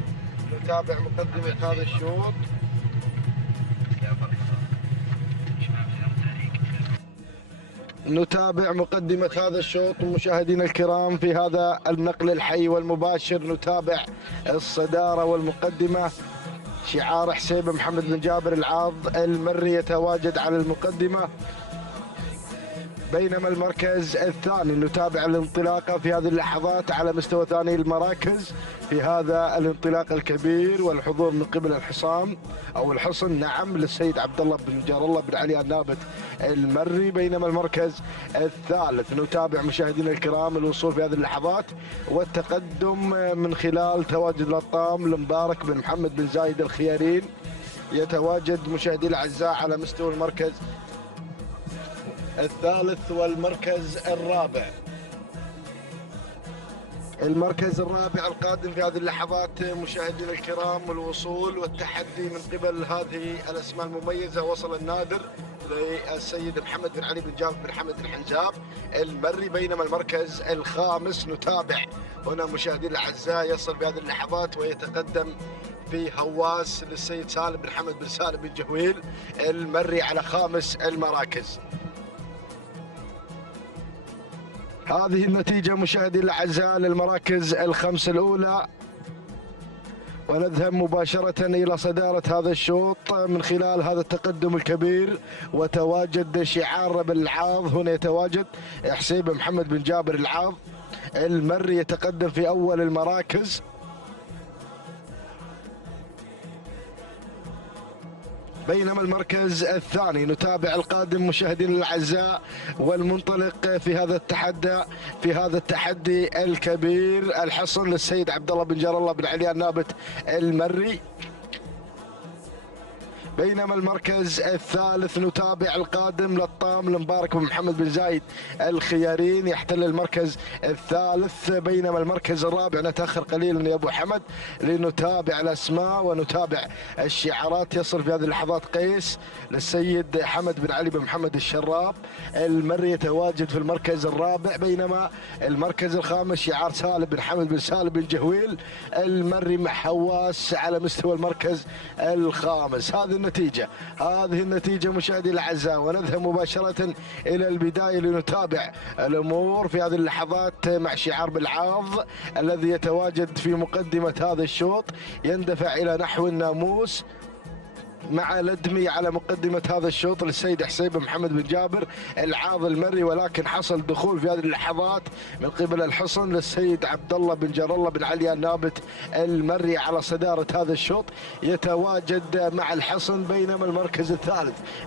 نتابع مقدمة هذا الشوط. نتابع مقدمة هذا الشوط مشاهدينا الكرام في هذا النقل الحي والمباشر. نتابع الصدارة والمقدمة، شعار حسيب محمد بن جابر العاض المري يتواجد على المقدمة. بينما المركز الثاني نتابع الانطلاقة في هذه اللحظات على مستوى ثاني المراكز في هذا الانطلاق الكبير، والحضور من قبل الحصان أو الحصن نعم للسيد عبد الله بن جار الله بن علي النابت المري. بينما المركز الثالث نتابع مشاهدينا الكرام الوصول في هذه اللحظات والتقدم من خلال تواجد الأطام المبارك بن محمد بن زايد الخيارين، يتواجد مشاهدينا الأعزاء على مستوى المركز الثالث والمركز الرابع. المركز الرابع القادم في هذه اللحظات مشاهدينا الكرام الوصول والتحدي من قبل هذه الاسماء المميزه. وصل النادر للسيد محمد بن علي بن جابر بن حمد الحنجاب المري. بينما المركز الخامس نتابع هنا مشاهدينا الاعزاء يصل في هذه اللحظات ويتقدم في هواس للسيد سالم بن حمد بن سالم بن جهويل المري على خامس المراكز. هذه النتيجة مشاهدينا الأعزاء للمراكز الخمس الأولى، ونذهب مباشرة إلى صدارة هذا الشوط من خلال هذا التقدم الكبير وتواجد شعار بالعاض. هنا يتواجد حسيب محمد بن جابر العاض المري يتقدم في أول المراكز. بينما المركز الثاني نتابع القادم مشاهدينا الاعزاء والمنطلق في هذا التحدي الكبير الحصن للسيد عبد الله بن جار الله بن علي النابت المري. بينما المركز الثالث نتابع القادم للطام المبارك بن محمد بن زايد الخيارين يحتل المركز الثالث. بينما المركز الرابع نتأخر قليلا يا أبو حمد لنتابع الأسماء ونتابع الشعارات. يصل في هذه اللحظات قيس للسيد حمد بن علي بن محمد الشراب المري يتواجد في المركز الرابع. بينما المركز الخامس شعار سالم بن حمد بن سالم بن جهويل المري مع حواس على مستوى المركز الخامس. هذه النتيجة مشاهدينا الأعزاء، ونذهب مباشرة إلى البداية لنتابع الأمور في هذه اللحظات مع شعار بالعاض الذي يتواجد في مقدمة هذا الشوط، يندفع إلى نحو الناموس مع الادمي على مقدمة هذا الشوط للسيد حسيب محمد بن جابر العاض المري، ولكن حصل دخول في هذه اللحظات من قبل الحصن للسيد عبد الله بن جار الله بن علي النابت المري على صدارة هذا الشوط يتواجد مع الحصن. بينما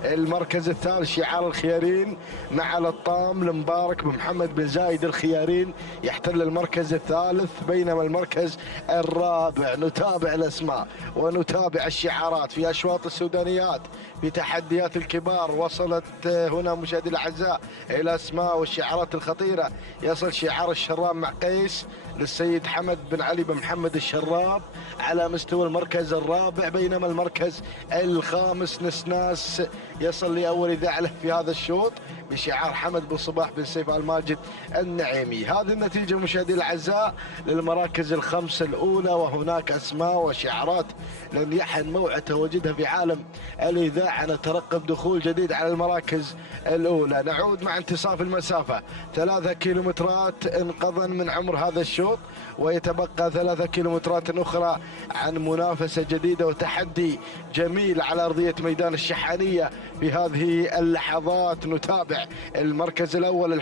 المركز الثالث شعار الخيارين مع الطام المبارك بن محمد بن زايد الخيارين يحتل المركز الثالث. بينما المركز الرابع نتابع الاسماء ونتابع الشعارات في اشواط أشواط السودانيات في تحديات الكبار. وصلت هنا مشاهدي الأعزاء إلى أسماء والشعارات الخطيرة. يصل شعار الشراب مع قيس للسيد حمد بن علي بن محمد الشراب على مستوى المركز الرابع، بينما المركز الخامس نسناس يصل لأول إذاعة له في هذا الشوط بشعار حمد بن صباح بن سيف الماجد النعيمي. هذه النتيجة مشاهدي الأعزاء للمراكز الخمسة الأولى، وهناك أسماء وشعارات لن يحن موعد تواجدها في عالم الإذاعة. نترقب دخول جديد على المراكز الأولى. نعود مع انتصاف المسافة 3 كيلومترات انقضى من عمر هذا الشوط، ويتبقى 3 كيلومترات أخرى عن منافسة جديدة وتحدي جميل على أرضية ميدان الشحانية في هذه اللحظات. نتابع المركز الأول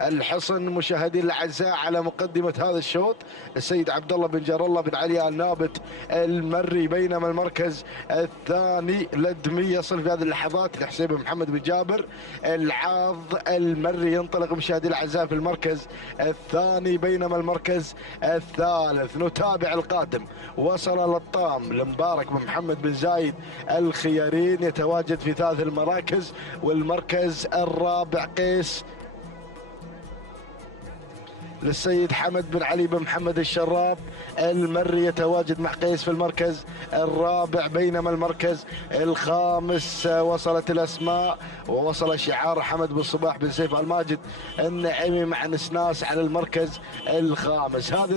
الحصن مشاهدي الأعزاء على مقدمة هذا الشوط السيد عبد الله بن جار الله بن علي النابت المري، بينما المركز الثاني لدمي يصل في هذه اللحظات لحسين محمد بن جابر العاض المري. ينطلق مشاهدي الأعزاء في المركز الثاني، بينما المركز الثالث نتابع القادم. وصل للطام لمبارك بن محمد بن زايد الخيارين يتواجد في ثالث المراكز، والمركز الرابع قيس للسيد حمد بن علي بن محمد الشراب المري يتواجد مع قيس في المركز الرابع، بينما المركز الخامس وصلت الأسماء ووصل شعار حمد بن صباح بن سيف الماجد النعيمي مع نسناس على المركز الخامس. هذه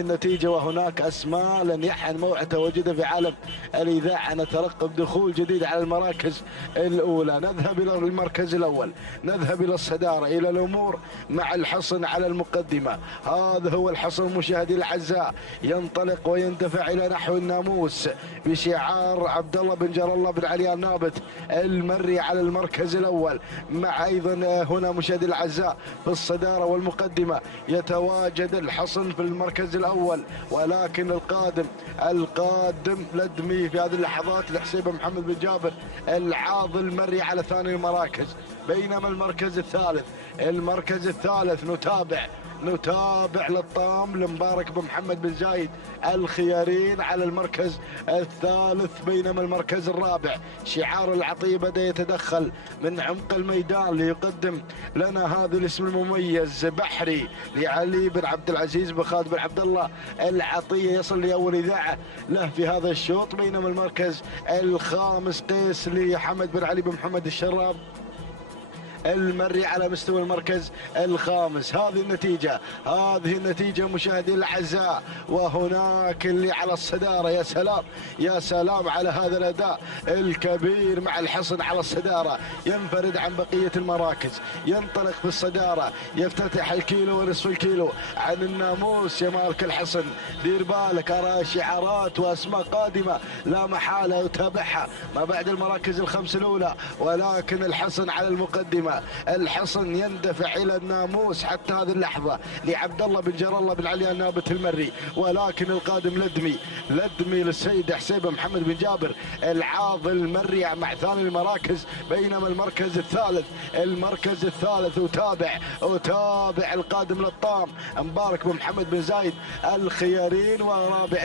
النتيجة وهناك أسماء لن يحن موعد تواجدها في عالم الإذاعة. نترقب دخول جديد على المراكز الأولى. نذهب إلى المركز الأول، نذهب إلى الصدارة، إلى الأمور مع الحصن على المقدمة. هذا هو الحصن مشاهدي الأعزاء، ينطلق ويندفع إلى نحو الناموس بشعار عبد الله بن جار الله بن علي النابت المري على المركز الأول، مع أيضا هنا مشاهدي الأعزاء في الصدارة والمقدمة يتواجد الحصن في المركز الأول، ولكن القادم لدمي في هذه اللحظات لحسين محمد بن جابر العاض المري على ثاني المراكز، بينما المركز الثالث نتابع للطام لمبارك بن محمد بن زايد الخيارين على المركز الثالث، بينما المركز الرابع شعار العطية بدأ يتدخل من عمق الميدان ليقدم لنا هذا الاسم المميز بحري لعلي بن عبد العزيز بن خالد بن عبد الله العطية يصل لأول إذاعة له في هذا الشوط، بينما المركز الخامس قيس لحمد بن علي بن محمد الشراب المري على مستوى المركز الخامس. هذه النتيجة مشاهدي الأعزاء، وهناك اللي على الصدارة. يا سلام على هذا الأداء الكبير مع الحصن على الصدارة، ينفرد عن بقية المراكز، ينطلق في الصدارة، يفتتح الكيلو ونصف الكيلو عن الناموس. يا مالك الحصن دير بالك، أرى شعارات وأسماء قادمة لا محالة يتابعها ما بعد المراكز الخمس الأولى، ولكن الحصن على المقدمة. الحصن يندفع الى الناموس حتى هذه اللحظه لعبد الله بن جار الله بن علي النابت المري، ولكن القادم لدمي للسيد حسين محمد بن جابر العاض المري مع ثاني المراكز، بينما المركز الثالث أتابع القادم للطام مبارك بن محمد بن زايد الخيارين، ورابع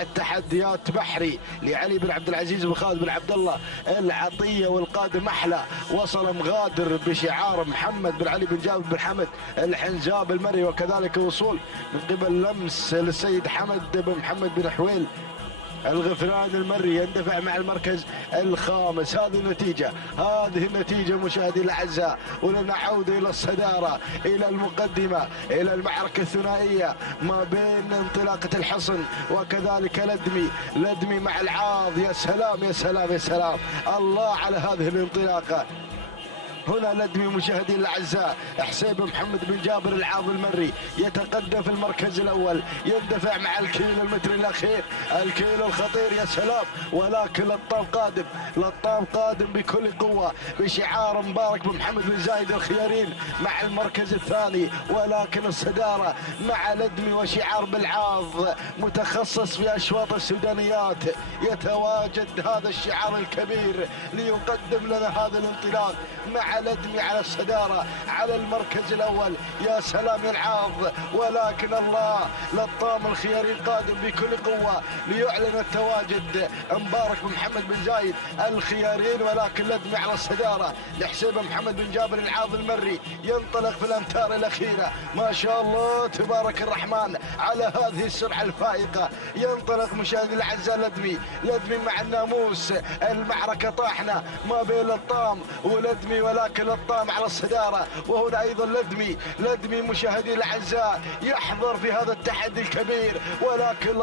التحديات بحري لعلي بن عبد العزيز بن خالد بن عبد الله العطية، والقادم أحلى وصل مغادر بشعار محمد بن علي بن جابر بن حمد الحنجاب المري، وكذلك وصول من قبل لمس للسيد حمد بن محمد بن حويل الغفران المري يندفع مع المركز الخامس. هذه النتيجة مشاهدي الأعزاء، ونعود إلى الصدارة، إلى المقدمة، إلى المعركة الثنائية ما بين انطلاقة الحصن وكذلك لدمي مع العاض. يا سلام الله على هذه الانطلاقة. هنا لدمي مشاهدي الأعزاء، حسين محمد بن جابر العاض المري يتقدم في المركز الأول، يندفع مع الكيلو المتر الأخير، الكيلو الخطير. يا سلام، ولكن لطام قادم بكل قوة بشعار مبارك بن محمد بن زايد الخيارين مع المركز الثاني، ولكن الصدارة مع لدمي وشعار بالعاض متخصص في أشواط السودانيات. يتواجد هذا الشعار الكبير ليقدم لنا هذا الانطلاق مع الأدمي على الصدارة على المركز الأول. يا سلام ينعاض، ولكن الله لطام الخياري القادم بكل قوة ليعلن التواجد. مبارك بن محمد بن زايد الخيارين، ولكن الأدمي على الصدارة لحسيب محمد بن جابر العاض المري ينطلق في الأمتار الأخيرة. ما شاء الله تبارك الرحمن على هذه السرعة الفائقة. ينطلق مشاهدي الأعزاء الأدمي مع الناموس. المعركة طاحنة ما بين لطام والأدمي، ولكن لطام على الصدارة، وهنا أيضا الأدمي مشاهدي الأعزاء يحضر في هذا التحدي الكبير، ولكن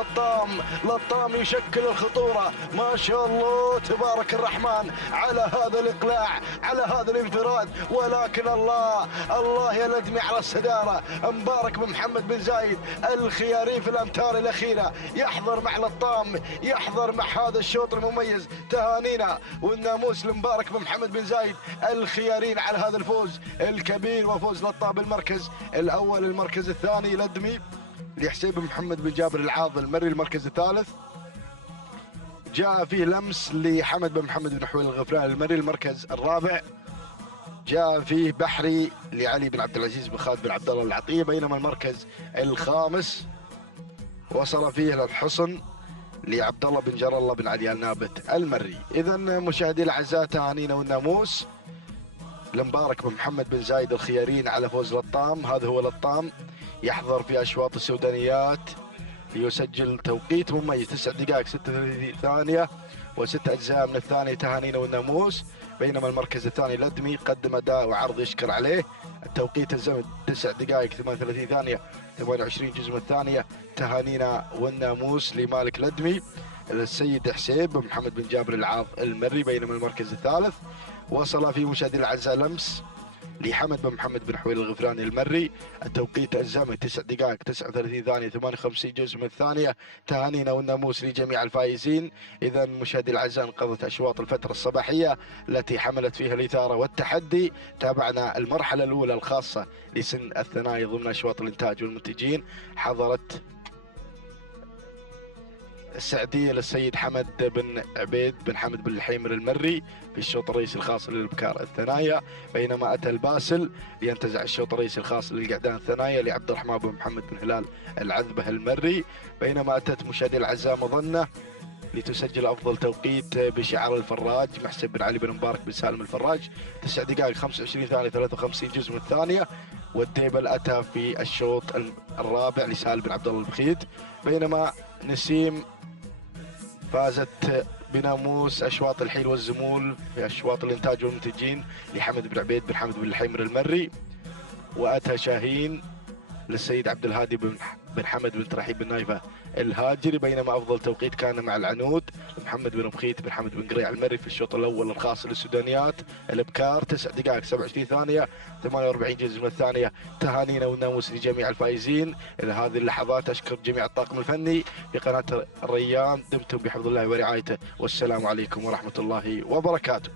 لطام يشكل الخطورة. ما شاء الله تبارك الرحمن على هذا الإقلاع، على هذا الانفراد، ولكن الله يا الأدمي على الصدارة. مبارك بن محمد بن زايد الخياري في الأمتار الأخيرة يحضر مع لطام، يحضر مع هذا الشوط المميز. تهانينا والناموس لمبارك بن محمد بن زايد الخيارين على هذا الفوز الكبير، وفوز لطام بالمركز الأول. المركز الثاني الأدمي لحسيب محمد بن جابر العاض المري. المركز الثالث جاء فيه لمس لحمد بن محمد بن حويل الغفراني المري. المركز الرابع جاء فيه بحري لعلي بن عبد العزيز بن خالد بن عبد الله العطية. بينما المركز الخامس وصل فيه للحصن لعبد الله بن جر الله بن علي النابت المري. إذا مشاهدي الأعزاء تهانينا والناموس لمبارك بن محمد بن زايد الخيارين على فوز لطام. هذا هو لطام يحضر في أشواط السودانيات ليسجل توقيت مميز 9 دقائق 36 ثانية و6 أجزاء من الثانية. تهانينا والناموس. بينما المركز الثاني الأدمي قدم أداء وعرض يشكر عليه. التوقيت الزمن 9 دقائق 38 ثانية 28 جزء من الثانية. تهانينا والناموس لمالك الأدمي السيد حسيب بن محمد بن جابر العاض المري. بينما المركز الثالث وصل في مشاهدي الأعزاء لمس لحمد بن محمد بن حويل الغفراني المري. التوقيت الزمن 9 دقائق 39 ثانية 58 جزء من الثانية. تهانينا والناموس لجميع الفائزين. إذا مشاهدي الأعزاء انقضت أشواط الفترة الصباحية التي حملت فيها الإثارة والتحدي. تابعنا المرحلة الأولى الخاصة لسن الثنائي ضمن أشواط الإنتاج والمنتجين. حضرت السعدية للسيد حمد بن عبيد بن حمد بن الحيمر المري في الشوط الرئيسي الخاص للبكار الثنايا. بينما أتى الباسل لينتزع الشوط الرئيسي الخاص للقعدان الثنايا لعبد الرحمن بن محمد بن هلال العذبة المري. بينما أتت مشاهدي الأعزاء مظنة لتسجل أفضل توقيت بشعار الفراج محسن بن علي بن مبارك بن سالم الفراج 9 دقائق 25 ثانية 53 جزء من الثانية. والديبل أتى في الشوط الرابع لسالم بن عبد الله البخيت. بينما نسيم فازت بناموس أشواط الحيل والزمول في أشواط الإنتاج والمنتجين لحمد بن عبيد بن حمد بن الحيمر المري. وأتى شاهين للسيد عبد الهادي بن حمد بن ترحيب بن نايفة الهاجري. بينما أفضل توقيت كان مع العنود محمد بن بخيت بن حمد بن قريع المري في الشوط الأول الخاص للسودانيات الابكار 9 دقائق 27 ثانية 48 جزء من الثانية. تهانينا والناموس لجميع الفائزين. إلى هذه اللحظات أشكر جميع الطاقم الفني في قناة الريان. دمتم بحفظ الله ورعايته، والسلام عليكم ورحمة الله وبركاته.